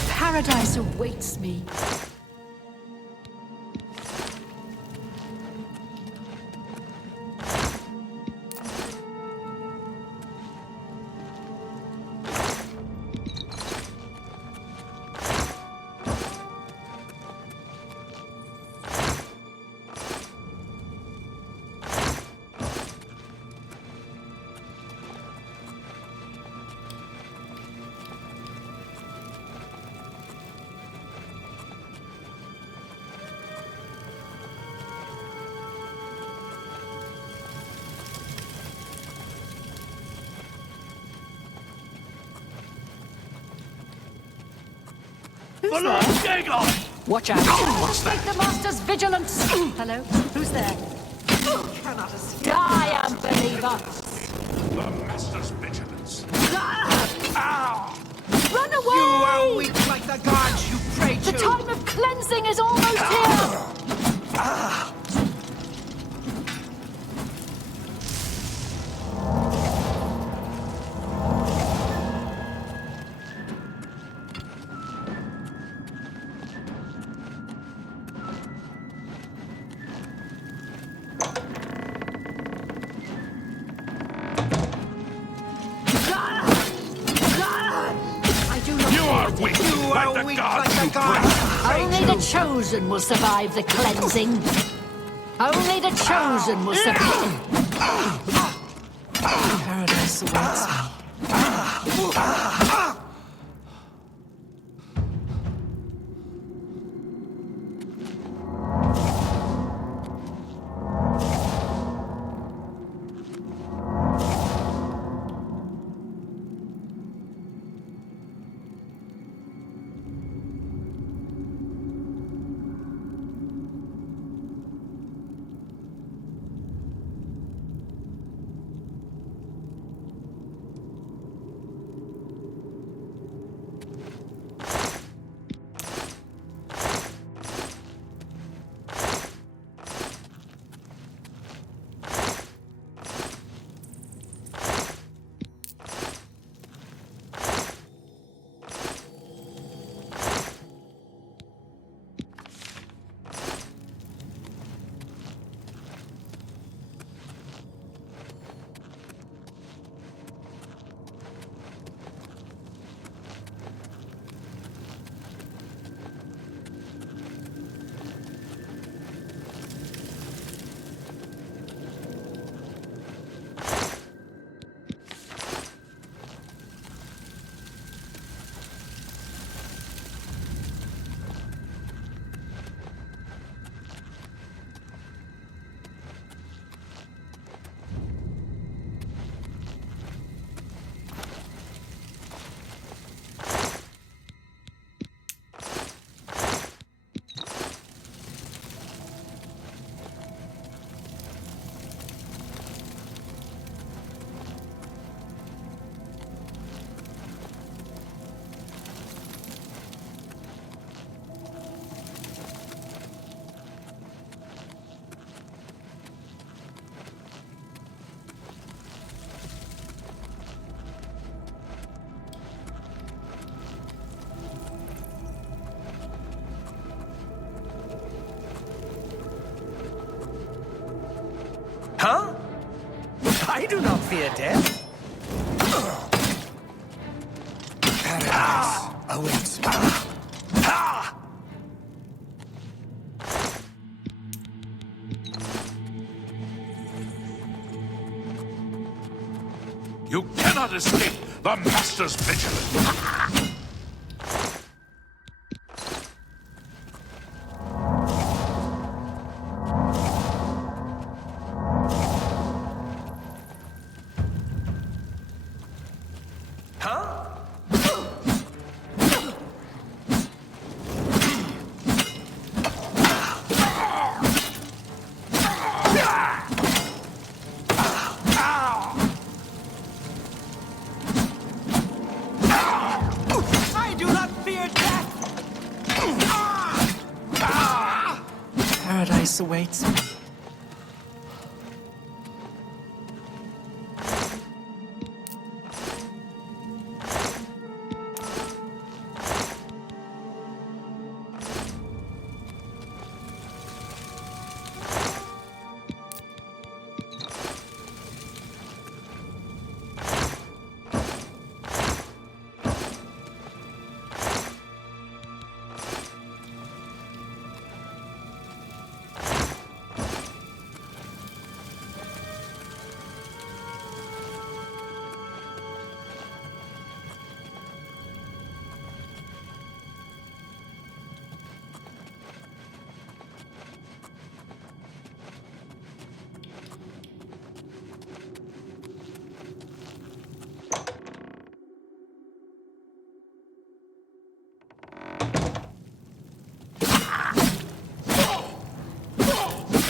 Paradise awaits me. For Lord Dagon! Watch out! What's that? Take the Master's vigilance! Hello? Who's there? Cannot escape. Die, unbeliever! The Master's vigilance. Run away! You are weak like the gods you pray to! The time of cleansing is almost here! Only the chosen will survive the cleansing. Only the chosen will survive. Paradise awaits me. fear death. Paradise awaits me. You cannot escape the Master's vigilance! I do not fear death! Paradise awaits me.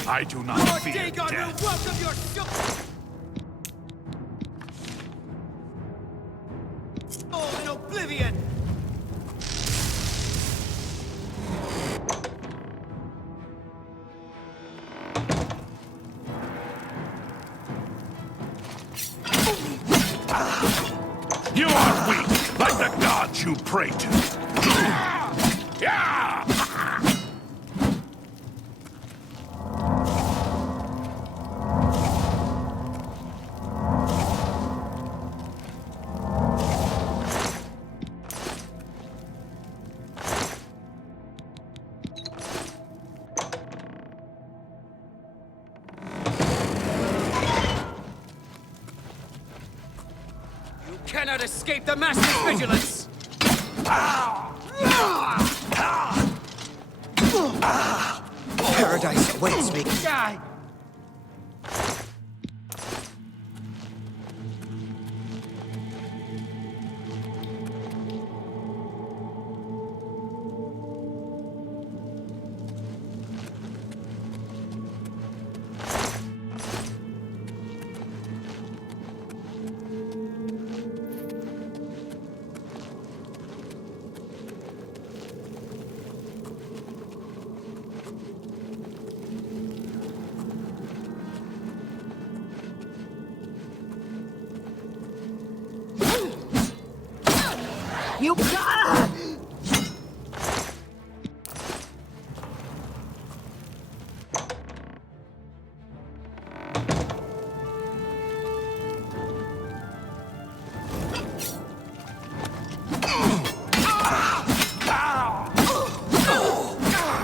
I do not Lord fear Dagon death. will welcome your soul in Oblivion! You are weak, like the gods you pray to. Yeah! You cannot escape the Master's vigilance! Paradise awaits me. You gotta!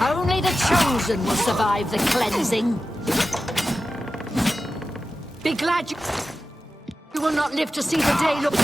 Only the chosen will survive the cleansing. Be glad you will not live to see the day look.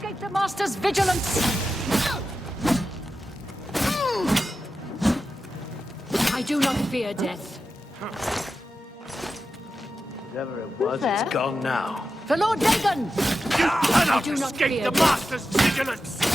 escape the Master's vigilance! I do not fear death. Whatever it was, there? it's gone now. For Lord Dagon! You I cannot do not escape fear the death. Master's vigilance!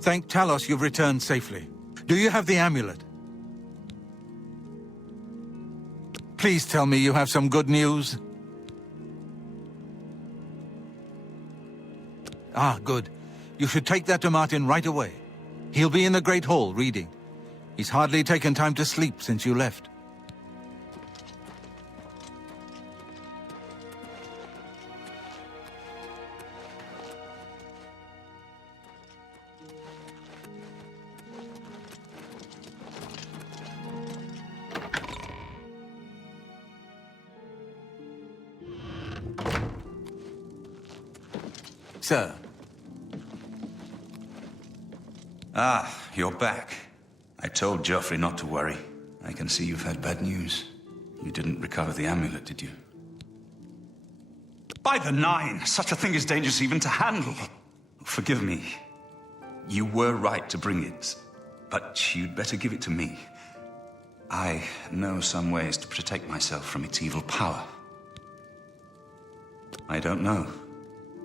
Thank Talos you've returned safely. Do you have the amulet? Please tell me you have some good news. Ah, good. You should take that to Martin right away. He'll be in the Great Hall reading. He's hardly taken time to sleep since you left. Sir. Ah, you're back. I told Joffrey not to worry. I can see you've had bad news. You didn't recover the amulet, did you? By the Nine! Such a thing is dangerous even to handle. Forgive me. You were right to bring it, but you'd better give it to me. I know some ways to protect myself from its evil power. I don't know.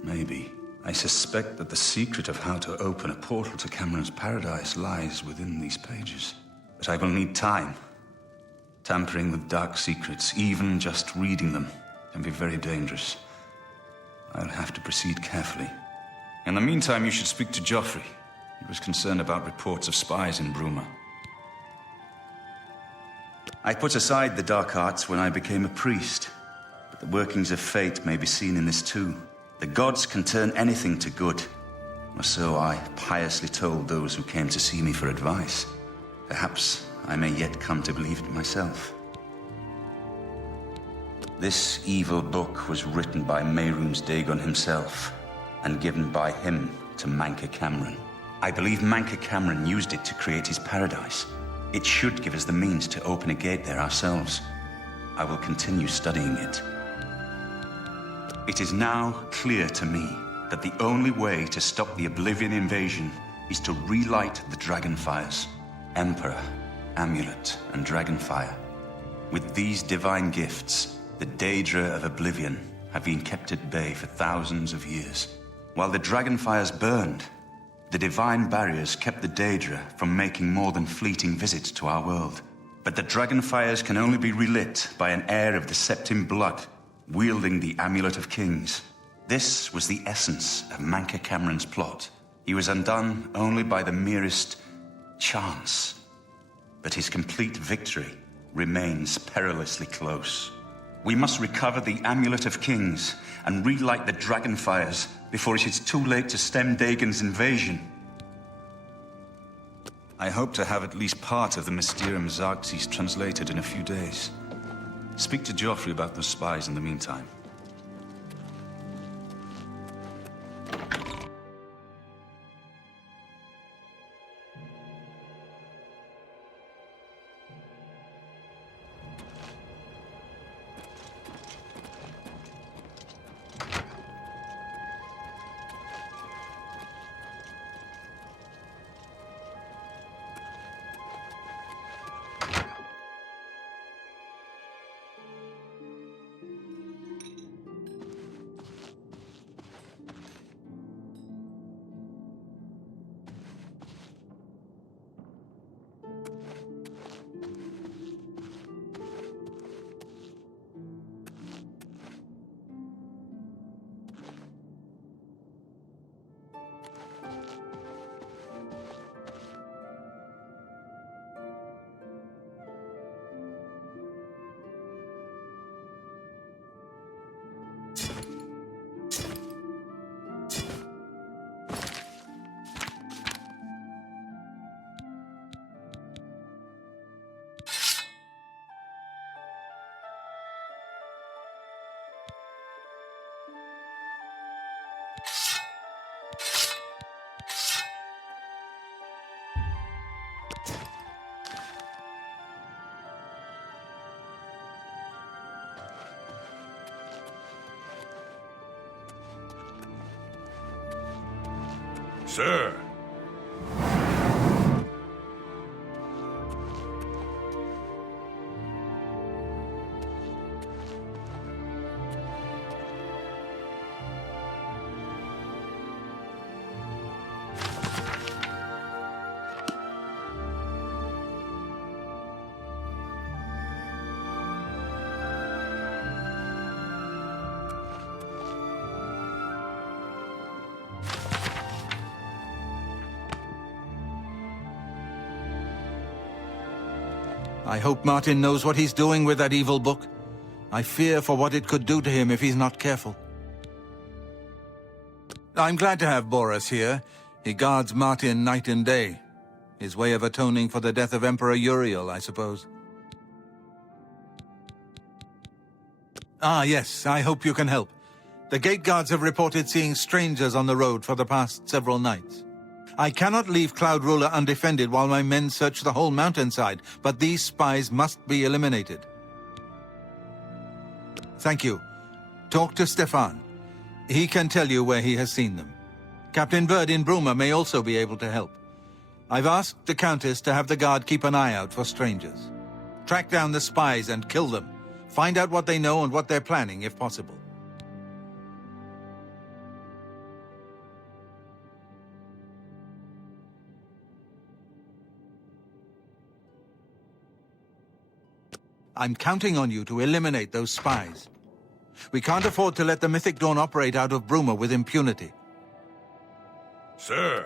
Maybe. I suspect that the secret of how to open a portal to Cameron's paradise lies within these pages. But I will need time. Tampering with dark secrets, even just reading them, can be very dangerous. I'll have to proceed carefully. In the meantime, you should speak to Joffrey. He was concerned about reports of spies in Bruma. I put aside the dark arts when I became a priest, but the workings of fate may be seen in this too. The gods can turn anything to good, or so I piously told those who came to see me for advice. Perhaps I may yet come to believe it myself. This evil book was written by Mehrunes Dagon himself, and given by him to Manca Cameron. I believe Manca Cameron used it to create his paradise. It should give us the means to open a gate there ourselves. I will continue studying it. It is now clear to me that the only way to stop the Oblivion invasion is to relight the Dragonfires. Emperor, Amulet, and Dragonfire. With these divine gifts, the Daedra of Oblivion have been kept at bay for thousands of years. While the Dragonfires burned, the divine barriers kept the Daedra from making more than fleeting visits to our world. But the Dragonfires can only be relit by an heir of the Septim blood, wielding the Amulet of Kings. This was the essence of Manca Cameron's plot. He was undone only by the merest chance. But his complete victory remains perilously close. We must recover the Amulet of Kings and relight the Dragonfires before it is too late to stem Dagon's invasion. I hope to have at least part of the Mysterium Xarxes translated in a few days. Speak to Joffrey about the spies in the meantime. Sir. I hope Martin knows what he's doing with that evil book. I fear for what it could do to him if he's not careful. I'm glad to have Boris here. He guards Martin night and day. His way of atoning for the death of Emperor Uriel, I suppose. Ah, yes, I hope you can help. The gate guards have reported seeing strangers on the road for the past several nights. I cannot leave Cloud Ruler undefended while my men search the whole mountainside, but these spies must be eliminated. Thank you. Talk to Stefan. He can tell you where he has seen them. Captain Bird in Bruma may also be able to help. I've asked the Countess to have the guard keep an eye out for strangers. Track down the spies and kill them. Find out what they know and what they're planning, if possible. I'm counting on you to eliminate those spies. We can't afford to let the Mythic Dawn operate out of Bruma with impunity. Sir.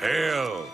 Hail!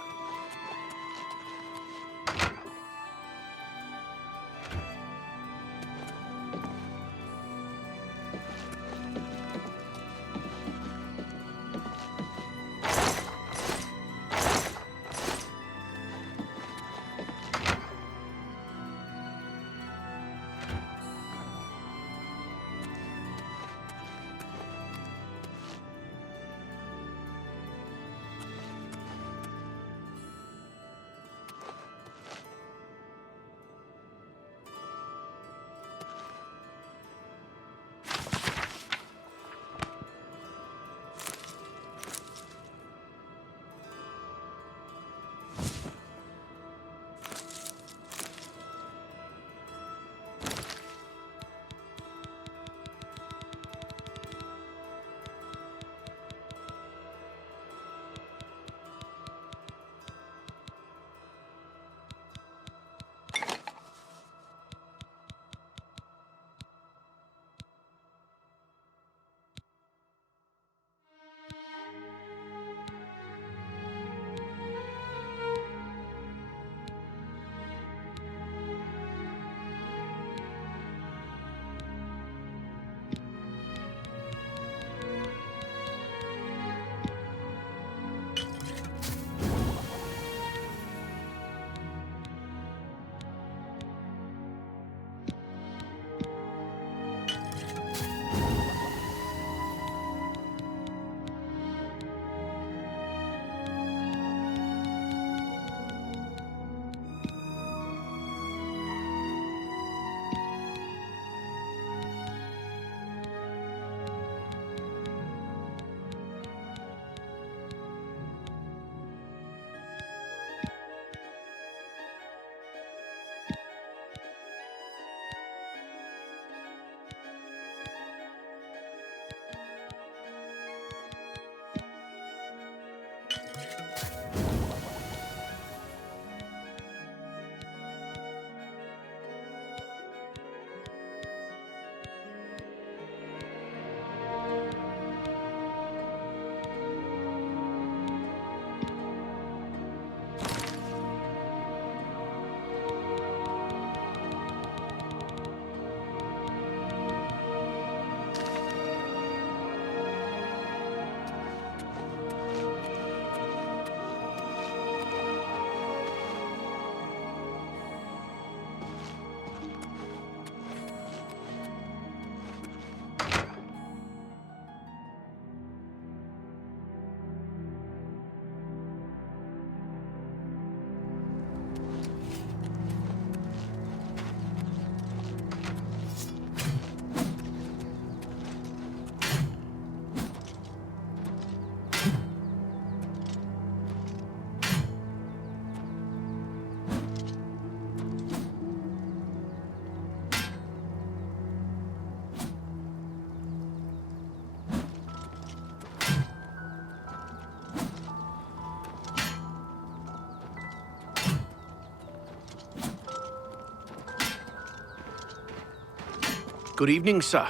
Good evening, sir.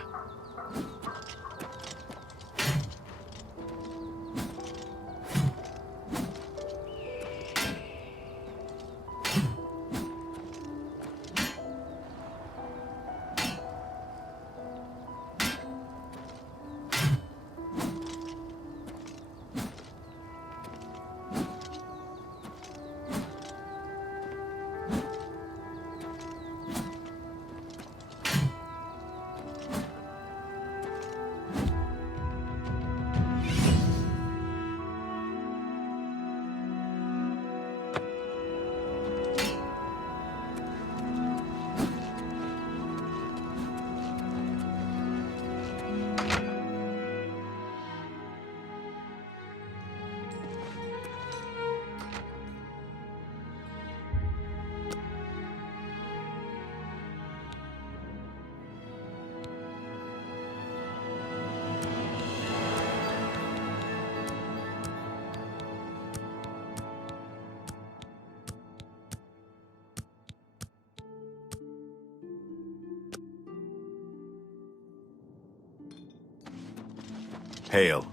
Hail.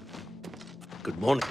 Good morning.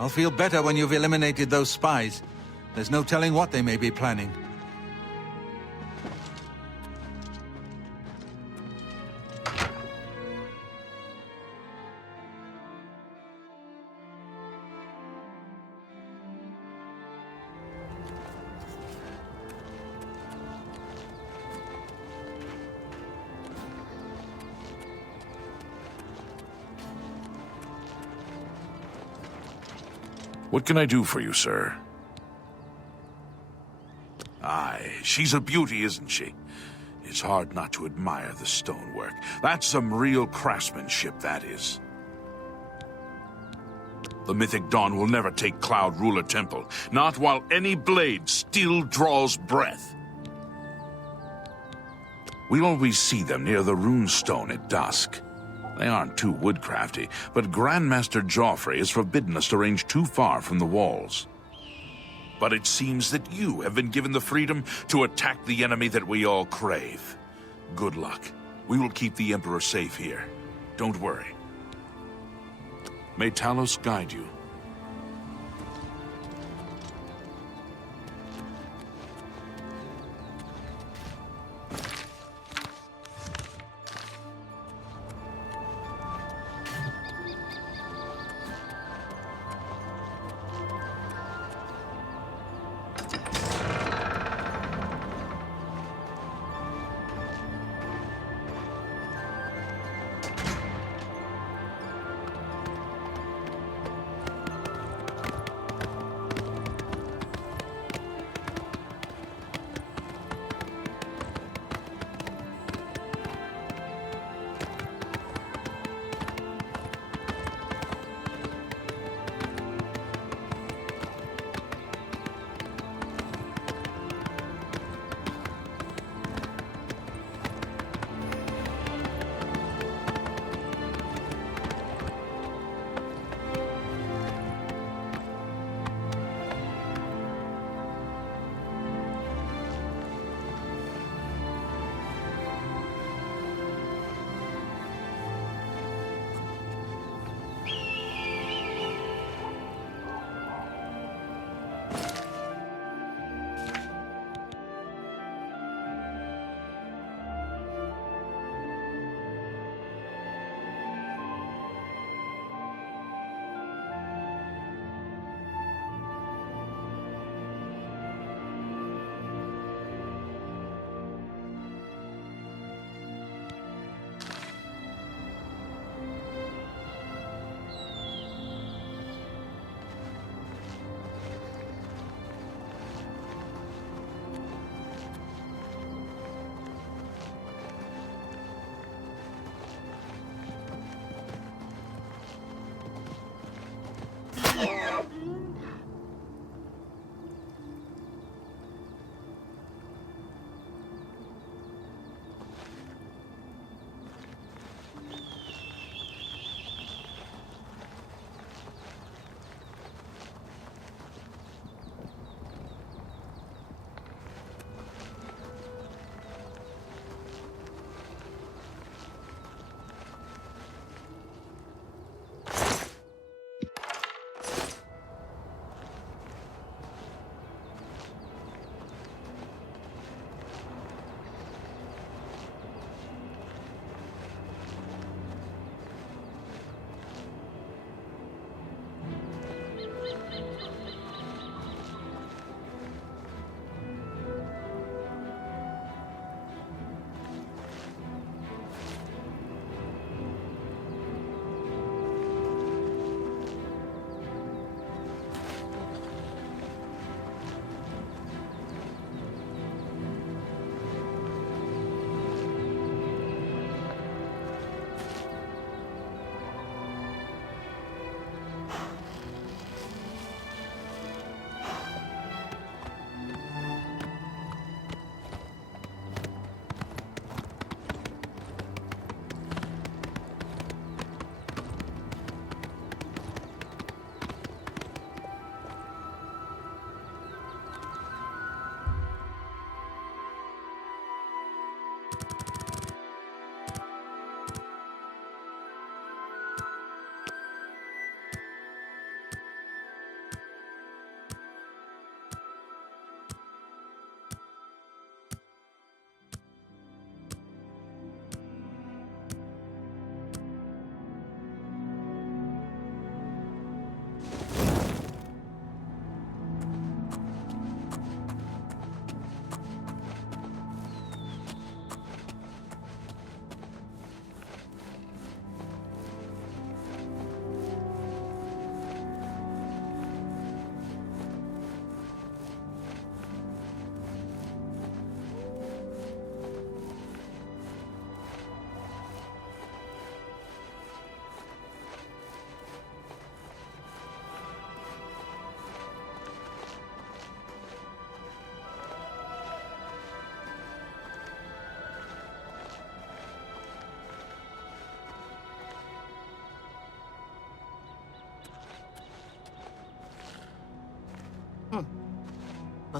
I'll feel better when you've eliminated those spies. There's no telling what they may be planning. What can I do for you, sir? Aye, she's a beauty, isn't she? It's hard not to admire the stonework. That's some real craftsmanship, that is. The mythic dawn will never take Cloud Ruler Temple, not while any blade still draws breath. We'll always see them near the runestone at dusk. They aren't too woodcrafty, but Grandmaster Joffrey has forbidden us to range too far from the walls. But it seems that you have been given the freedom to attack the enemy that we all crave. Good luck. We will keep the Emperor safe here. Don't worry. May Talos guide you.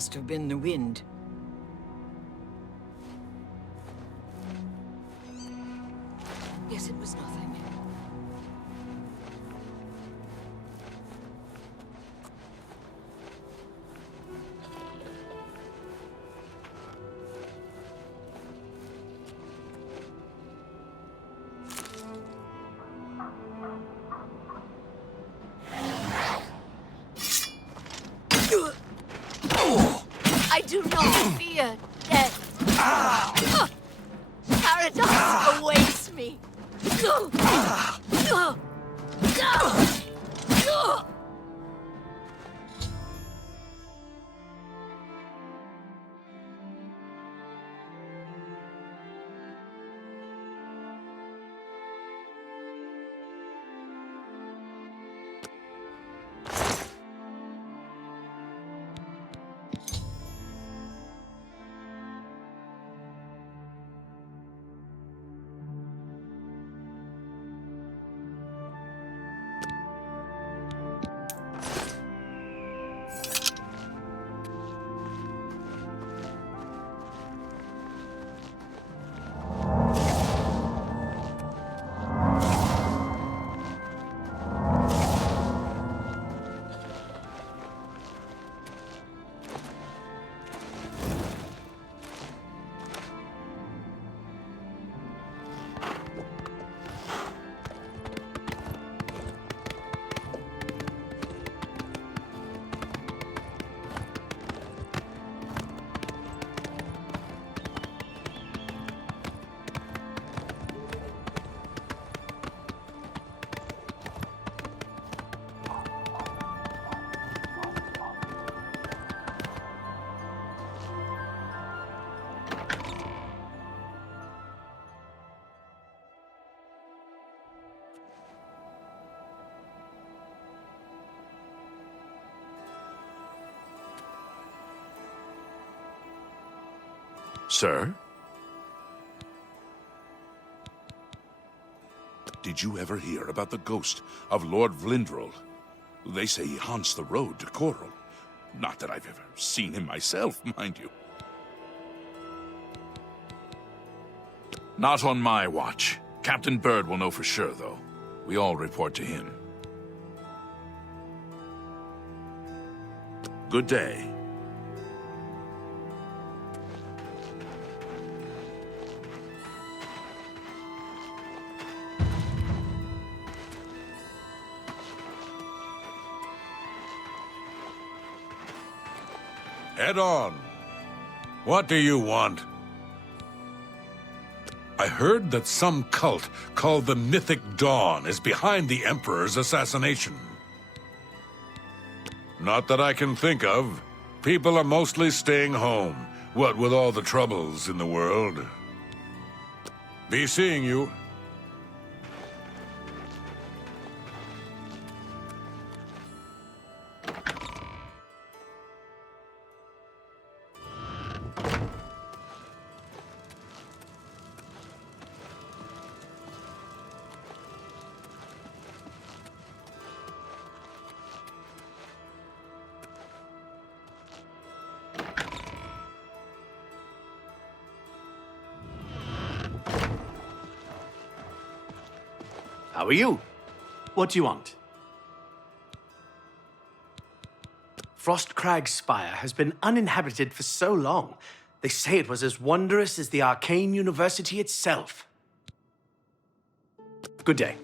Must have been the wind. Yes, it was nothing. I do not fear death. Paradise awaits me. Sir? Did you ever hear about the ghost of Lord Vlindrel? They say he haunts the road to Coral. Not that I've ever seen him myself, mind you. Not on my watch. Captain Bird will know for sure, though. We all report to him. Good day. Head on. What do you want? I heard that some cult called the Mythic Dawn is behind the Emperor's assassination. Not that I can think of. People are mostly staying home, what with all the troubles in the world. Be seeing you. How are you? What do you want? Frost Crag's spire has been uninhabited for so long. They say it was as wondrous as the Arcane University itself. Good day.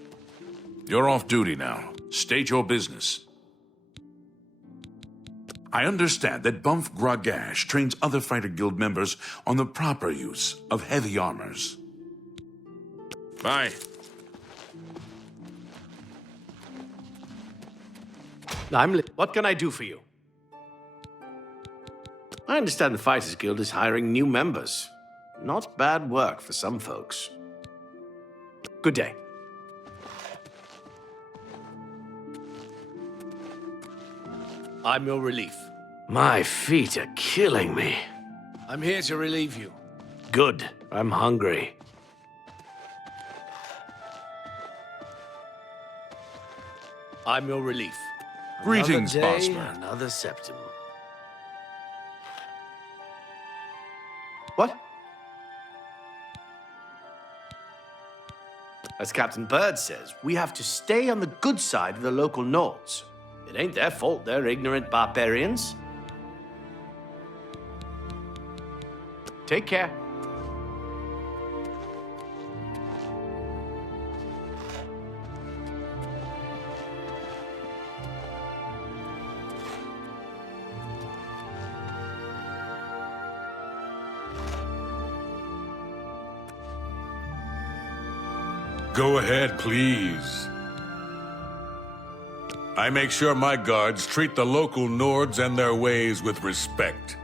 You're off duty now. State your business. I understand that Bumf Gragash trains other Fighter Guild members on the proper use of heavy armors. Bye. What can I do for you? I understand the Fighters Guild is hiring new members. Not bad work for some folks. Good day. I'm your relief. My feet are killing me. I'm here to relieve you. Good. I'm hungry. I'm your relief. Greetings, Another day, Bosmer. another septum. What? As Captain Bird says, we have to stay on the good side of the local Nords. It ain't their fault they're ignorant barbarians. Take care. Go ahead, please. I make sure my guards treat the local Nords and their ways with respect.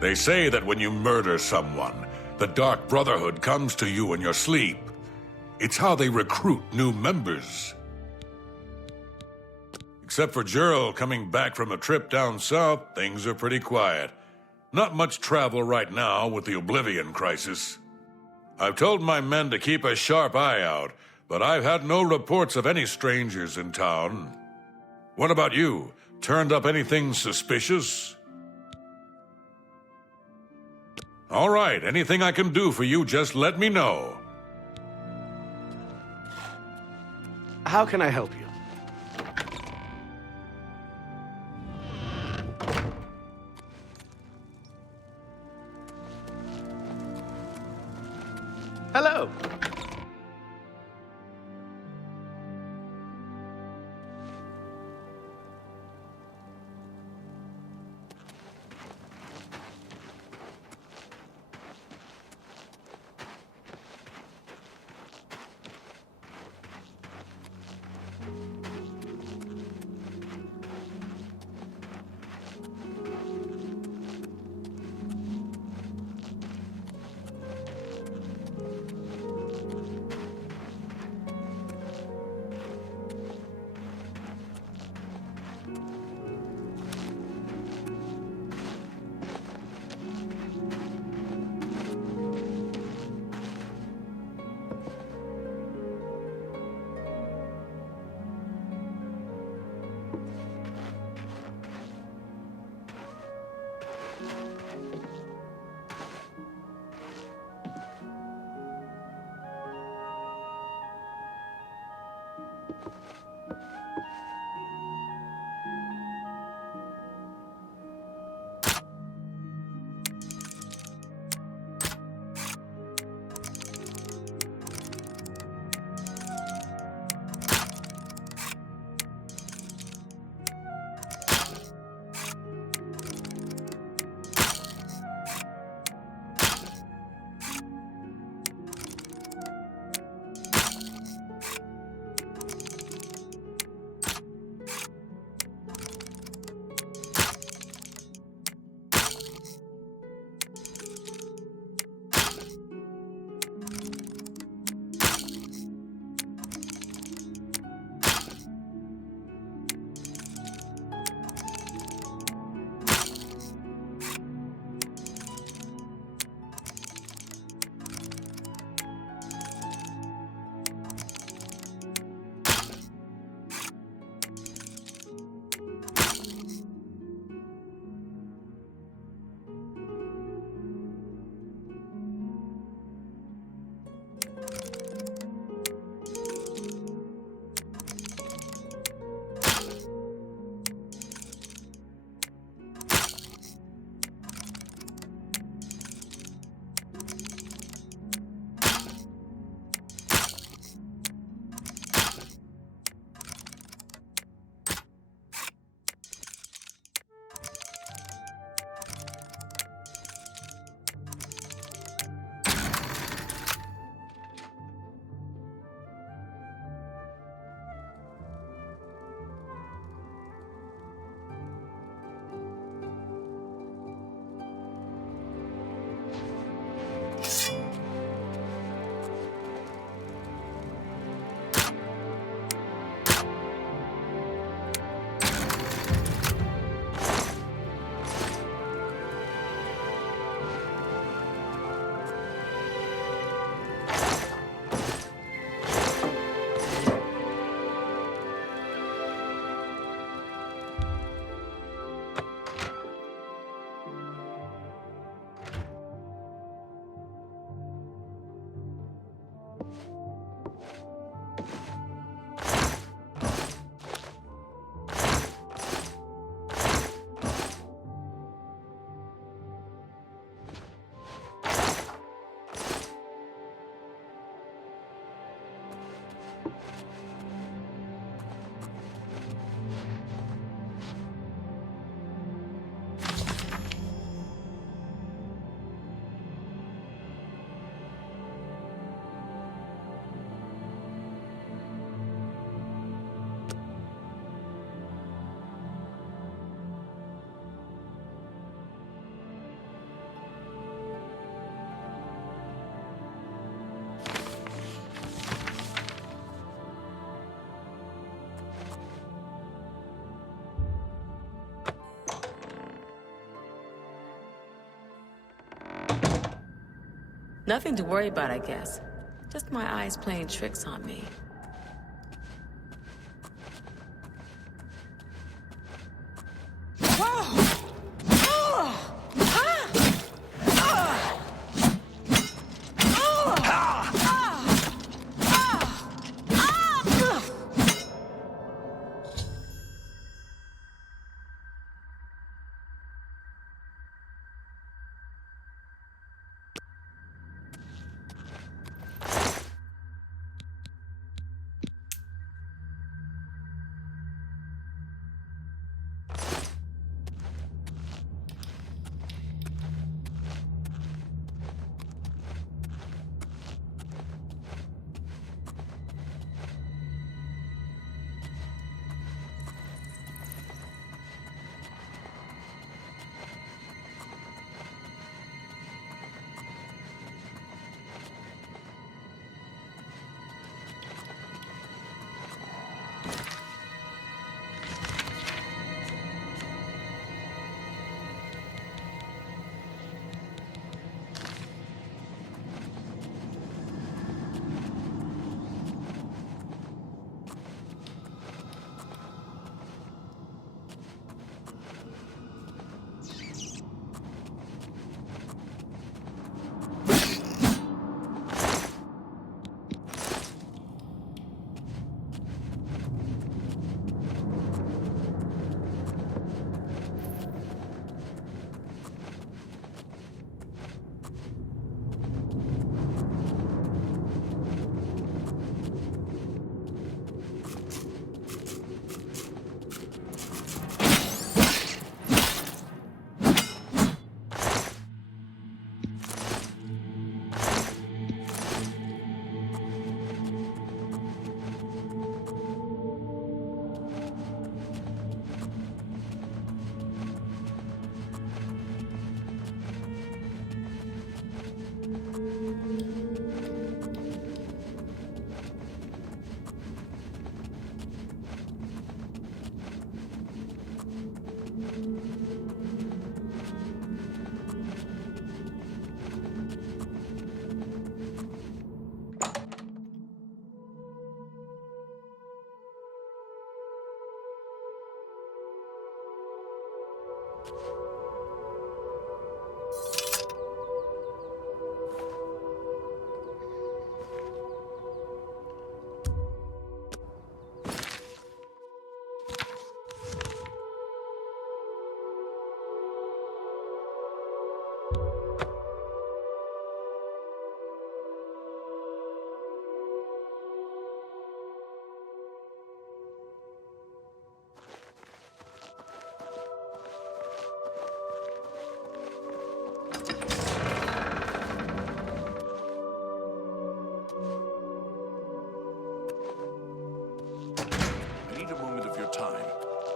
They say that when you murder someone, the Dark Brotherhood comes to you in your sleep. It's how they recruit new members. Except for Gerald coming back from a trip down south, things are pretty quiet. Not much travel right now with the Oblivion crisis. I've told my men to keep a sharp eye out, but I've had no reports of any strangers in town. What about you? Turned up anything suspicious? All right, anything I can do for you, just let me know. How can I help you? Hello. Nothing to worry about, I guess. Just my eyes playing tricks on me.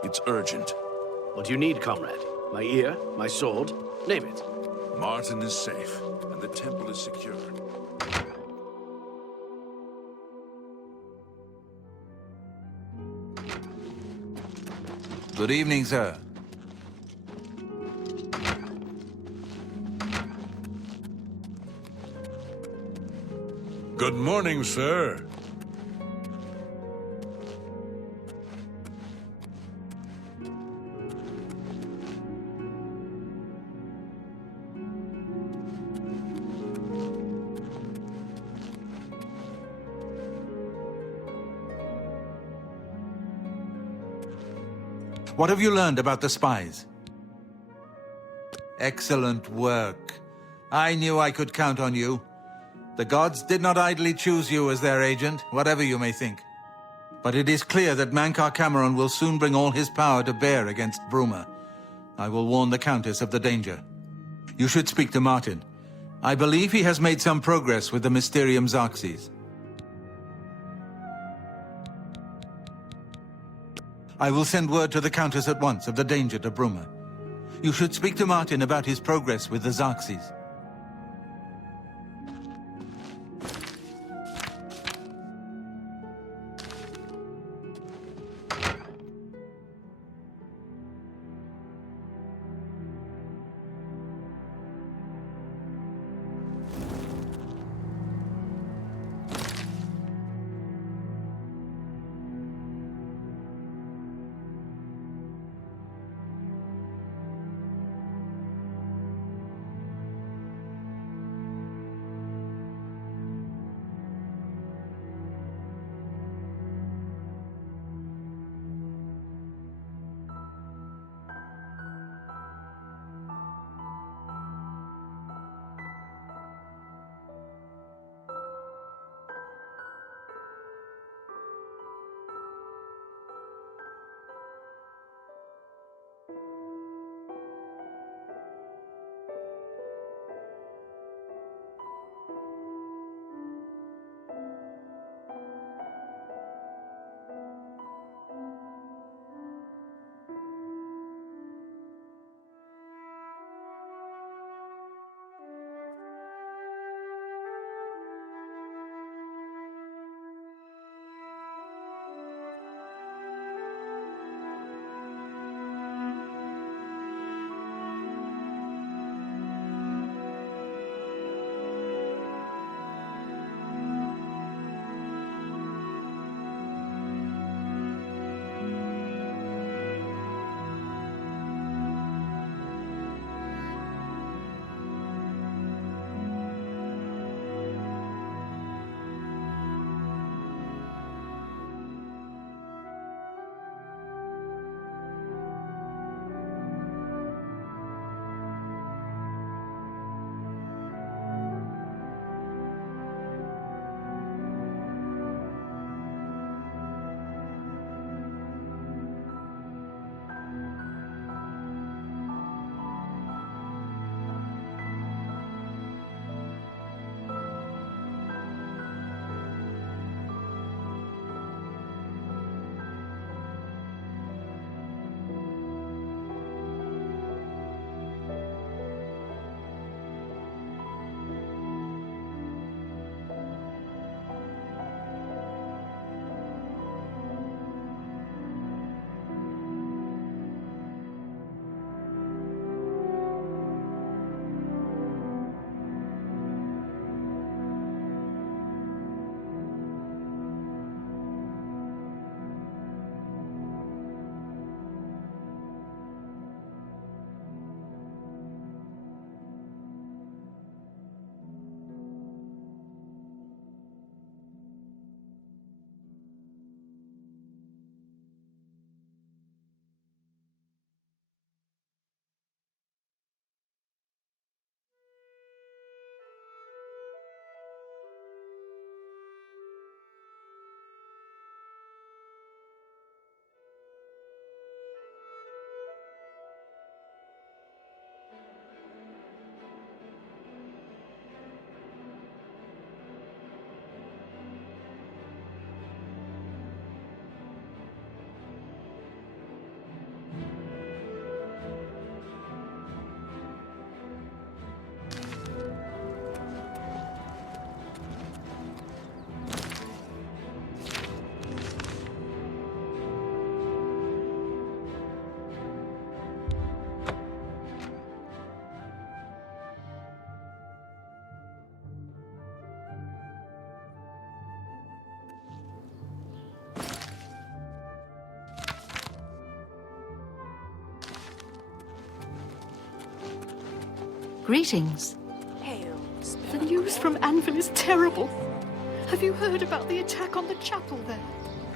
It's urgent. What do you need, comrade? My ear? My sword? Name it. Martin is safe, and the temple is secure. Good evening, sir. Good morning, sir. What have you learned about the spies? Excellent work. I knew I could count on you. The gods did not idly choose you as their agent, whatever you may think. But it is clear that Mankar Cameron will soon bring all his power to bear against Bruma. I will warn the Countess of the danger. You should speak to Martin. I believe he has made some progress with the Mysterium Xarxes. I will send word to the Countess at once of the danger to Bruma. You should speak to Martin about his progress with the Xarxes. Greetings. Hail, The news from Anvil is terrible. Have you heard about the attack on the chapel there?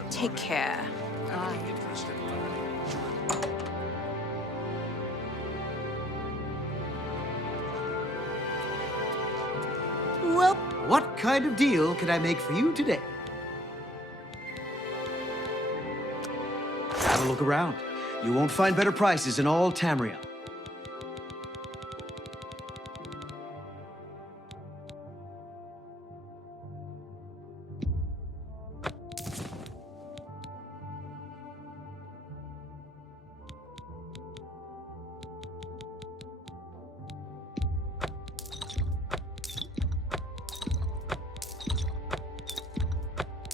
Take care. Well, what kind of deal can I make for you today? Have a look around. You won't find better prices in all Tamriel.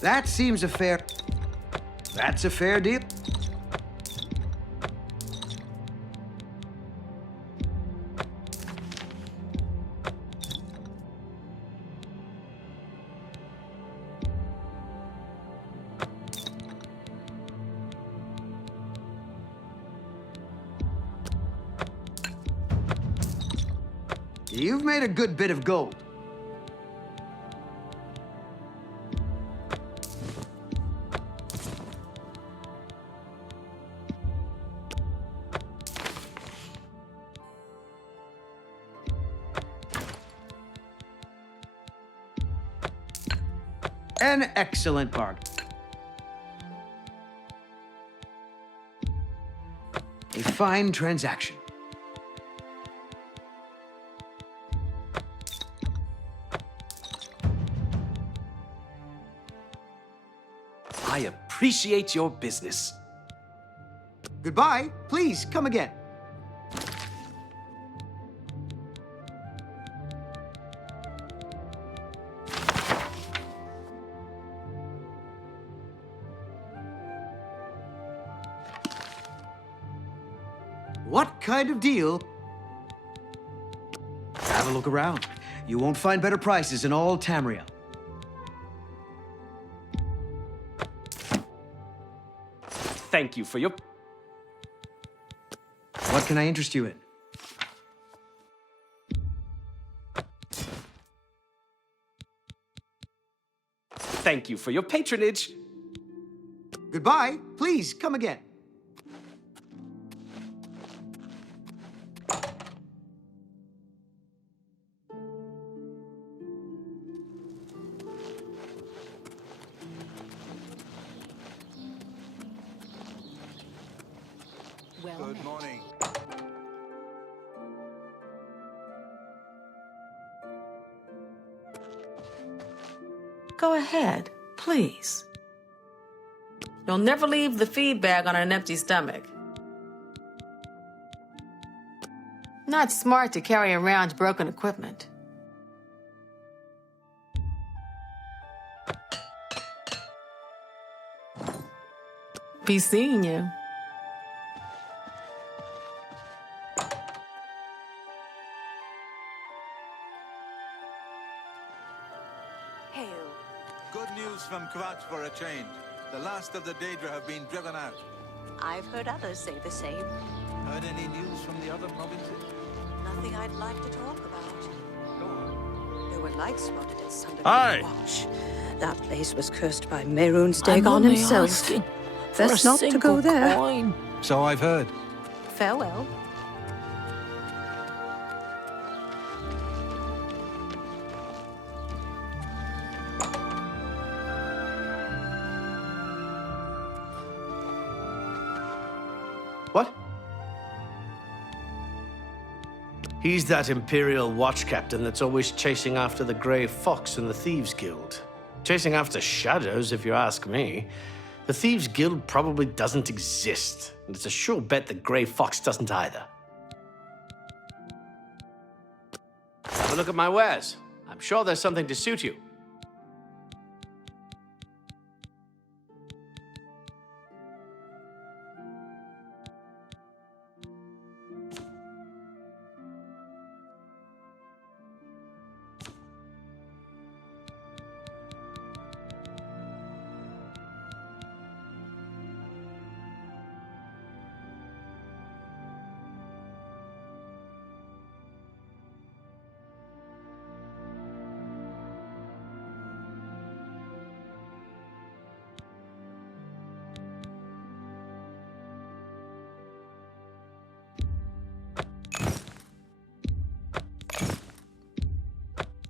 That seems a fair... That's a fair deal. You've made a good bit of gold. An excellent bargain. A fine transaction. I appreciate your business. Goodbye. Please, come again. What kind of deal? Have a look around. You won't find better prices in all Tamriel. Thank you for your... What can I interest you in? Thank you for your patronage. Goodbye. Please, come again. Good morning. Go ahead, please. You'll never leave the feed bag on an empty stomach. Not smart to carry around broken equipment. Be seeing you. Good news from Kvatch for a change. The last of the Daedra have been driven out. I've heard others say the same. Heard any news from the other provinces? Nothing I'd like to talk about. There were lights spotted at Sunderland Aye. Watch. That place was cursed by Mehrunes I'm Dagon only himself. asking for Best a not to single go there. coin. So I've heard. Farewell. What? He's that Imperial Watch Captain that's always chasing after the Grey Fox in the Thieves Guild. Chasing after shadows, if you ask me. The Thieves Guild probably doesn't exist, and it's a sure bet the Grey Fox doesn't either. Have a look at my wares. I'm sure there's something to suit you.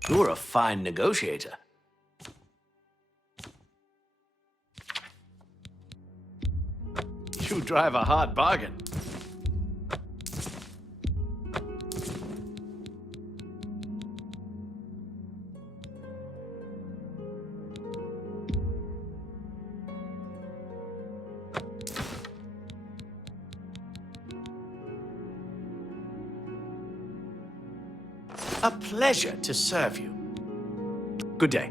You're a fine negotiator. You drive a hard bargain. A pleasure to serve you. Good day.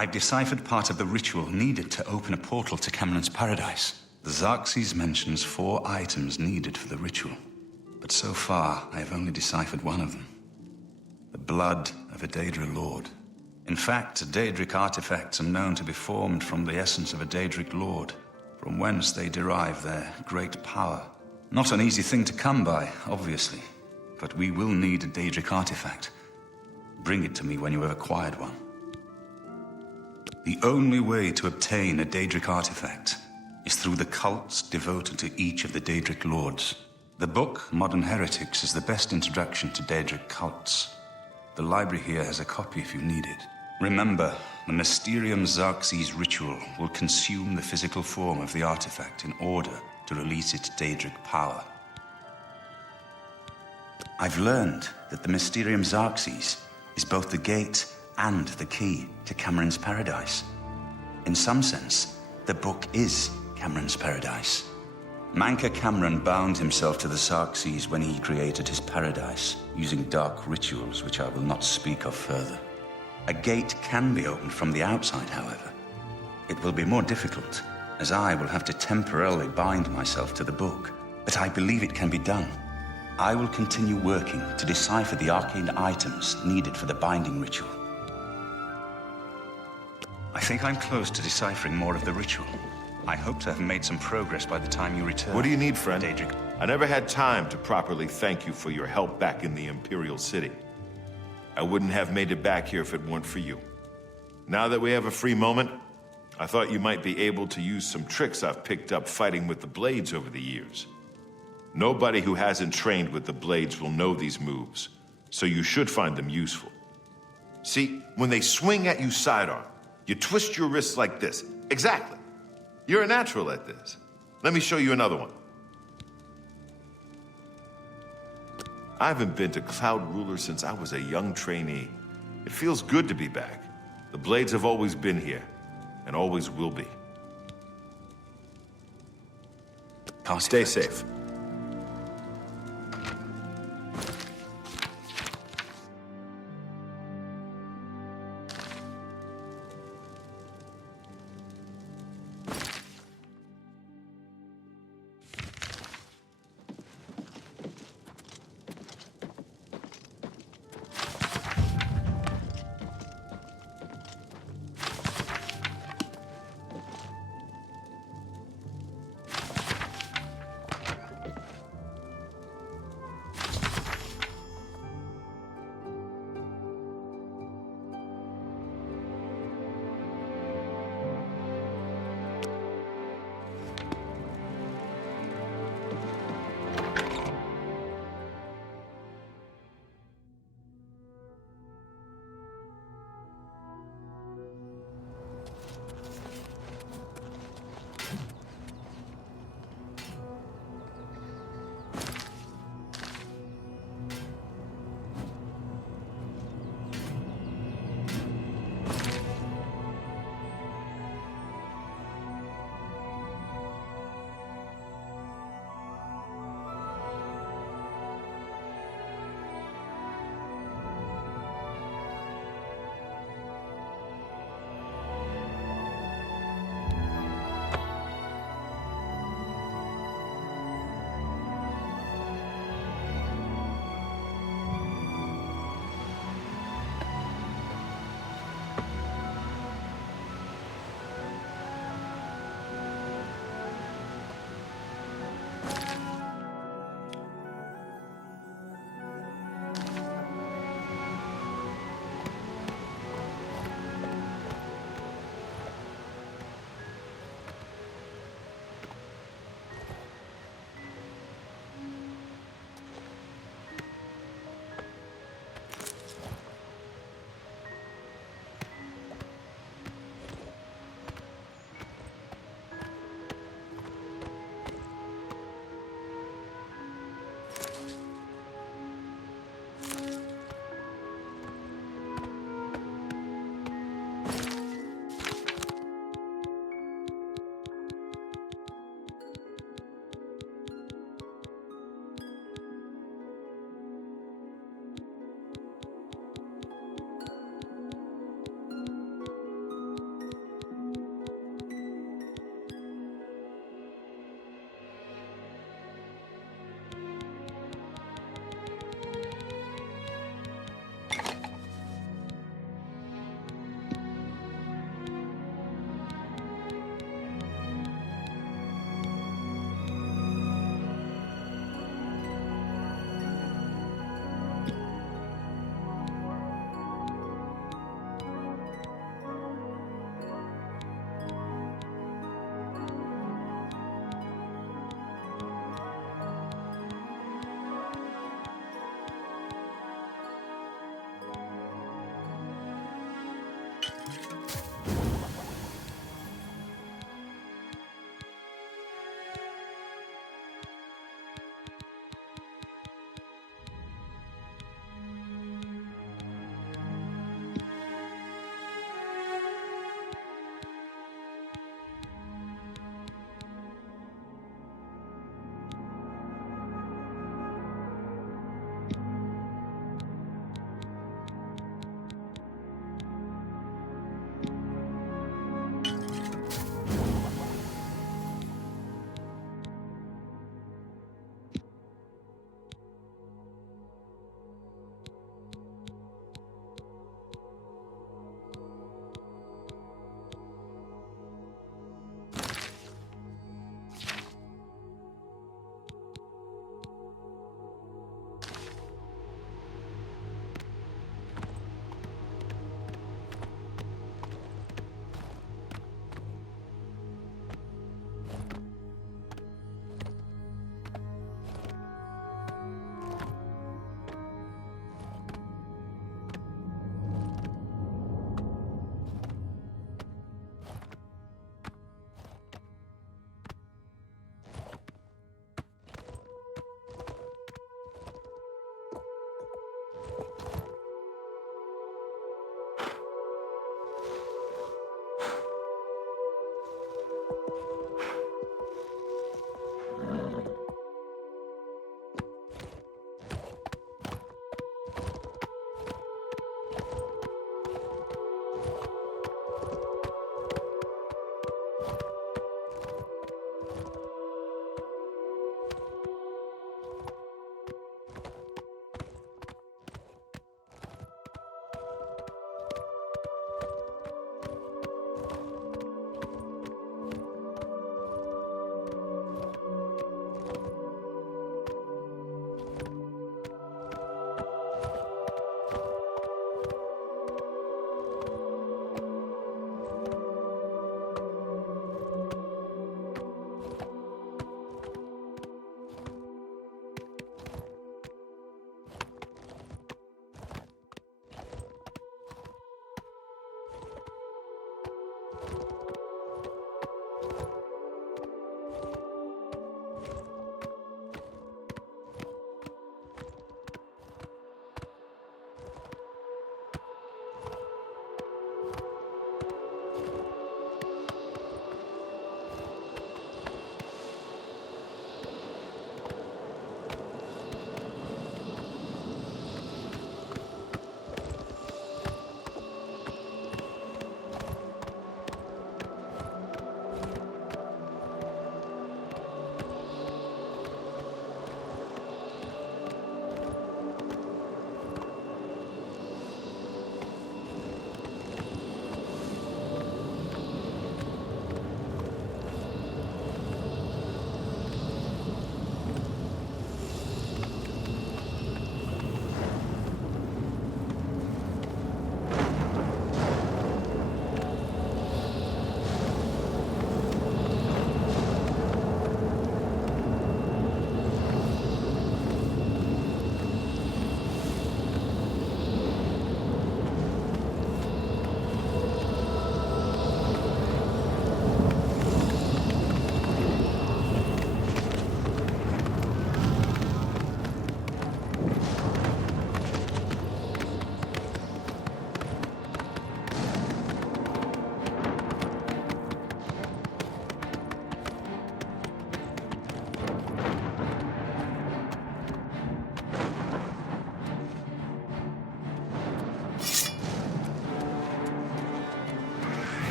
I've deciphered part of the ritual needed to open a portal to Cameron's paradise. The Xerxes mentions 4 items needed for the ritual, but so far I have only deciphered one of them. The blood of a Daedra lord. In fact, Daedric artifacts are known to be formed from the essence of a Daedric lord, from whence they derive their great power. Not an easy thing to come by, obviously, but we will need a Daedric artifact. Bring it to me when you have acquired one. The only way to obtain a Daedric artifact is through the cults devoted to each of the Daedric lords. The book, Modern Heretics, is the best introduction to Daedric cults. The library here has a copy if you need it. Remember, the Mysterium Xerxes ritual will consume the physical form of the artifact in order to release its Daedric power. I've learned that the Mysterium Xerxes is both the gate and the key to Cameron's paradise. In some sense, the book is Cameron's paradise. Manca Cameron bound himself to the Xerxes when he created his paradise, using dark rituals which I will not speak of further. A gate can be opened from the outside, however. It will be more difficult, as I will have to temporarily bind myself to the book, but I believe it can be done. I will continue working to decipher the arcane items needed for the binding ritual. I think I'm close to deciphering more of the ritual. I hope to have made some progress by the time you return. What do you need, friend? Daedric. I never had time to properly thank you for your help back in the Imperial City. I wouldn't have made it back here if it weren't for you. Now that we have a free moment, I thought you might be able to use some tricks I've picked up fighting with the Blades over the years. Nobody who hasn't trained with the Blades will know these moves, so you should find them useful. See, when they swing at you sidearm, you twist your wrists like this. Exactly. You're a natural at this. Let me show you another one. I haven't been to Cloud Ruler since I was a young trainee. It feels good to be back. The Blades have always been here, and always will be. Stay safe.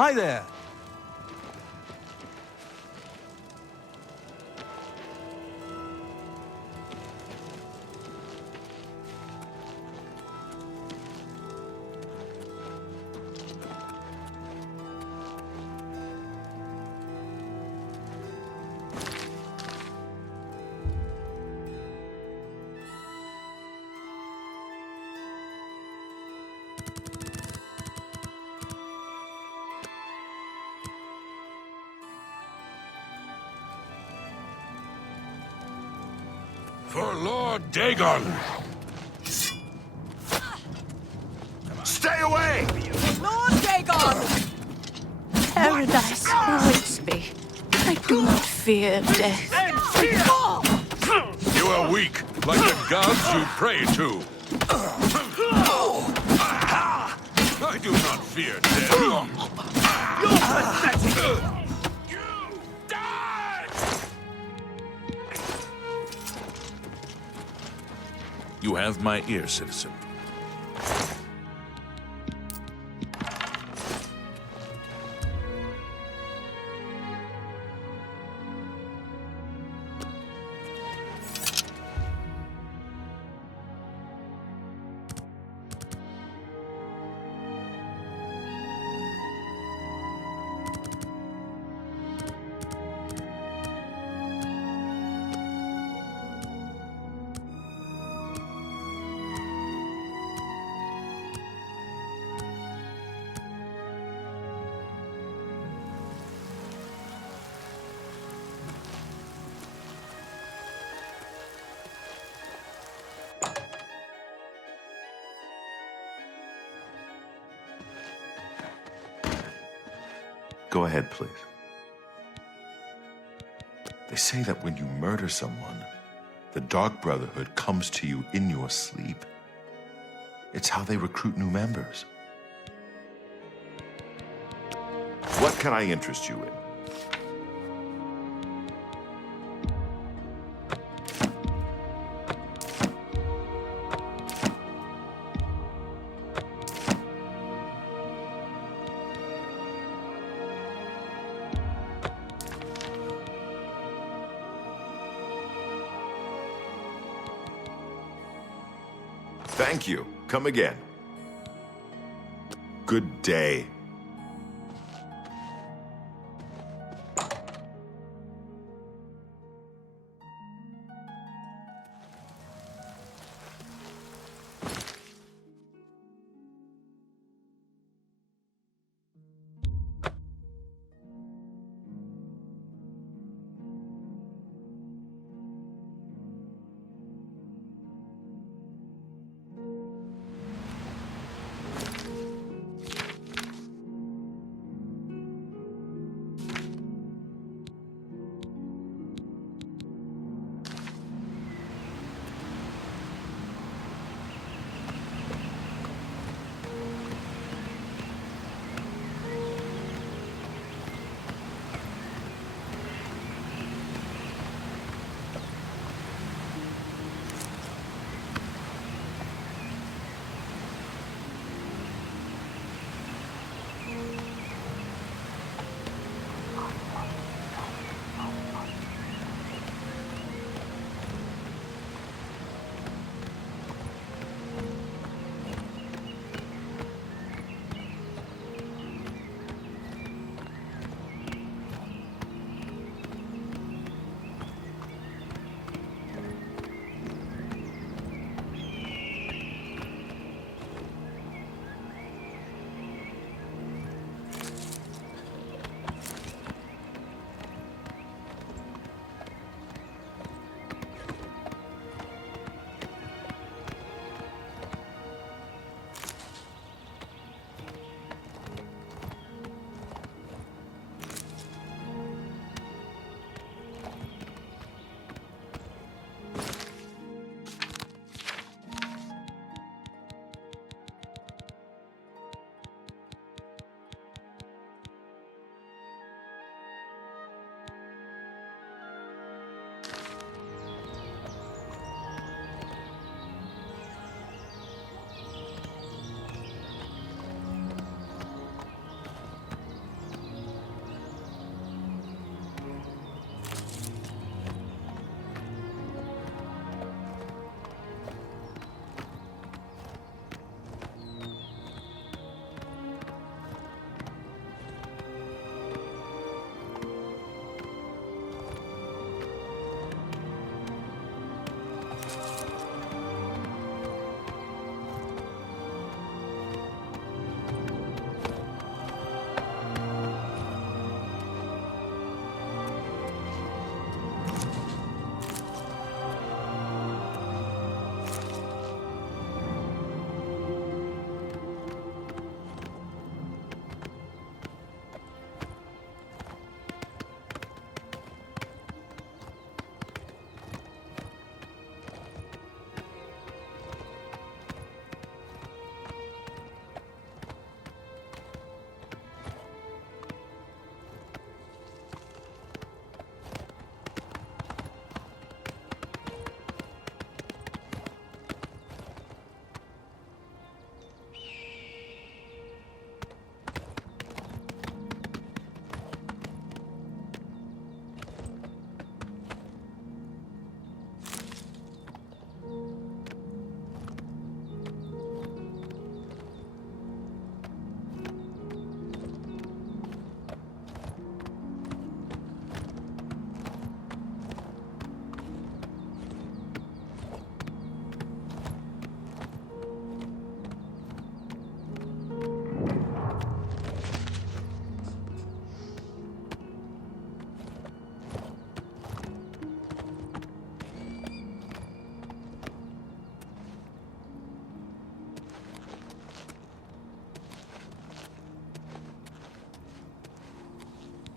Hi there. For Lord Dagon! Stay away! Lord Dagon! Paradise awaits me. I do not fear death. You are weak, like the gods you pray to. I do not fear death. You're pathetic! You have my ear, citizen. Go ahead, please. They say that when you murder someone, the Dark Brotherhood comes to you in your sleep. It's how they recruit new members. What can I interest you in? Thank you. Come again. Good day.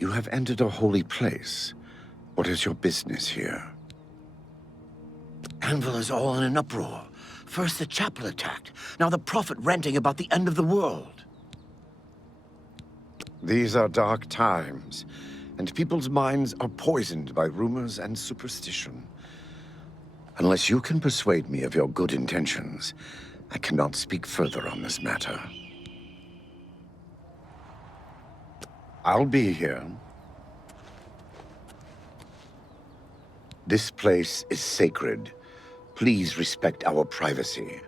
You have entered a holy place. What is your business here? Anvil is all in an uproar. First the chapel attacked, now the prophet ranting about the end of the world. These are dark times, and people's minds are poisoned by rumors and superstition. Unless you can persuade me of your good intentions, I cannot speak further on this matter. I'll be here. This place is sacred. Please respect our privacy.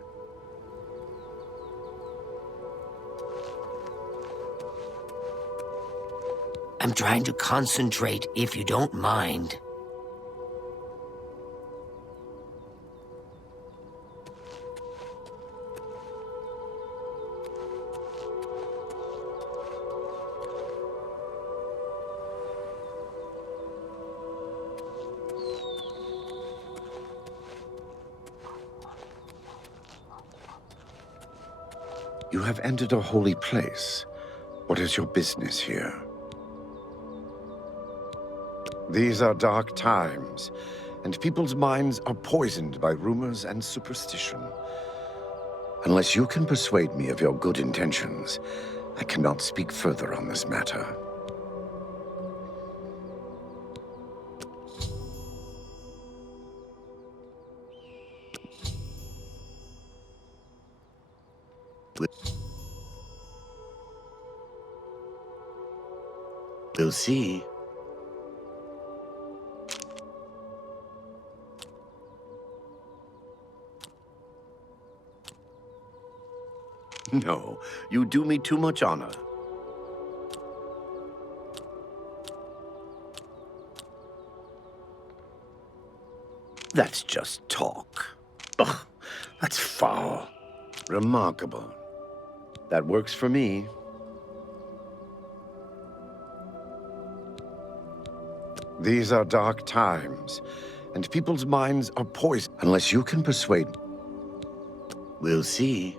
I'm trying to concentrate, if you don't mind. You have entered a holy place. What is your business here? These are dark times, and people's minds are poisoned by rumors and superstition. Unless you can persuade me of your good intentions, I cannot speak further on this matter. We'll see. No, you do me too much honor. That's just talk. Ugh, that's foul. Remarkable. That works for me. These are dark times, and people's minds are poisoned. Unless you can persuade... We'll see.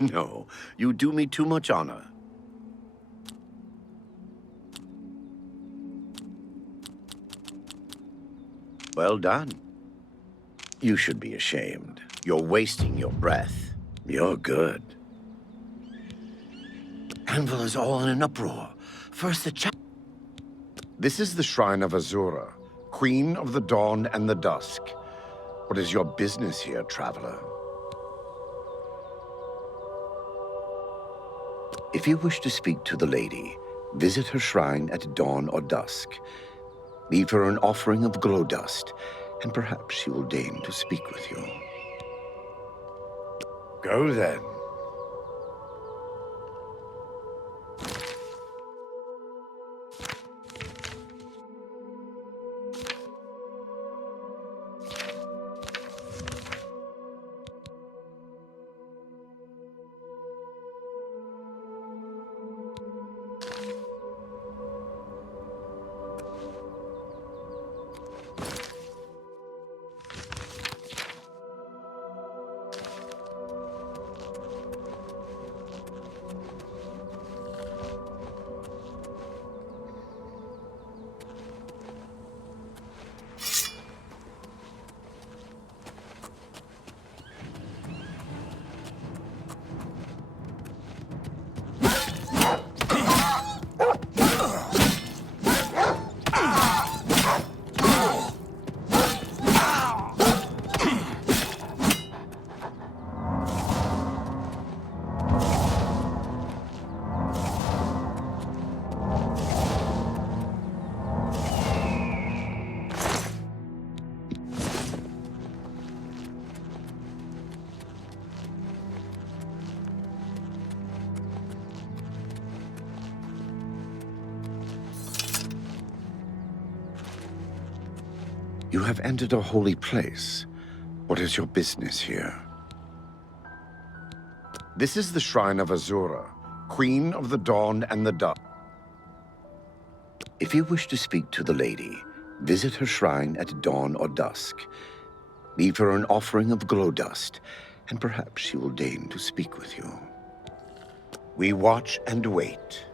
No, you do me too much honor. Well done. You should be ashamed. You're wasting your breath. You're good. Anvil is all in an uproar. First the This is the shrine of Azura, Queen of the Dawn and the Dusk. What is your business here, traveler? If you wish to speak to the lady, visit her shrine at dawn or dusk. Leave her an offering of glow dust, and perhaps she will deign to speak with you. Go then. You have entered a holy place. What is your business here? This is the shrine of Azura, Queen of the Dawn and the Dusk. If you wish to speak to the lady, visit her shrine at dawn or dusk. Leave her an offering of glow dust, and perhaps she will deign to speak with you. We watch and wait.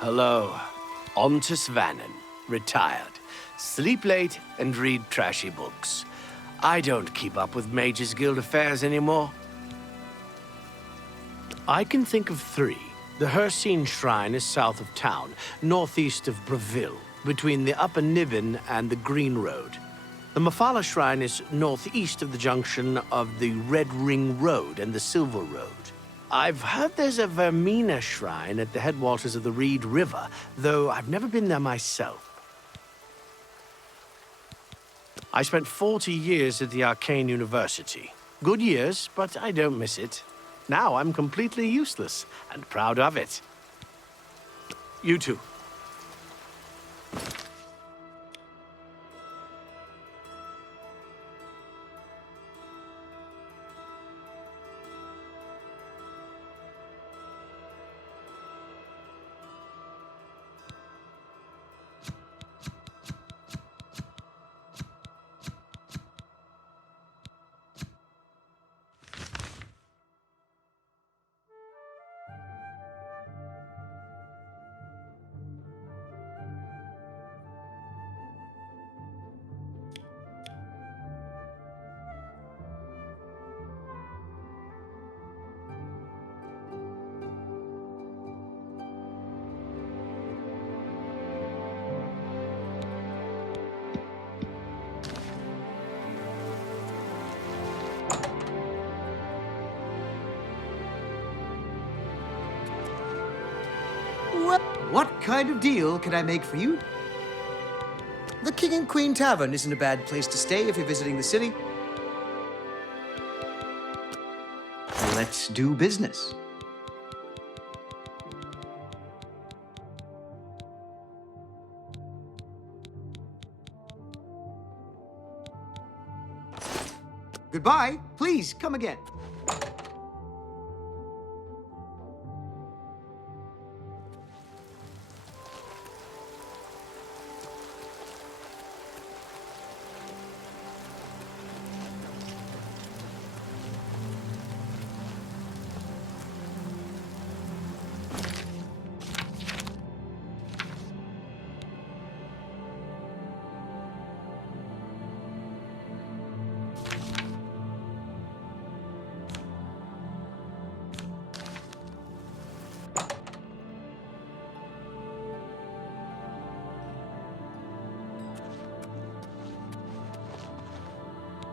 Hello. Ontus Vannon, retired. Sleep late and read trashy books. I don't keep up with Mages Guild affairs anymore. I can think of 3. The Hersine Shrine is south of town, northeast of Breville, between the Upper Niven and the Green Road. The Mafala Shrine is northeast of the junction of the Red Ring Road and the Silver Road. I've heard there's a Vermina Shrine at the headwaters of the Reed River, though I've never been there myself. I spent 40 years at the Arcane University. Good years, but I don't miss it. Now I'm completely useless, and proud of it. You too. What kind of deal can I make for you? The King and Queen Tavern isn't a bad place to stay if you're visiting the city. Let's do business. Goodbye. Please, come again.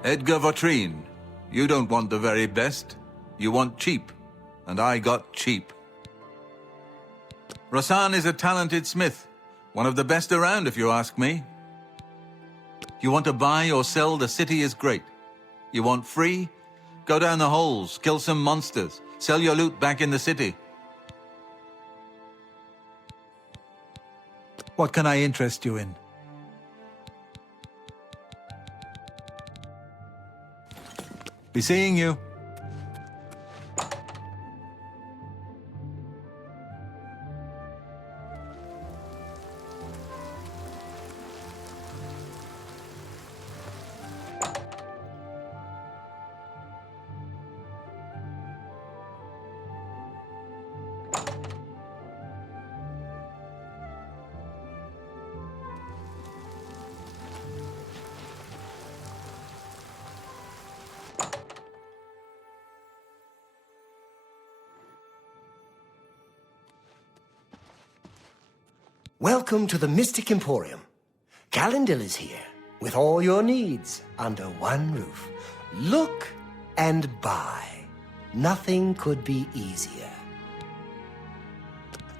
Edgar Vautrin, you don't want the very best. You want cheap, and I got cheap. Rasan is a talented smith, one of the best around if you ask me. You want to buy or sell, the city is great. You want free? Go down the holes, kill some monsters, sell your loot back in the city. What can I interest you in? Be seeing you. Welcome to the Mystic Emporium. Calendil is here, with all your needs under one roof. Look and buy. Nothing could be easier.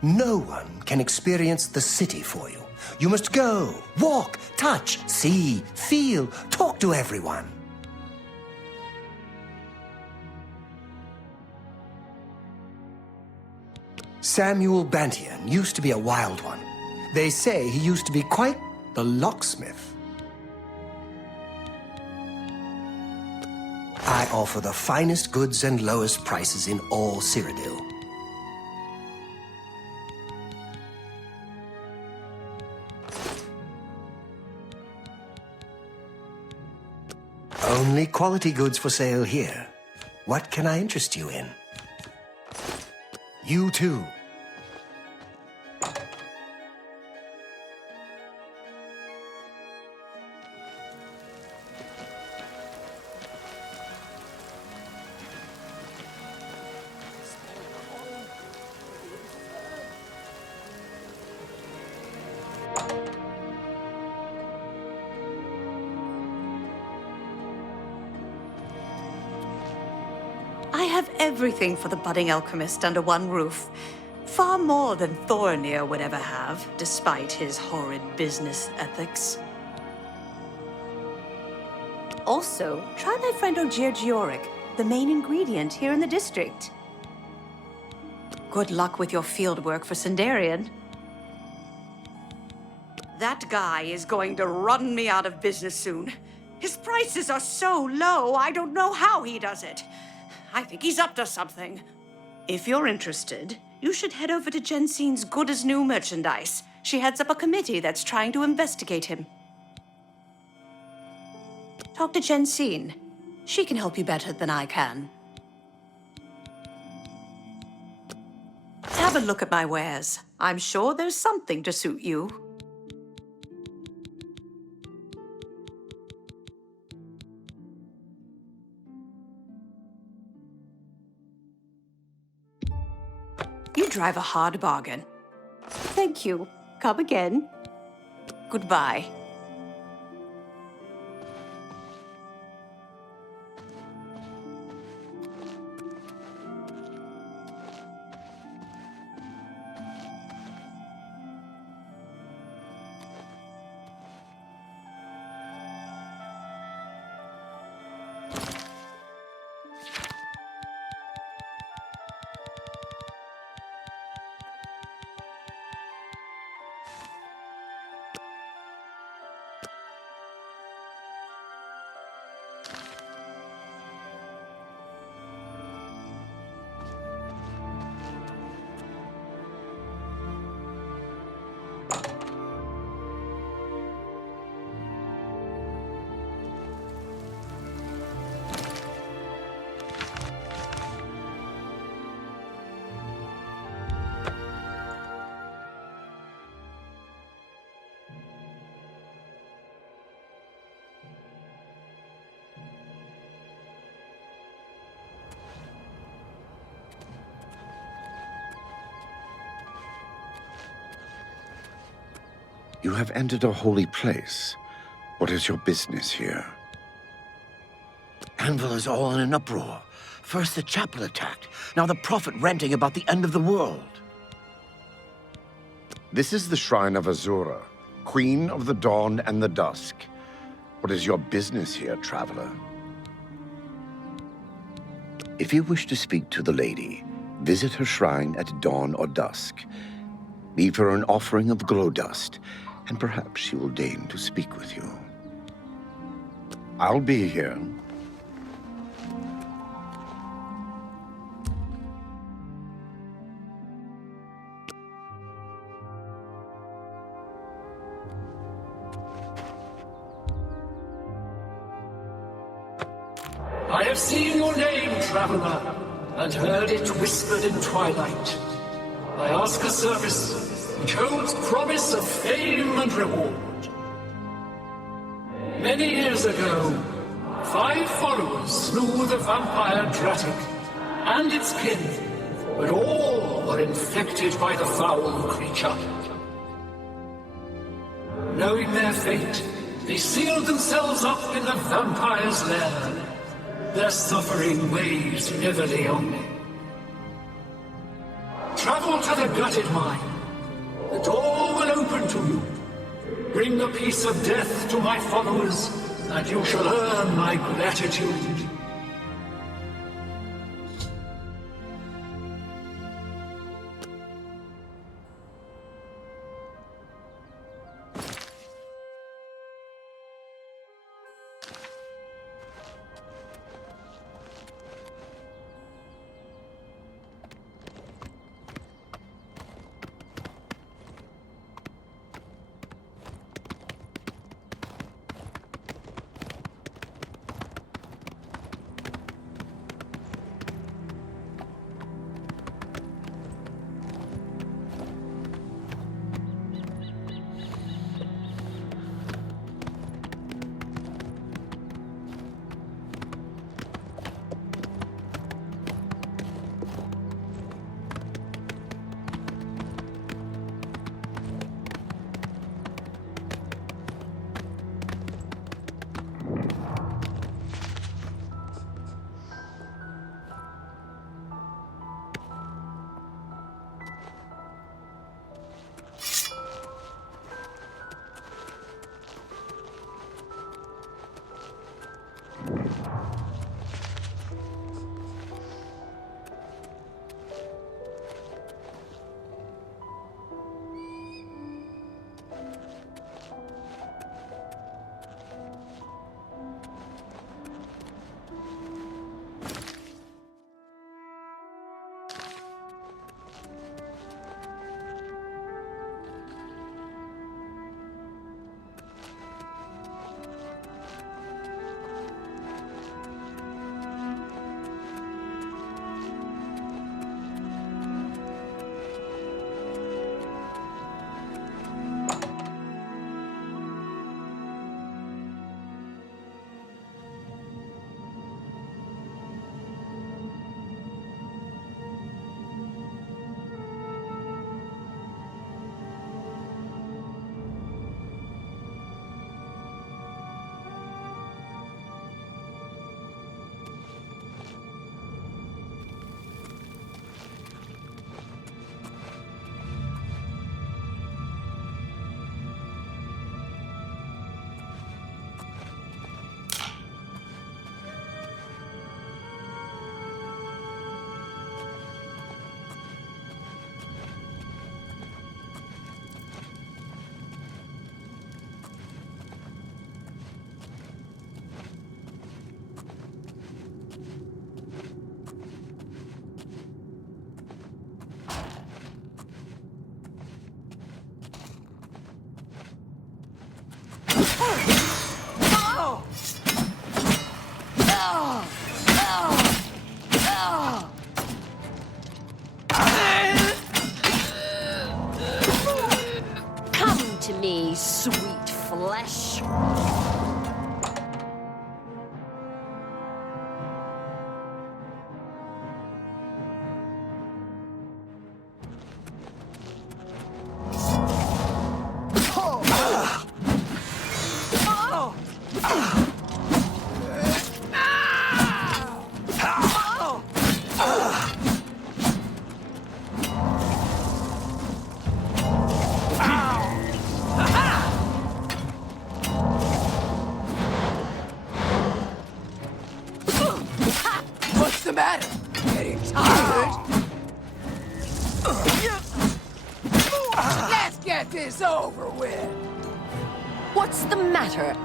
No one can experience the city for you. You must go, walk, touch, see, feel, talk to everyone. Samuel Bantian used to be a wild one. They say he used to be quite the locksmith. I offer the finest goods and lowest prices in all Cyrodiil. Only quality goods for sale here. What can I interest you in? You too. I have everything for the budding alchemist under one roof. Far more than Thorinir would ever have, despite his horrid business ethics. Also, try my friend Ogier Gioric, the main ingredient here in the district. Good luck with your field work for Sindarian. That guy is going to run me out of business soon. His prices are so low, I don't know how he does it. I think he's up to something. If you're interested, you should head over to Jensine's Good as New merchandise. She heads up a committee that's trying to investigate him. Talk to Jensine. She can help you better than I can. Have a look at my wares. I'm sure there's something to suit you. You drive a hard bargain. Thank you. Come again. Goodbye. You have entered a holy place. What is your business here? Anvil is all in an uproar. First the chapel attacked, now the prophet ranting about the end of the world. This is the shrine of Azura, Queen of the Dawn and the Dusk. What is your business here, traveler? If you wish to speak to the lady, visit her shrine at dawn or dusk. Leave her an offering of glow dust, and perhaps she will deign to speak with you. I'll be here. I have seen your name, traveler, and heard it whispered in twilight. I ask a service which holds promise of fame and reward. Many years ago, 5 followers slew the vampire Dratic and its kin, but all were infected by the foul creature. Knowing their fate, they sealed themselves up in the vampire's lair. Their suffering weighs heavily on me. Travel to the gutted mine. The door will open to you. Bring the piece of death to my followers, and you shall earn my gratitude. flesh. What's the matter? Getting tired? Let's get this over with. What's the matter?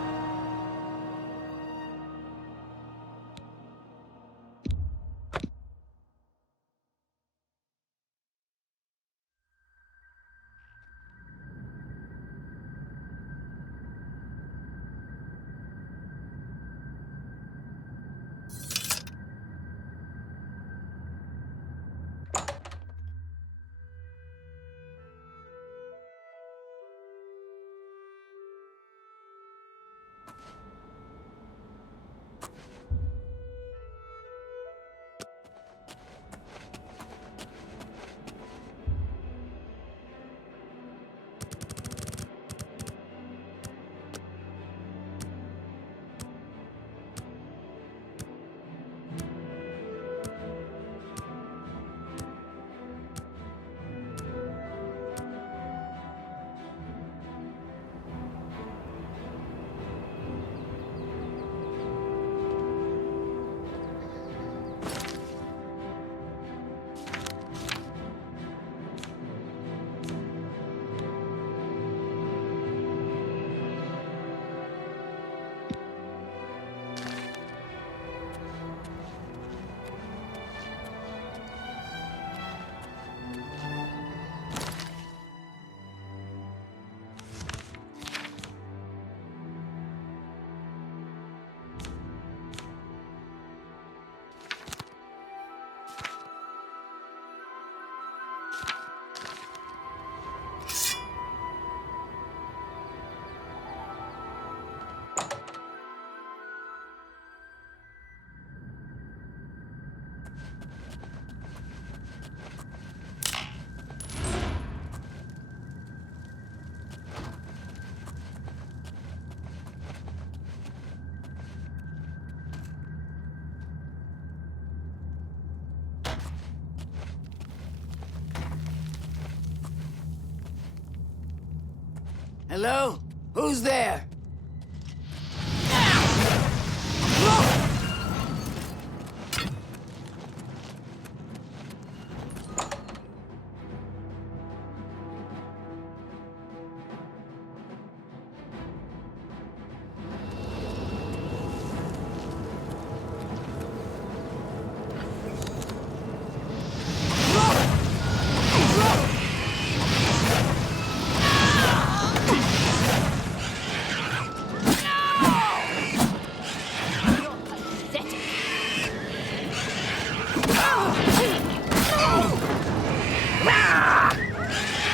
Hello? Who's there?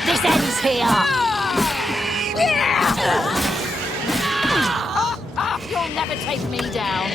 This ends here. You'll never take me down.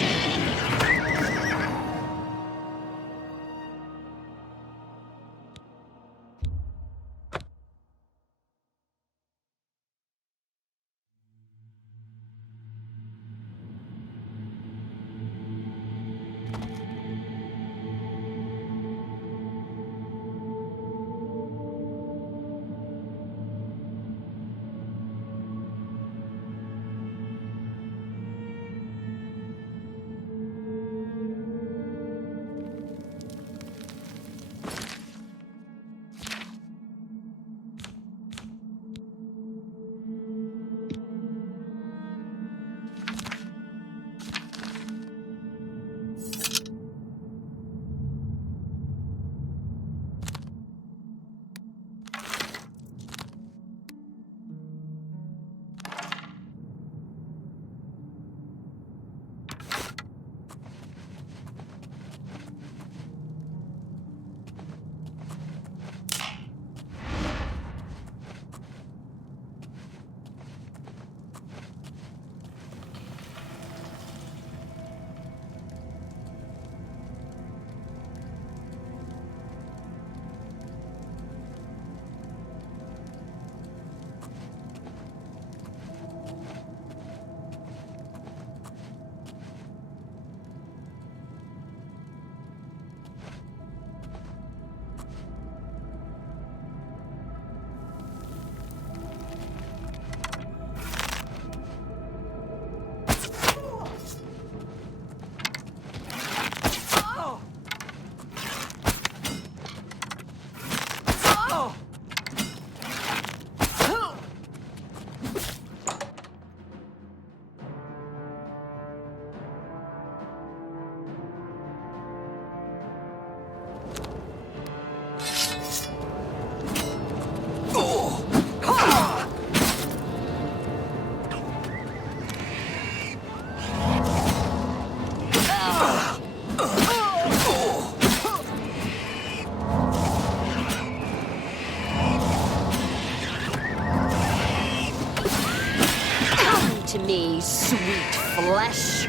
me, sweet flesh.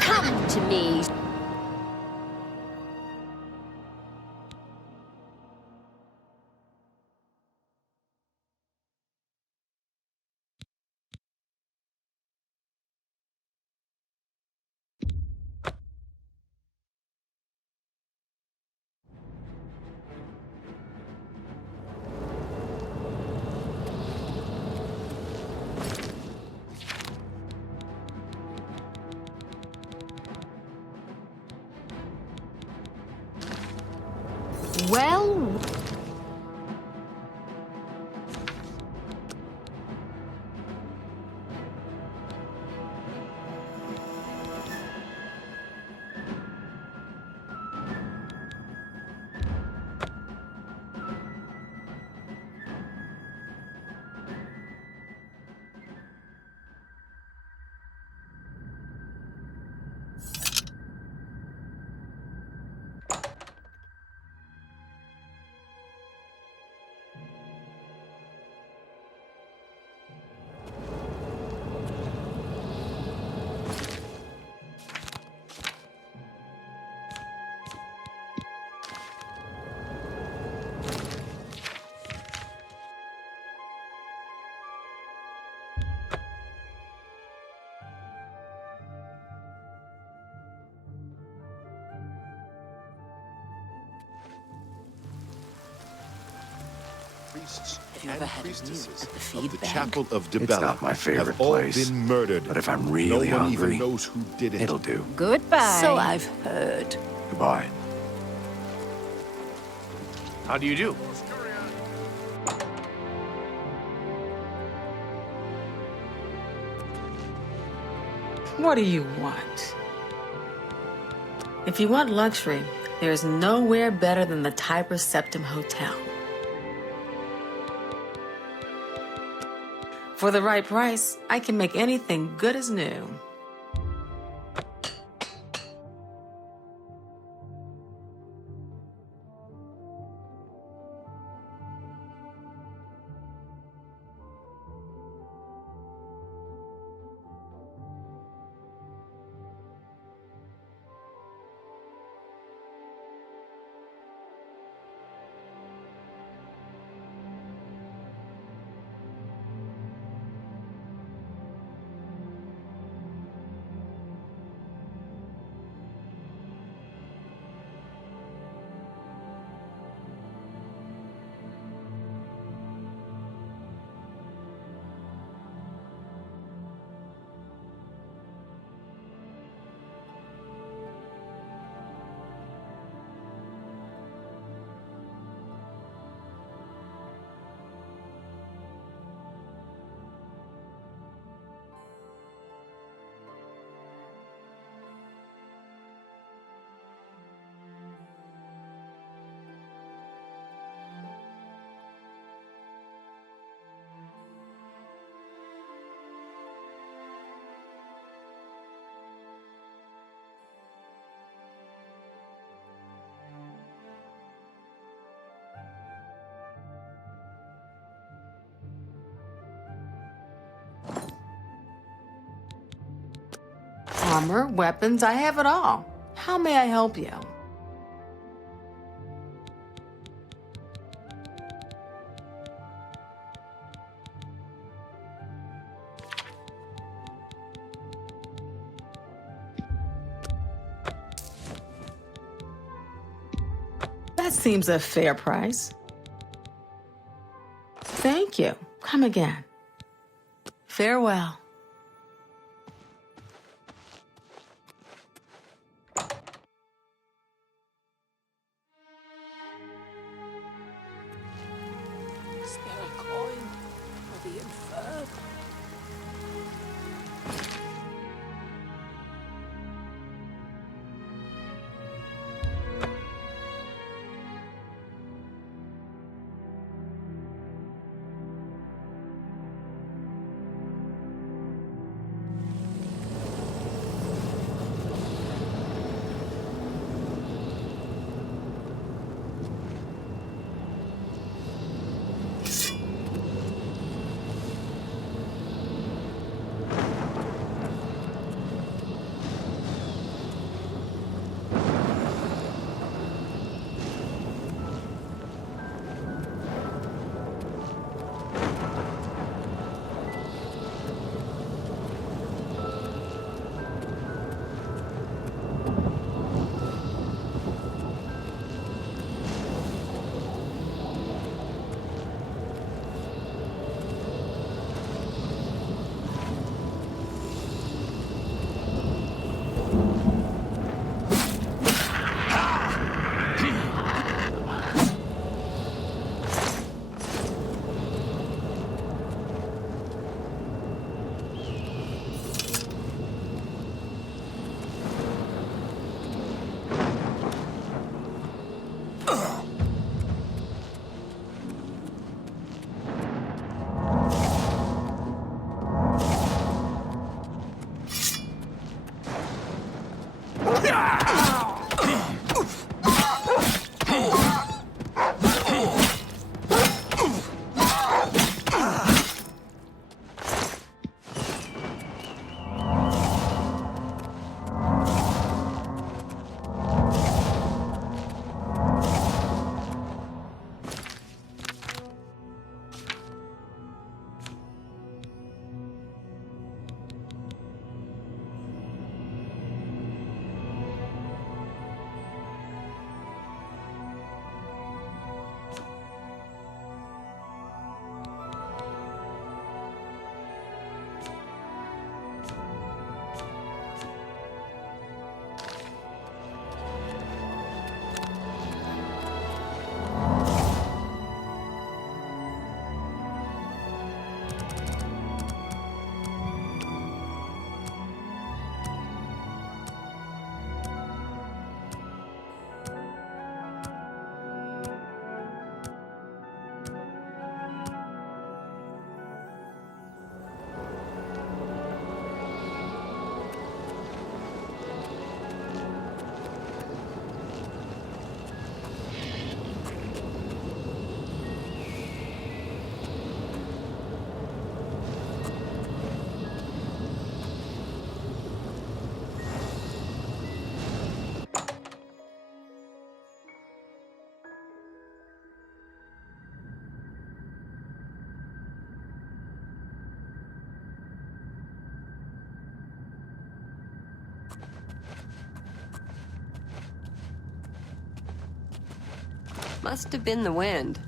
Come to me. Well... Priests Have you and ever had a meal priestesses at the of feed the bank? Chapel of It's Dibella not my favorite have all place, been murdered. but if I'm really no one hungry, even knows who did it. it'll do. Goodbye. So I've heard. Goodbye. How do you do? What do you want? If you want luxury, there's nowhere better than the Tiber Septim Hotel. For the right price, I can make anything good as new. Armor, weapons, I have it all. How may I help you? That seems a fair price. Thank you. Come again. Farewell. Is there a coin for the infirm? Must have been the wind.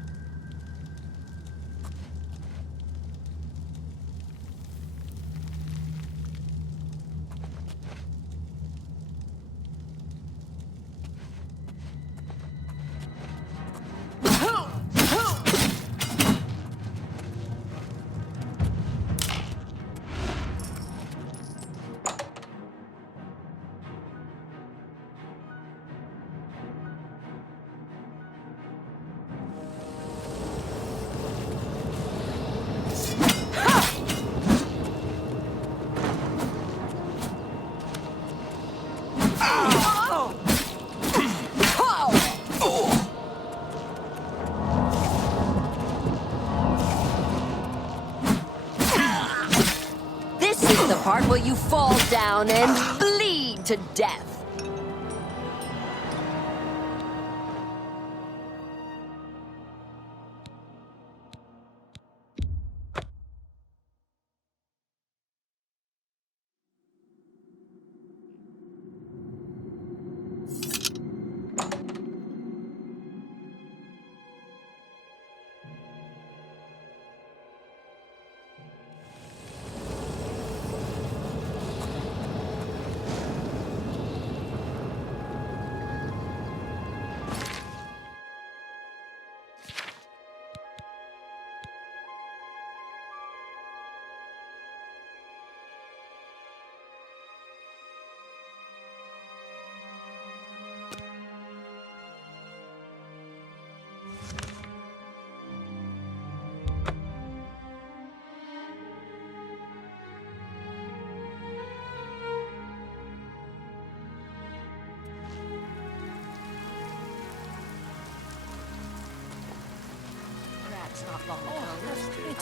This is the part where you fall down and bleed to death.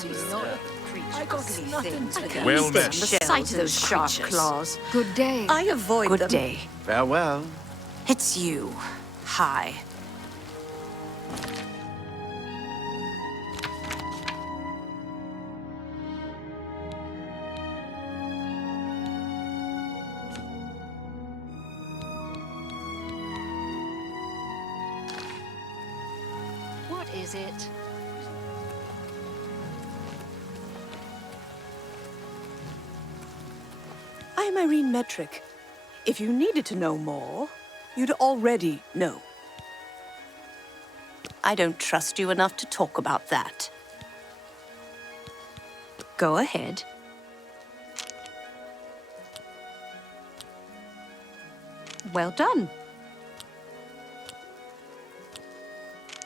I got nothing to do. Well met. The sight of those sharp claws. Good day. I avoid them. Good day. Farewell. It's you. Hi. What is it? I'm Irene Metric. If you needed to know more, you'd already know. I don't trust you enough to talk about that. Go ahead. Well done.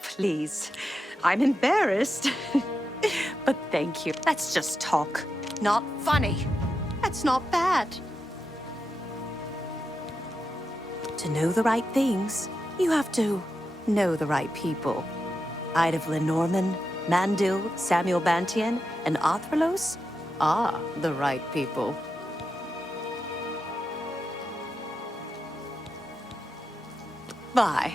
Please, I'm embarrassed. But thank you. That's just talk, not funny. That's not bad. To know the right things, you have to know the right people. Ida Lenormand, Mandil, Samuel Bantian, and Arthralos are the right people. Bye.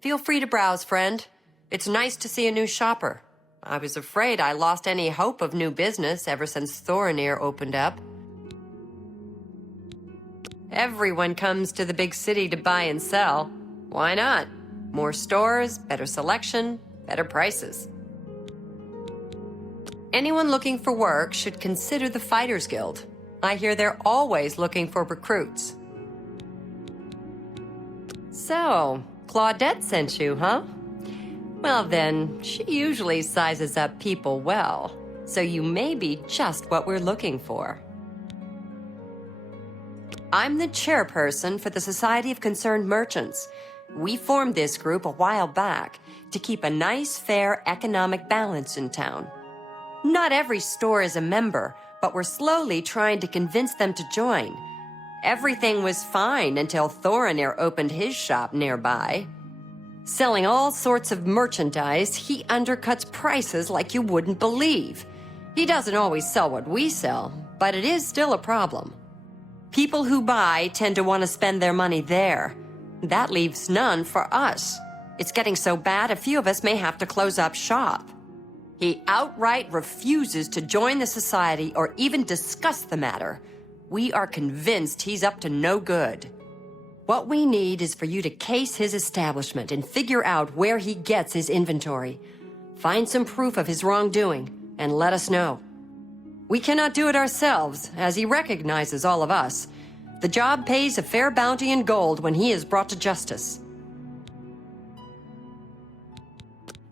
Feel free to browse, friend. It's nice to see a new shopper. I was afraid I lost any hope of new business ever since Thorinir opened up. Everyone comes to the big city to buy and sell. Why not? More stores, better selection, better prices. Anyone looking for work should consider the Fighters Guild. I hear they're always looking for recruits. So, Claudette sent you, huh? Well then, she usually sizes up people well, so you may be just what we're looking for. I'm the chairperson for the Society of Concerned Merchants. We formed this group a while back to keep a nice, fair economic balance in town. Not every store is a member, but we're slowly trying to convince them to join. Everything was fine until Thorinir opened his shop nearby. Selling all sorts of merchandise, he undercuts prices like you wouldn't believe. He doesn't always sell what we sell, but it is still a problem. People who buy tend to want to spend their money there. That leaves none for us. It's getting so bad a few of us may have to close up shop. He outright refuses to join the society or even discuss the matter. We are convinced he's up to no good. What we need is for you to case his establishment and figure out where he gets his inventory. Find some proof of his wrongdoing and let us know. We cannot do it ourselves, as he recognizes all of us. The job pays a fair bounty in gold when he is brought to justice.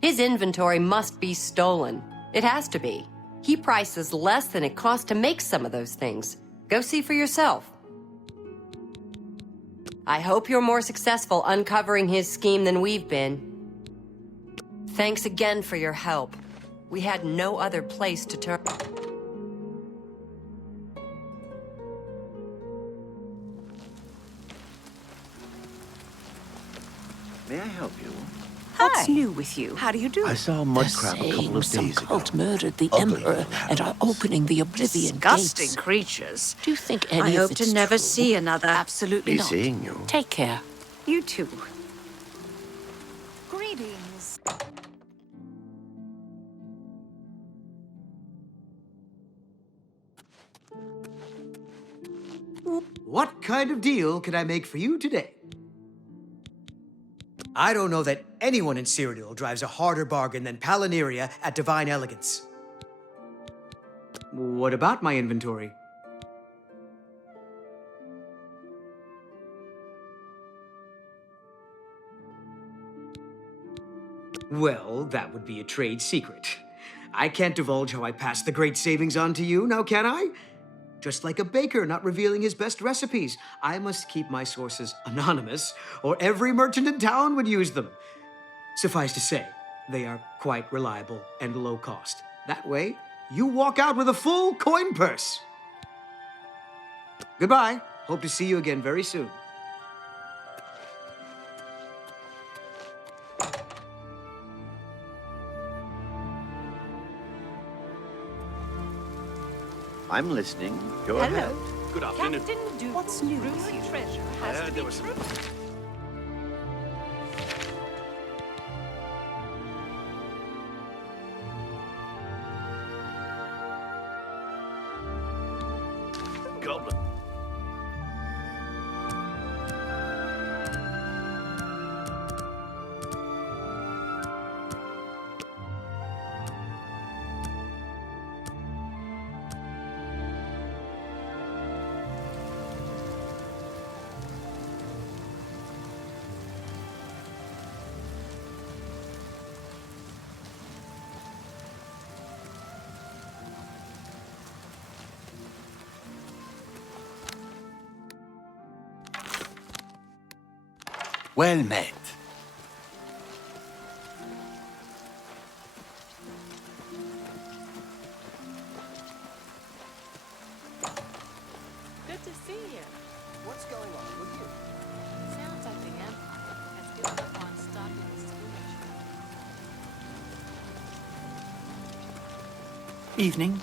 His inventory must be stolen. It has to be. He prices less than it costs to make some of those things. Go see for yourself. I hope you're more successful uncovering his scheme than we've been. Thanks again for your help. We had no other place to turn. May I help you? What's new with you? How do you do? I saw a mudcrab a couple of Some days ago. cult murdered the Ugly Emperor little and are opening the Oblivion Disgusting gates. creatures. Do you think any I of hope it's to never true? see another. Absolutely Be not. seeing you. Take care. You too. Greetings. What kind of deal can I make for you today? I don't know that anyone in Cyrodiil drives a harder bargain than Palaniria at Divine Elegance. What about my inventory? Well, that would be a trade secret. I can't divulge how I passed the great savings on to you, now can I? Just like a baker not revealing his best recipes, I must keep my sources anonymous, or every merchant in town would use them. Suffice to say, They are quite reliable and low cost. That way, you walk out with a full coin purse. Goodbye. Hope to see you again very soon. I'm listening. Go ahead. Good afternoon. What's new with you? Treasure I has heard to there be was some... Goblin. Well met. Good to see you. What's going on with you? Sounds like the Empire has given up on stopping this foolishness. Evening.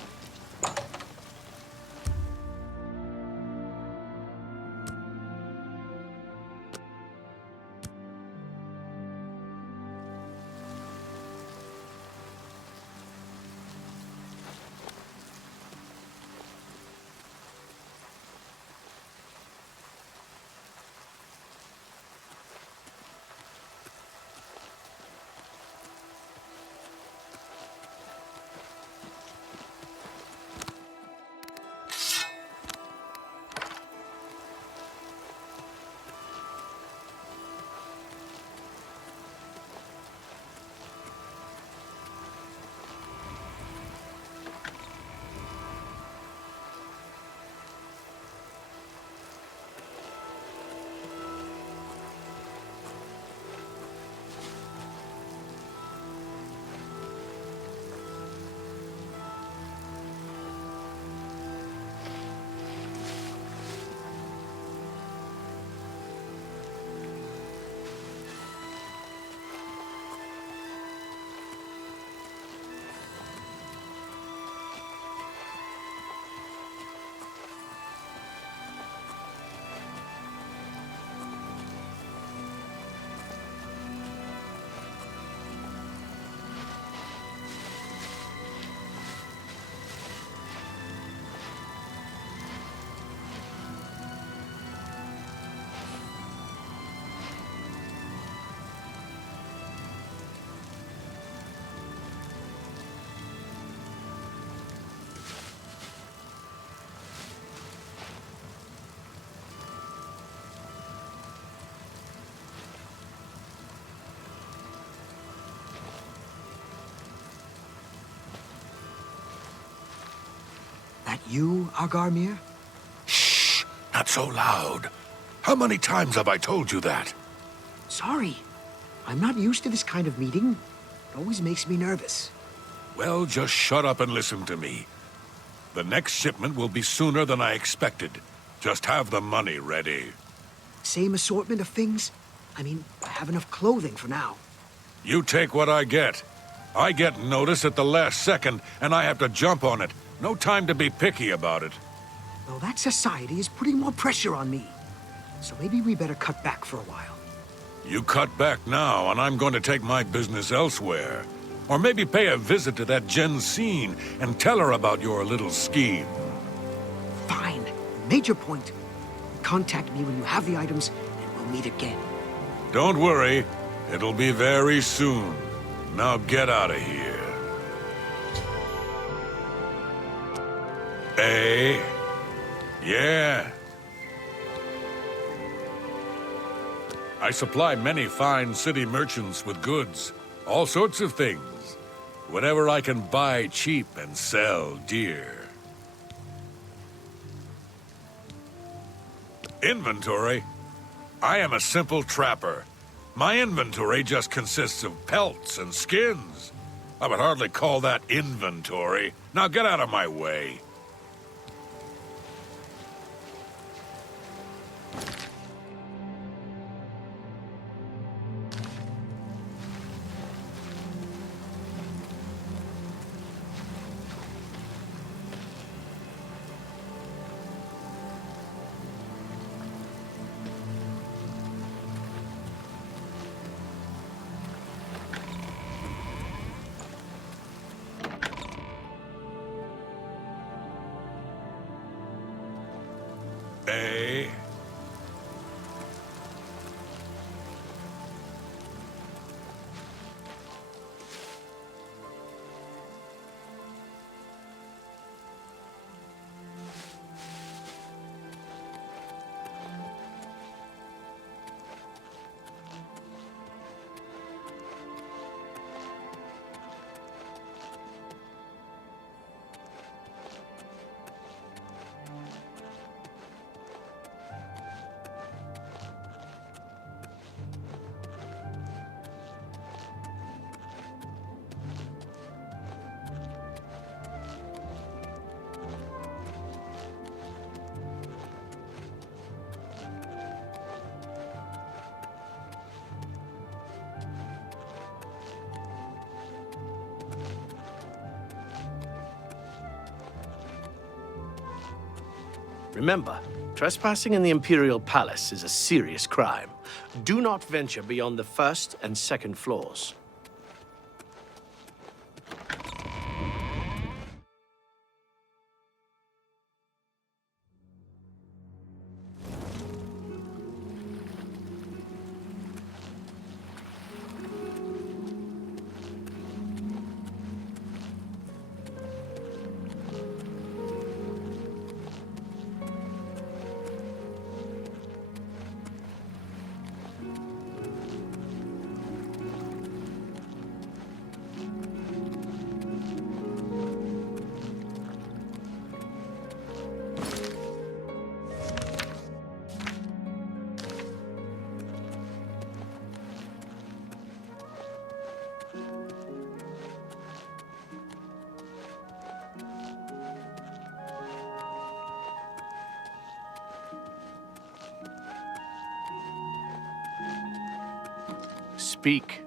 That you, Agarmir? Shh! Not so loud. How many times have I told you that? Sorry. I'm not used to this kind of meeting. It always makes me nervous. Well, just shut up and listen to me. The next shipment will be sooner than I expected. Just have the money ready. Same assortment of things? I mean, I have enough clothing for now. You take what I get. I get notice at the last second, and I have to jump on it. No time to be picky about it. Well, that society is putting more pressure on me. So maybe we better cut back for a while. You cut back now, and I'm going to take my business elsewhere. Or maybe pay a visit to that Jensine and tell her about your little scheme. Fine. Major point. Contact me when you have the items, and we'll meet again. Don't worry. It'll be very soon. Now get out of here. Eh? Yeah. I supply many fine city merchants with goods. All sorts of things. Whatever I can buy cheap and sell dear. Inventory? I am a simple trapper. My inventory just consists of pelts and skins. I would hardly call that inventory. Now get out of my way. Eh? Remember, trespassing in the Imperial Palace is a serious crime. Do not venture beyond the first and second floors. Speak.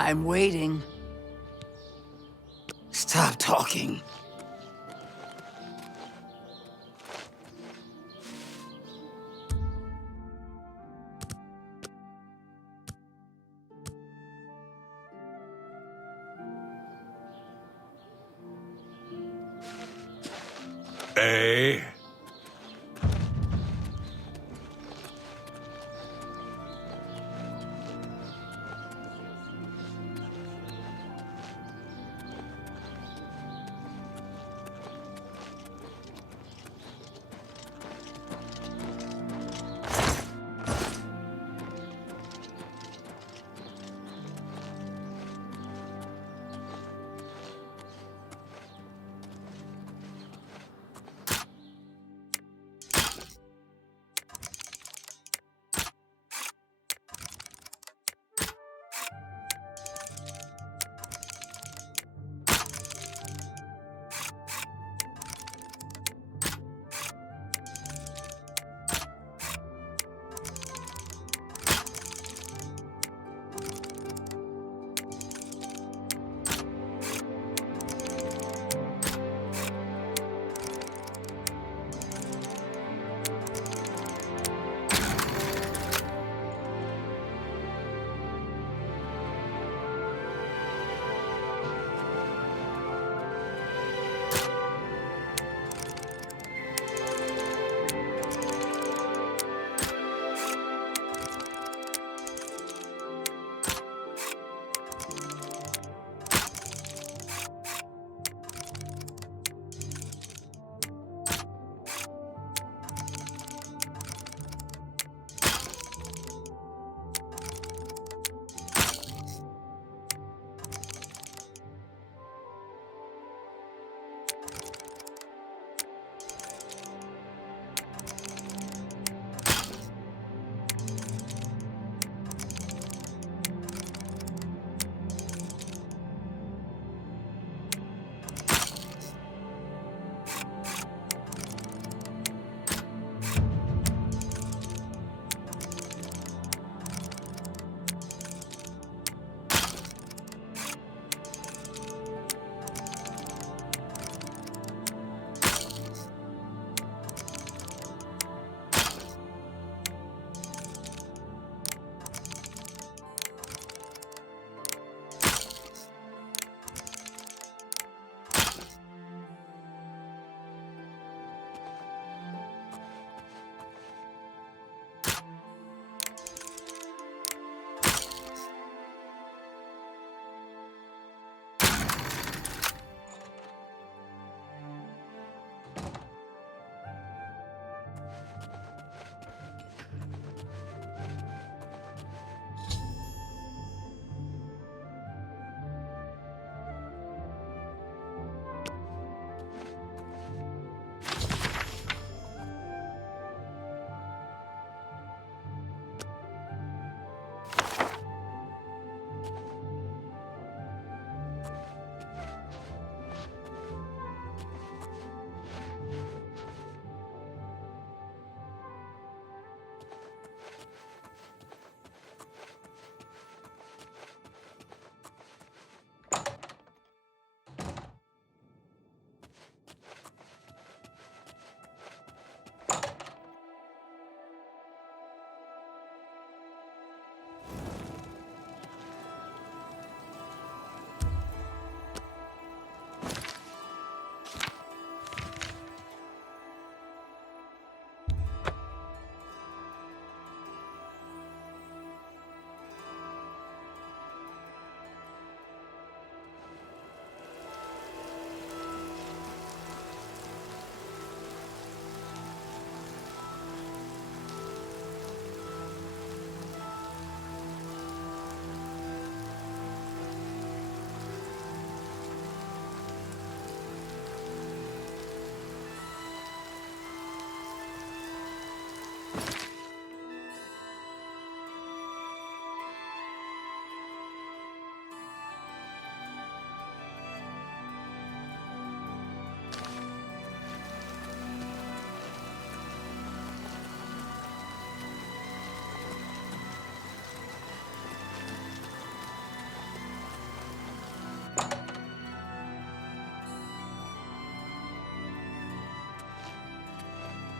I'm waiting. Stop talking. Eh?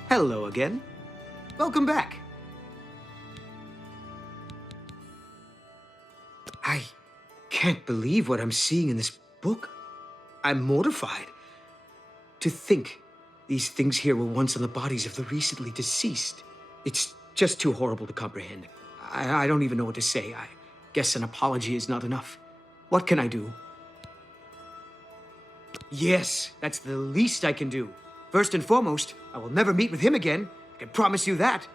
Hello again. Welcome back. I can't believe what I'm seeing in this book. I'm mortified. To think these things here were once on the bodies of the recently deceased. It's just too horrible to comprehend. I don't even know what to say. I guess an apology is not enough. What can I do? Yes, that's the least I can do. First and foremost, I will never meet with him again. I can promise you that.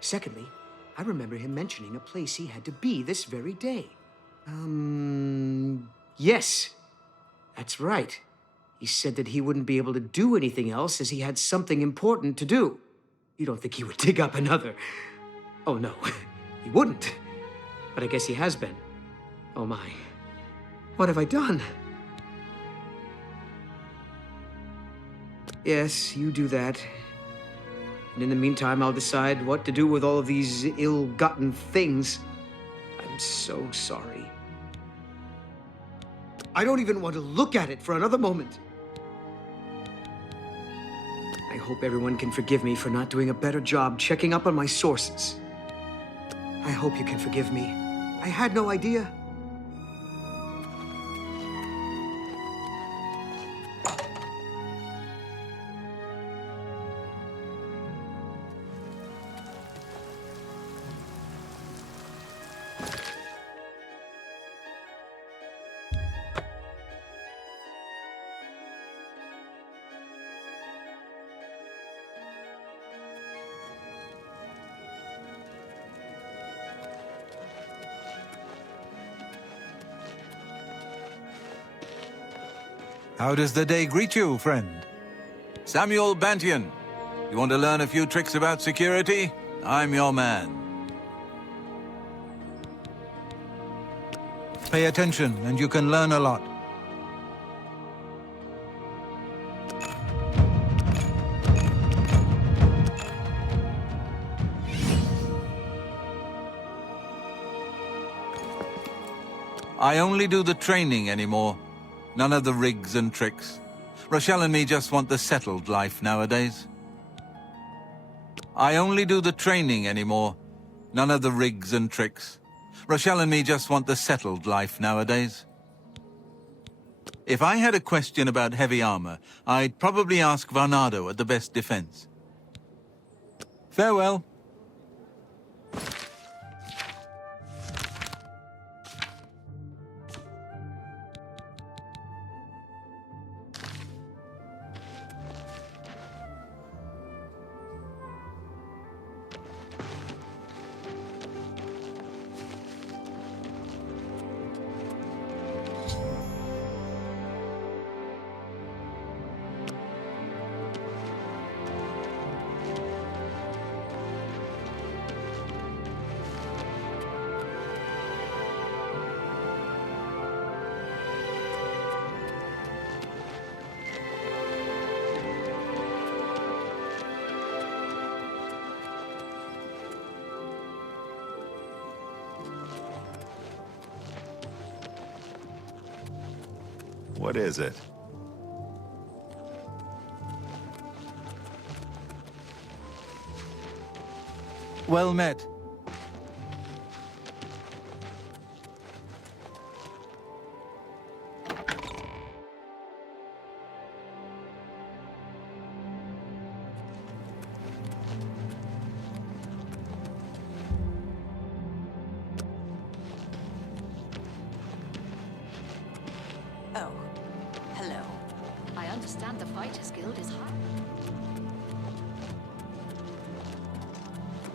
Secondly, I remember him mentioning a place he had to be this very day. Yes. That's right. He said that he wouldn't be able to do anything else as he had something important to do. You don't think he would dig up another... Oh, no. He wouldn't. But I guess he has been. Oh, my. What have I done? Yes, you do that. And in the meantime, I'll decide what to do with all of these ill-gotten things. I'm so sorry. I don't even want to look at it for another moment. I hope everyone can forgive me for not doing a better job checking up on my sources. I hope you can forgive me. I had no idea. How does the day greet you, friend? Samuel Bantian. You want to learn a few tricks about security? I'm your man. Pay attention, and you can learn a lot. I only do the training anymore. None of the rigs and tricks. Rochelle and me just want the settled life nowadays. I only do the training anymore. None of the rigs and tricks. Rochelle and me just want the settled life nowadays. If I had a question about heavy armor, I'd probably ask Varnado at the best defense. Farewell. What is it? Well met. Oh, hello. I understand the Fighters Guild is high.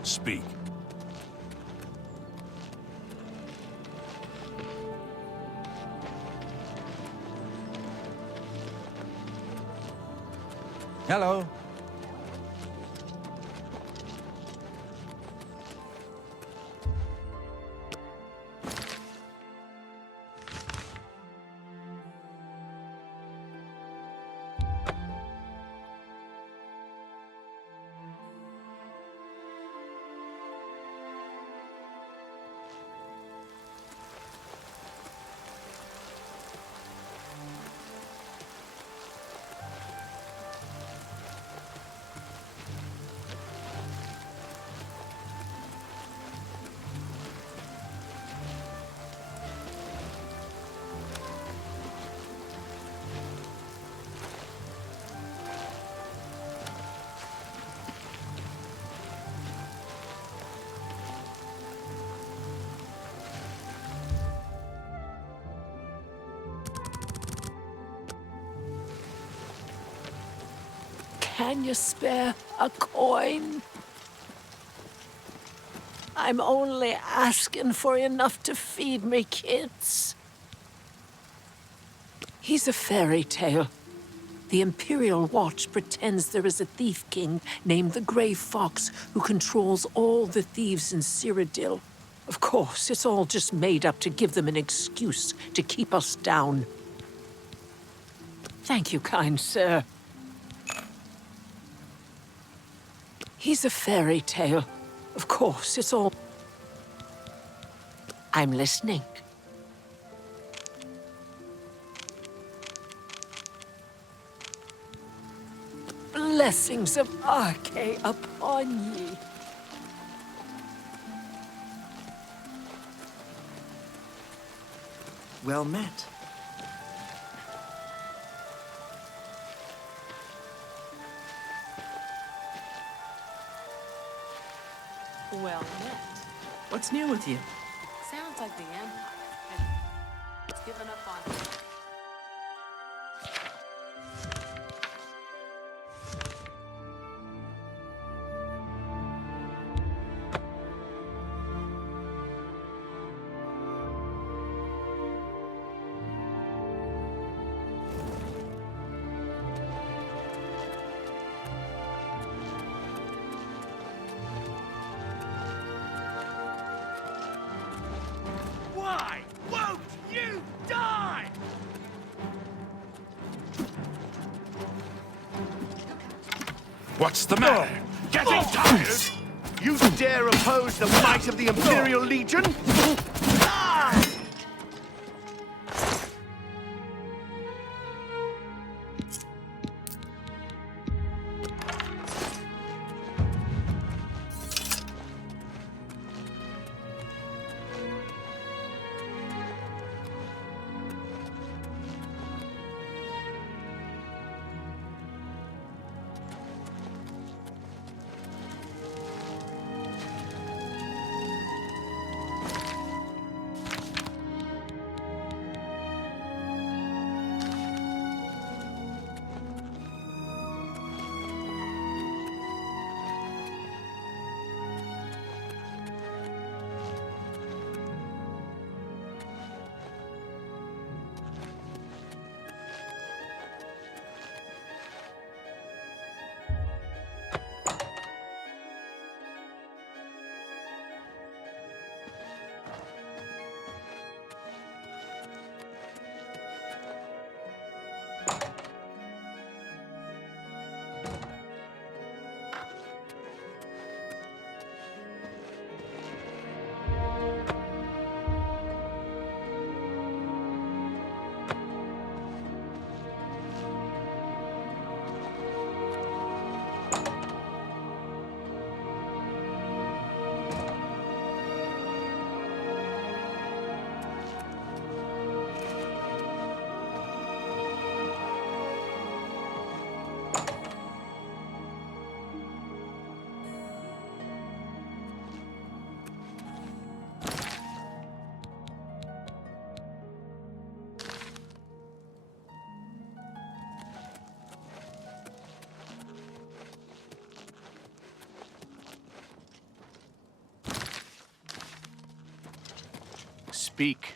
Speak. Hello. Can you spare a coin? I'm only asking for enough to feed me kids. He's a fairy tale. The Imperial Watch pretends there is a thief king named the Grey Fox who controls all the thieves in Cyrodiil. Of course, it's all just made up to give them an excuse to keep us down. Thank you, kind sir. He's a fairy tale. Of course, it's all... I'm listening. Blessings of Arche upon ye. Well met. Well met. What's new with you? Sounds like the Empire has given up on it. Why won't you die? What's the matter? Getting tired? You dare oppose the might of the Imperial Legion? Speak.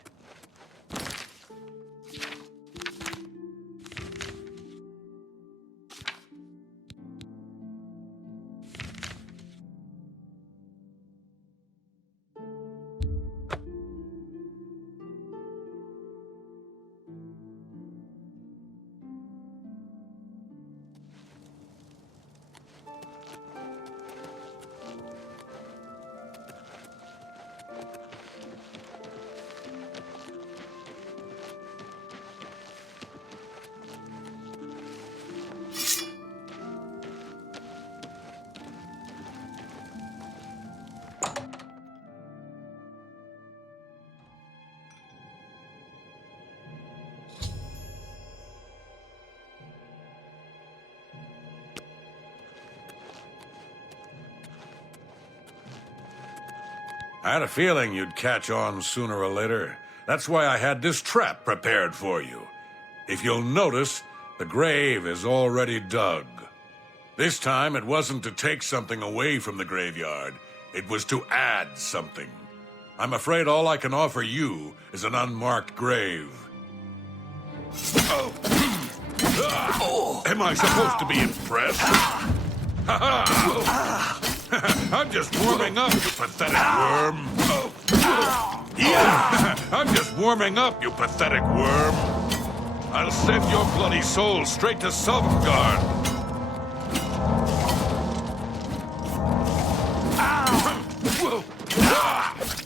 I had a feeling you'd catch on sooner or later. That's why I had this trap prepared for you. If you'll notice, the grave is already dug. This time, it wasn't to take something away from the graveyard. It was to add something. I'm afraid all I can offer you is an unmarked grave. Am I supposed to be impressed? I'm just warming up, you pathetic worm. I'm just warming up, you pathetic worm. I'll send your bloody soul straight to Sovngarde.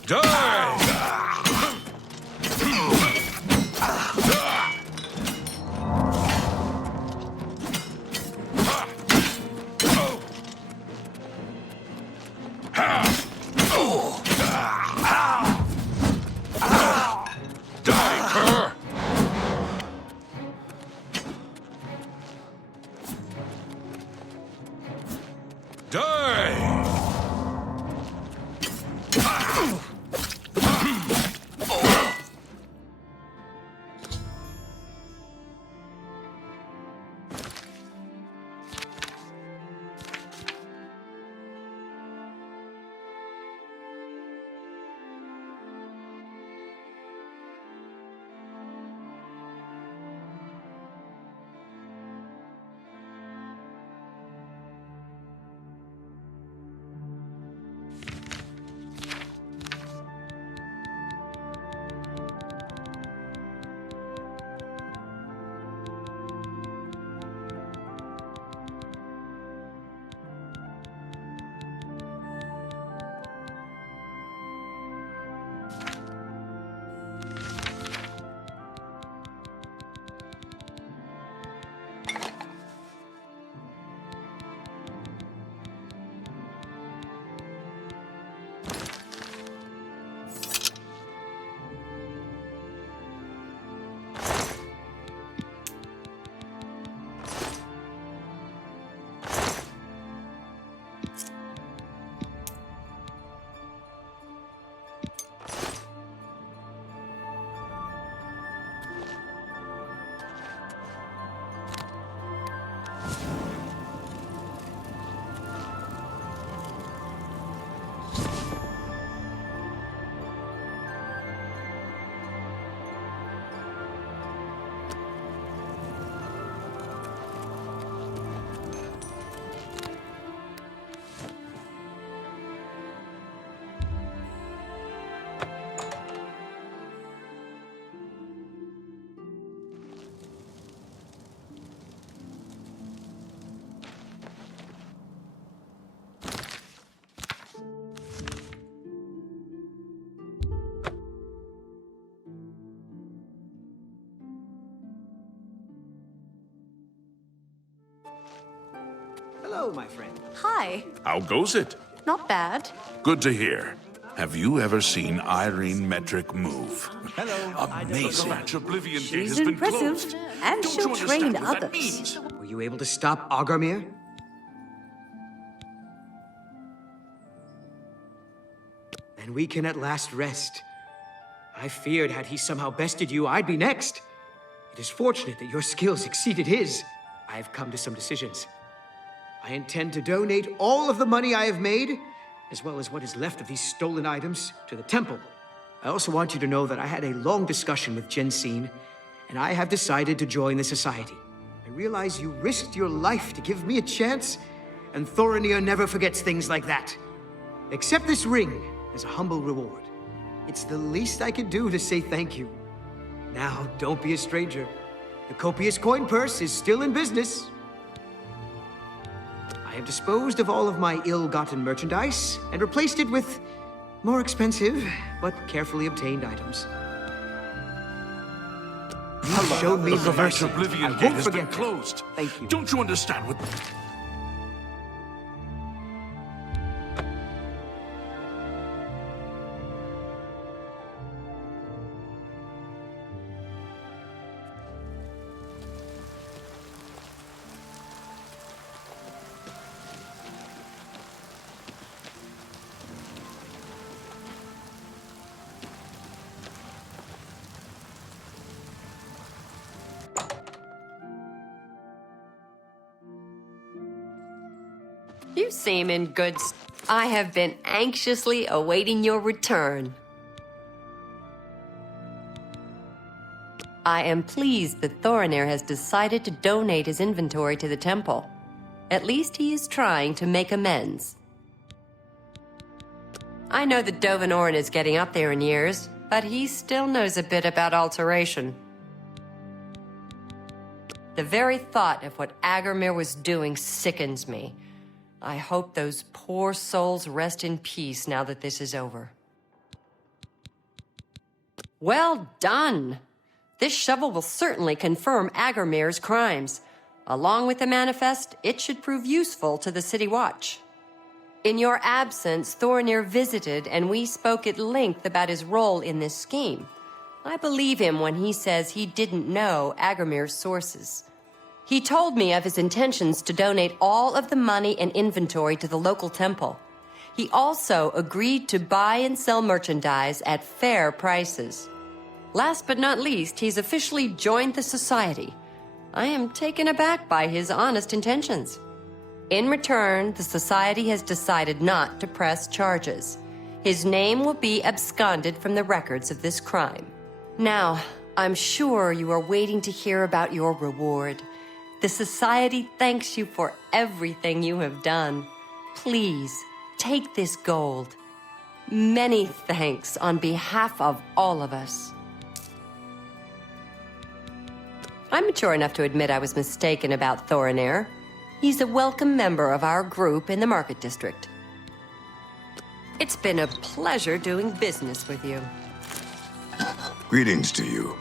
Die! Hello, my friend. Hi. How goes it? Not bad. Good to hear. Have you ever seen Irene Metric move? Hello. Amazing. The Oblivion Gate She's has been impressive. closed. And Don't she'll you train understand what that others. means? Were you able to stop Agarmir? Then we can at last rest. I feared had he somehow bested you, I'd be next. It is fortunate that your skills exceeded his. I have come to some decisions. I intend to donate all of the money I have made, as well as what is left of these stolen items, to the temple. I also want you to know that I had a long discussion with Jensine, and I have decided to join the society. I realize you risked your life to give me a chance, and Thorinir never forgets things like that. Accept this ring as a humble reward. It's the least I could do to say thank you. Now, don't be a stranger. The copious coin purse is still in business. I have disposed of all of my ill-gotten merchandise and replaced it with more expensive but carefully obtained items. You showed me The mercy. Oblivion I Gate won't has been forget that. closed. Thank you. Don't you understand what... You seem in good... I have been anxiously awaiting your return. I am pleased that Thorinir has decided to donate his inventory to the temple. At least he is trying to make amends. I know that Dovanoran is getting up there in years, but he still knows a bit about alteration. The very thought of what Agarmir was doing sickens me. I hope those poor souls rest in peace now that this is over. Well done! This shovel will certainly confirm Agarmir's crimes. Along with the manifest, it should prove useful to the City Watch. In your absence, Thorinir visited and we spoke at length about his role in this scheme. I believe him when he says he didn't know Agarmir's sources. He told me of his intentions to donate all of the money and inventory to the local temple. He also agreed to buy and sell merchandise at fair prices. Last but not least, he's officially joined the society. I am taken aback by his honest intentions. In return, the society has decided not to press charges. His name will be absconded from the records of this crime. Now, I'm sure you are waiting to hear about your reward. The society thanks you for everything you have done. Please, take this gold. Many thanks on behalf of all of us. I'm mature enough to admit I was mistaken about Thorinir. He's a welcome member of our group in the Market District. It's been a pleasure doing business with you. Greetings to you.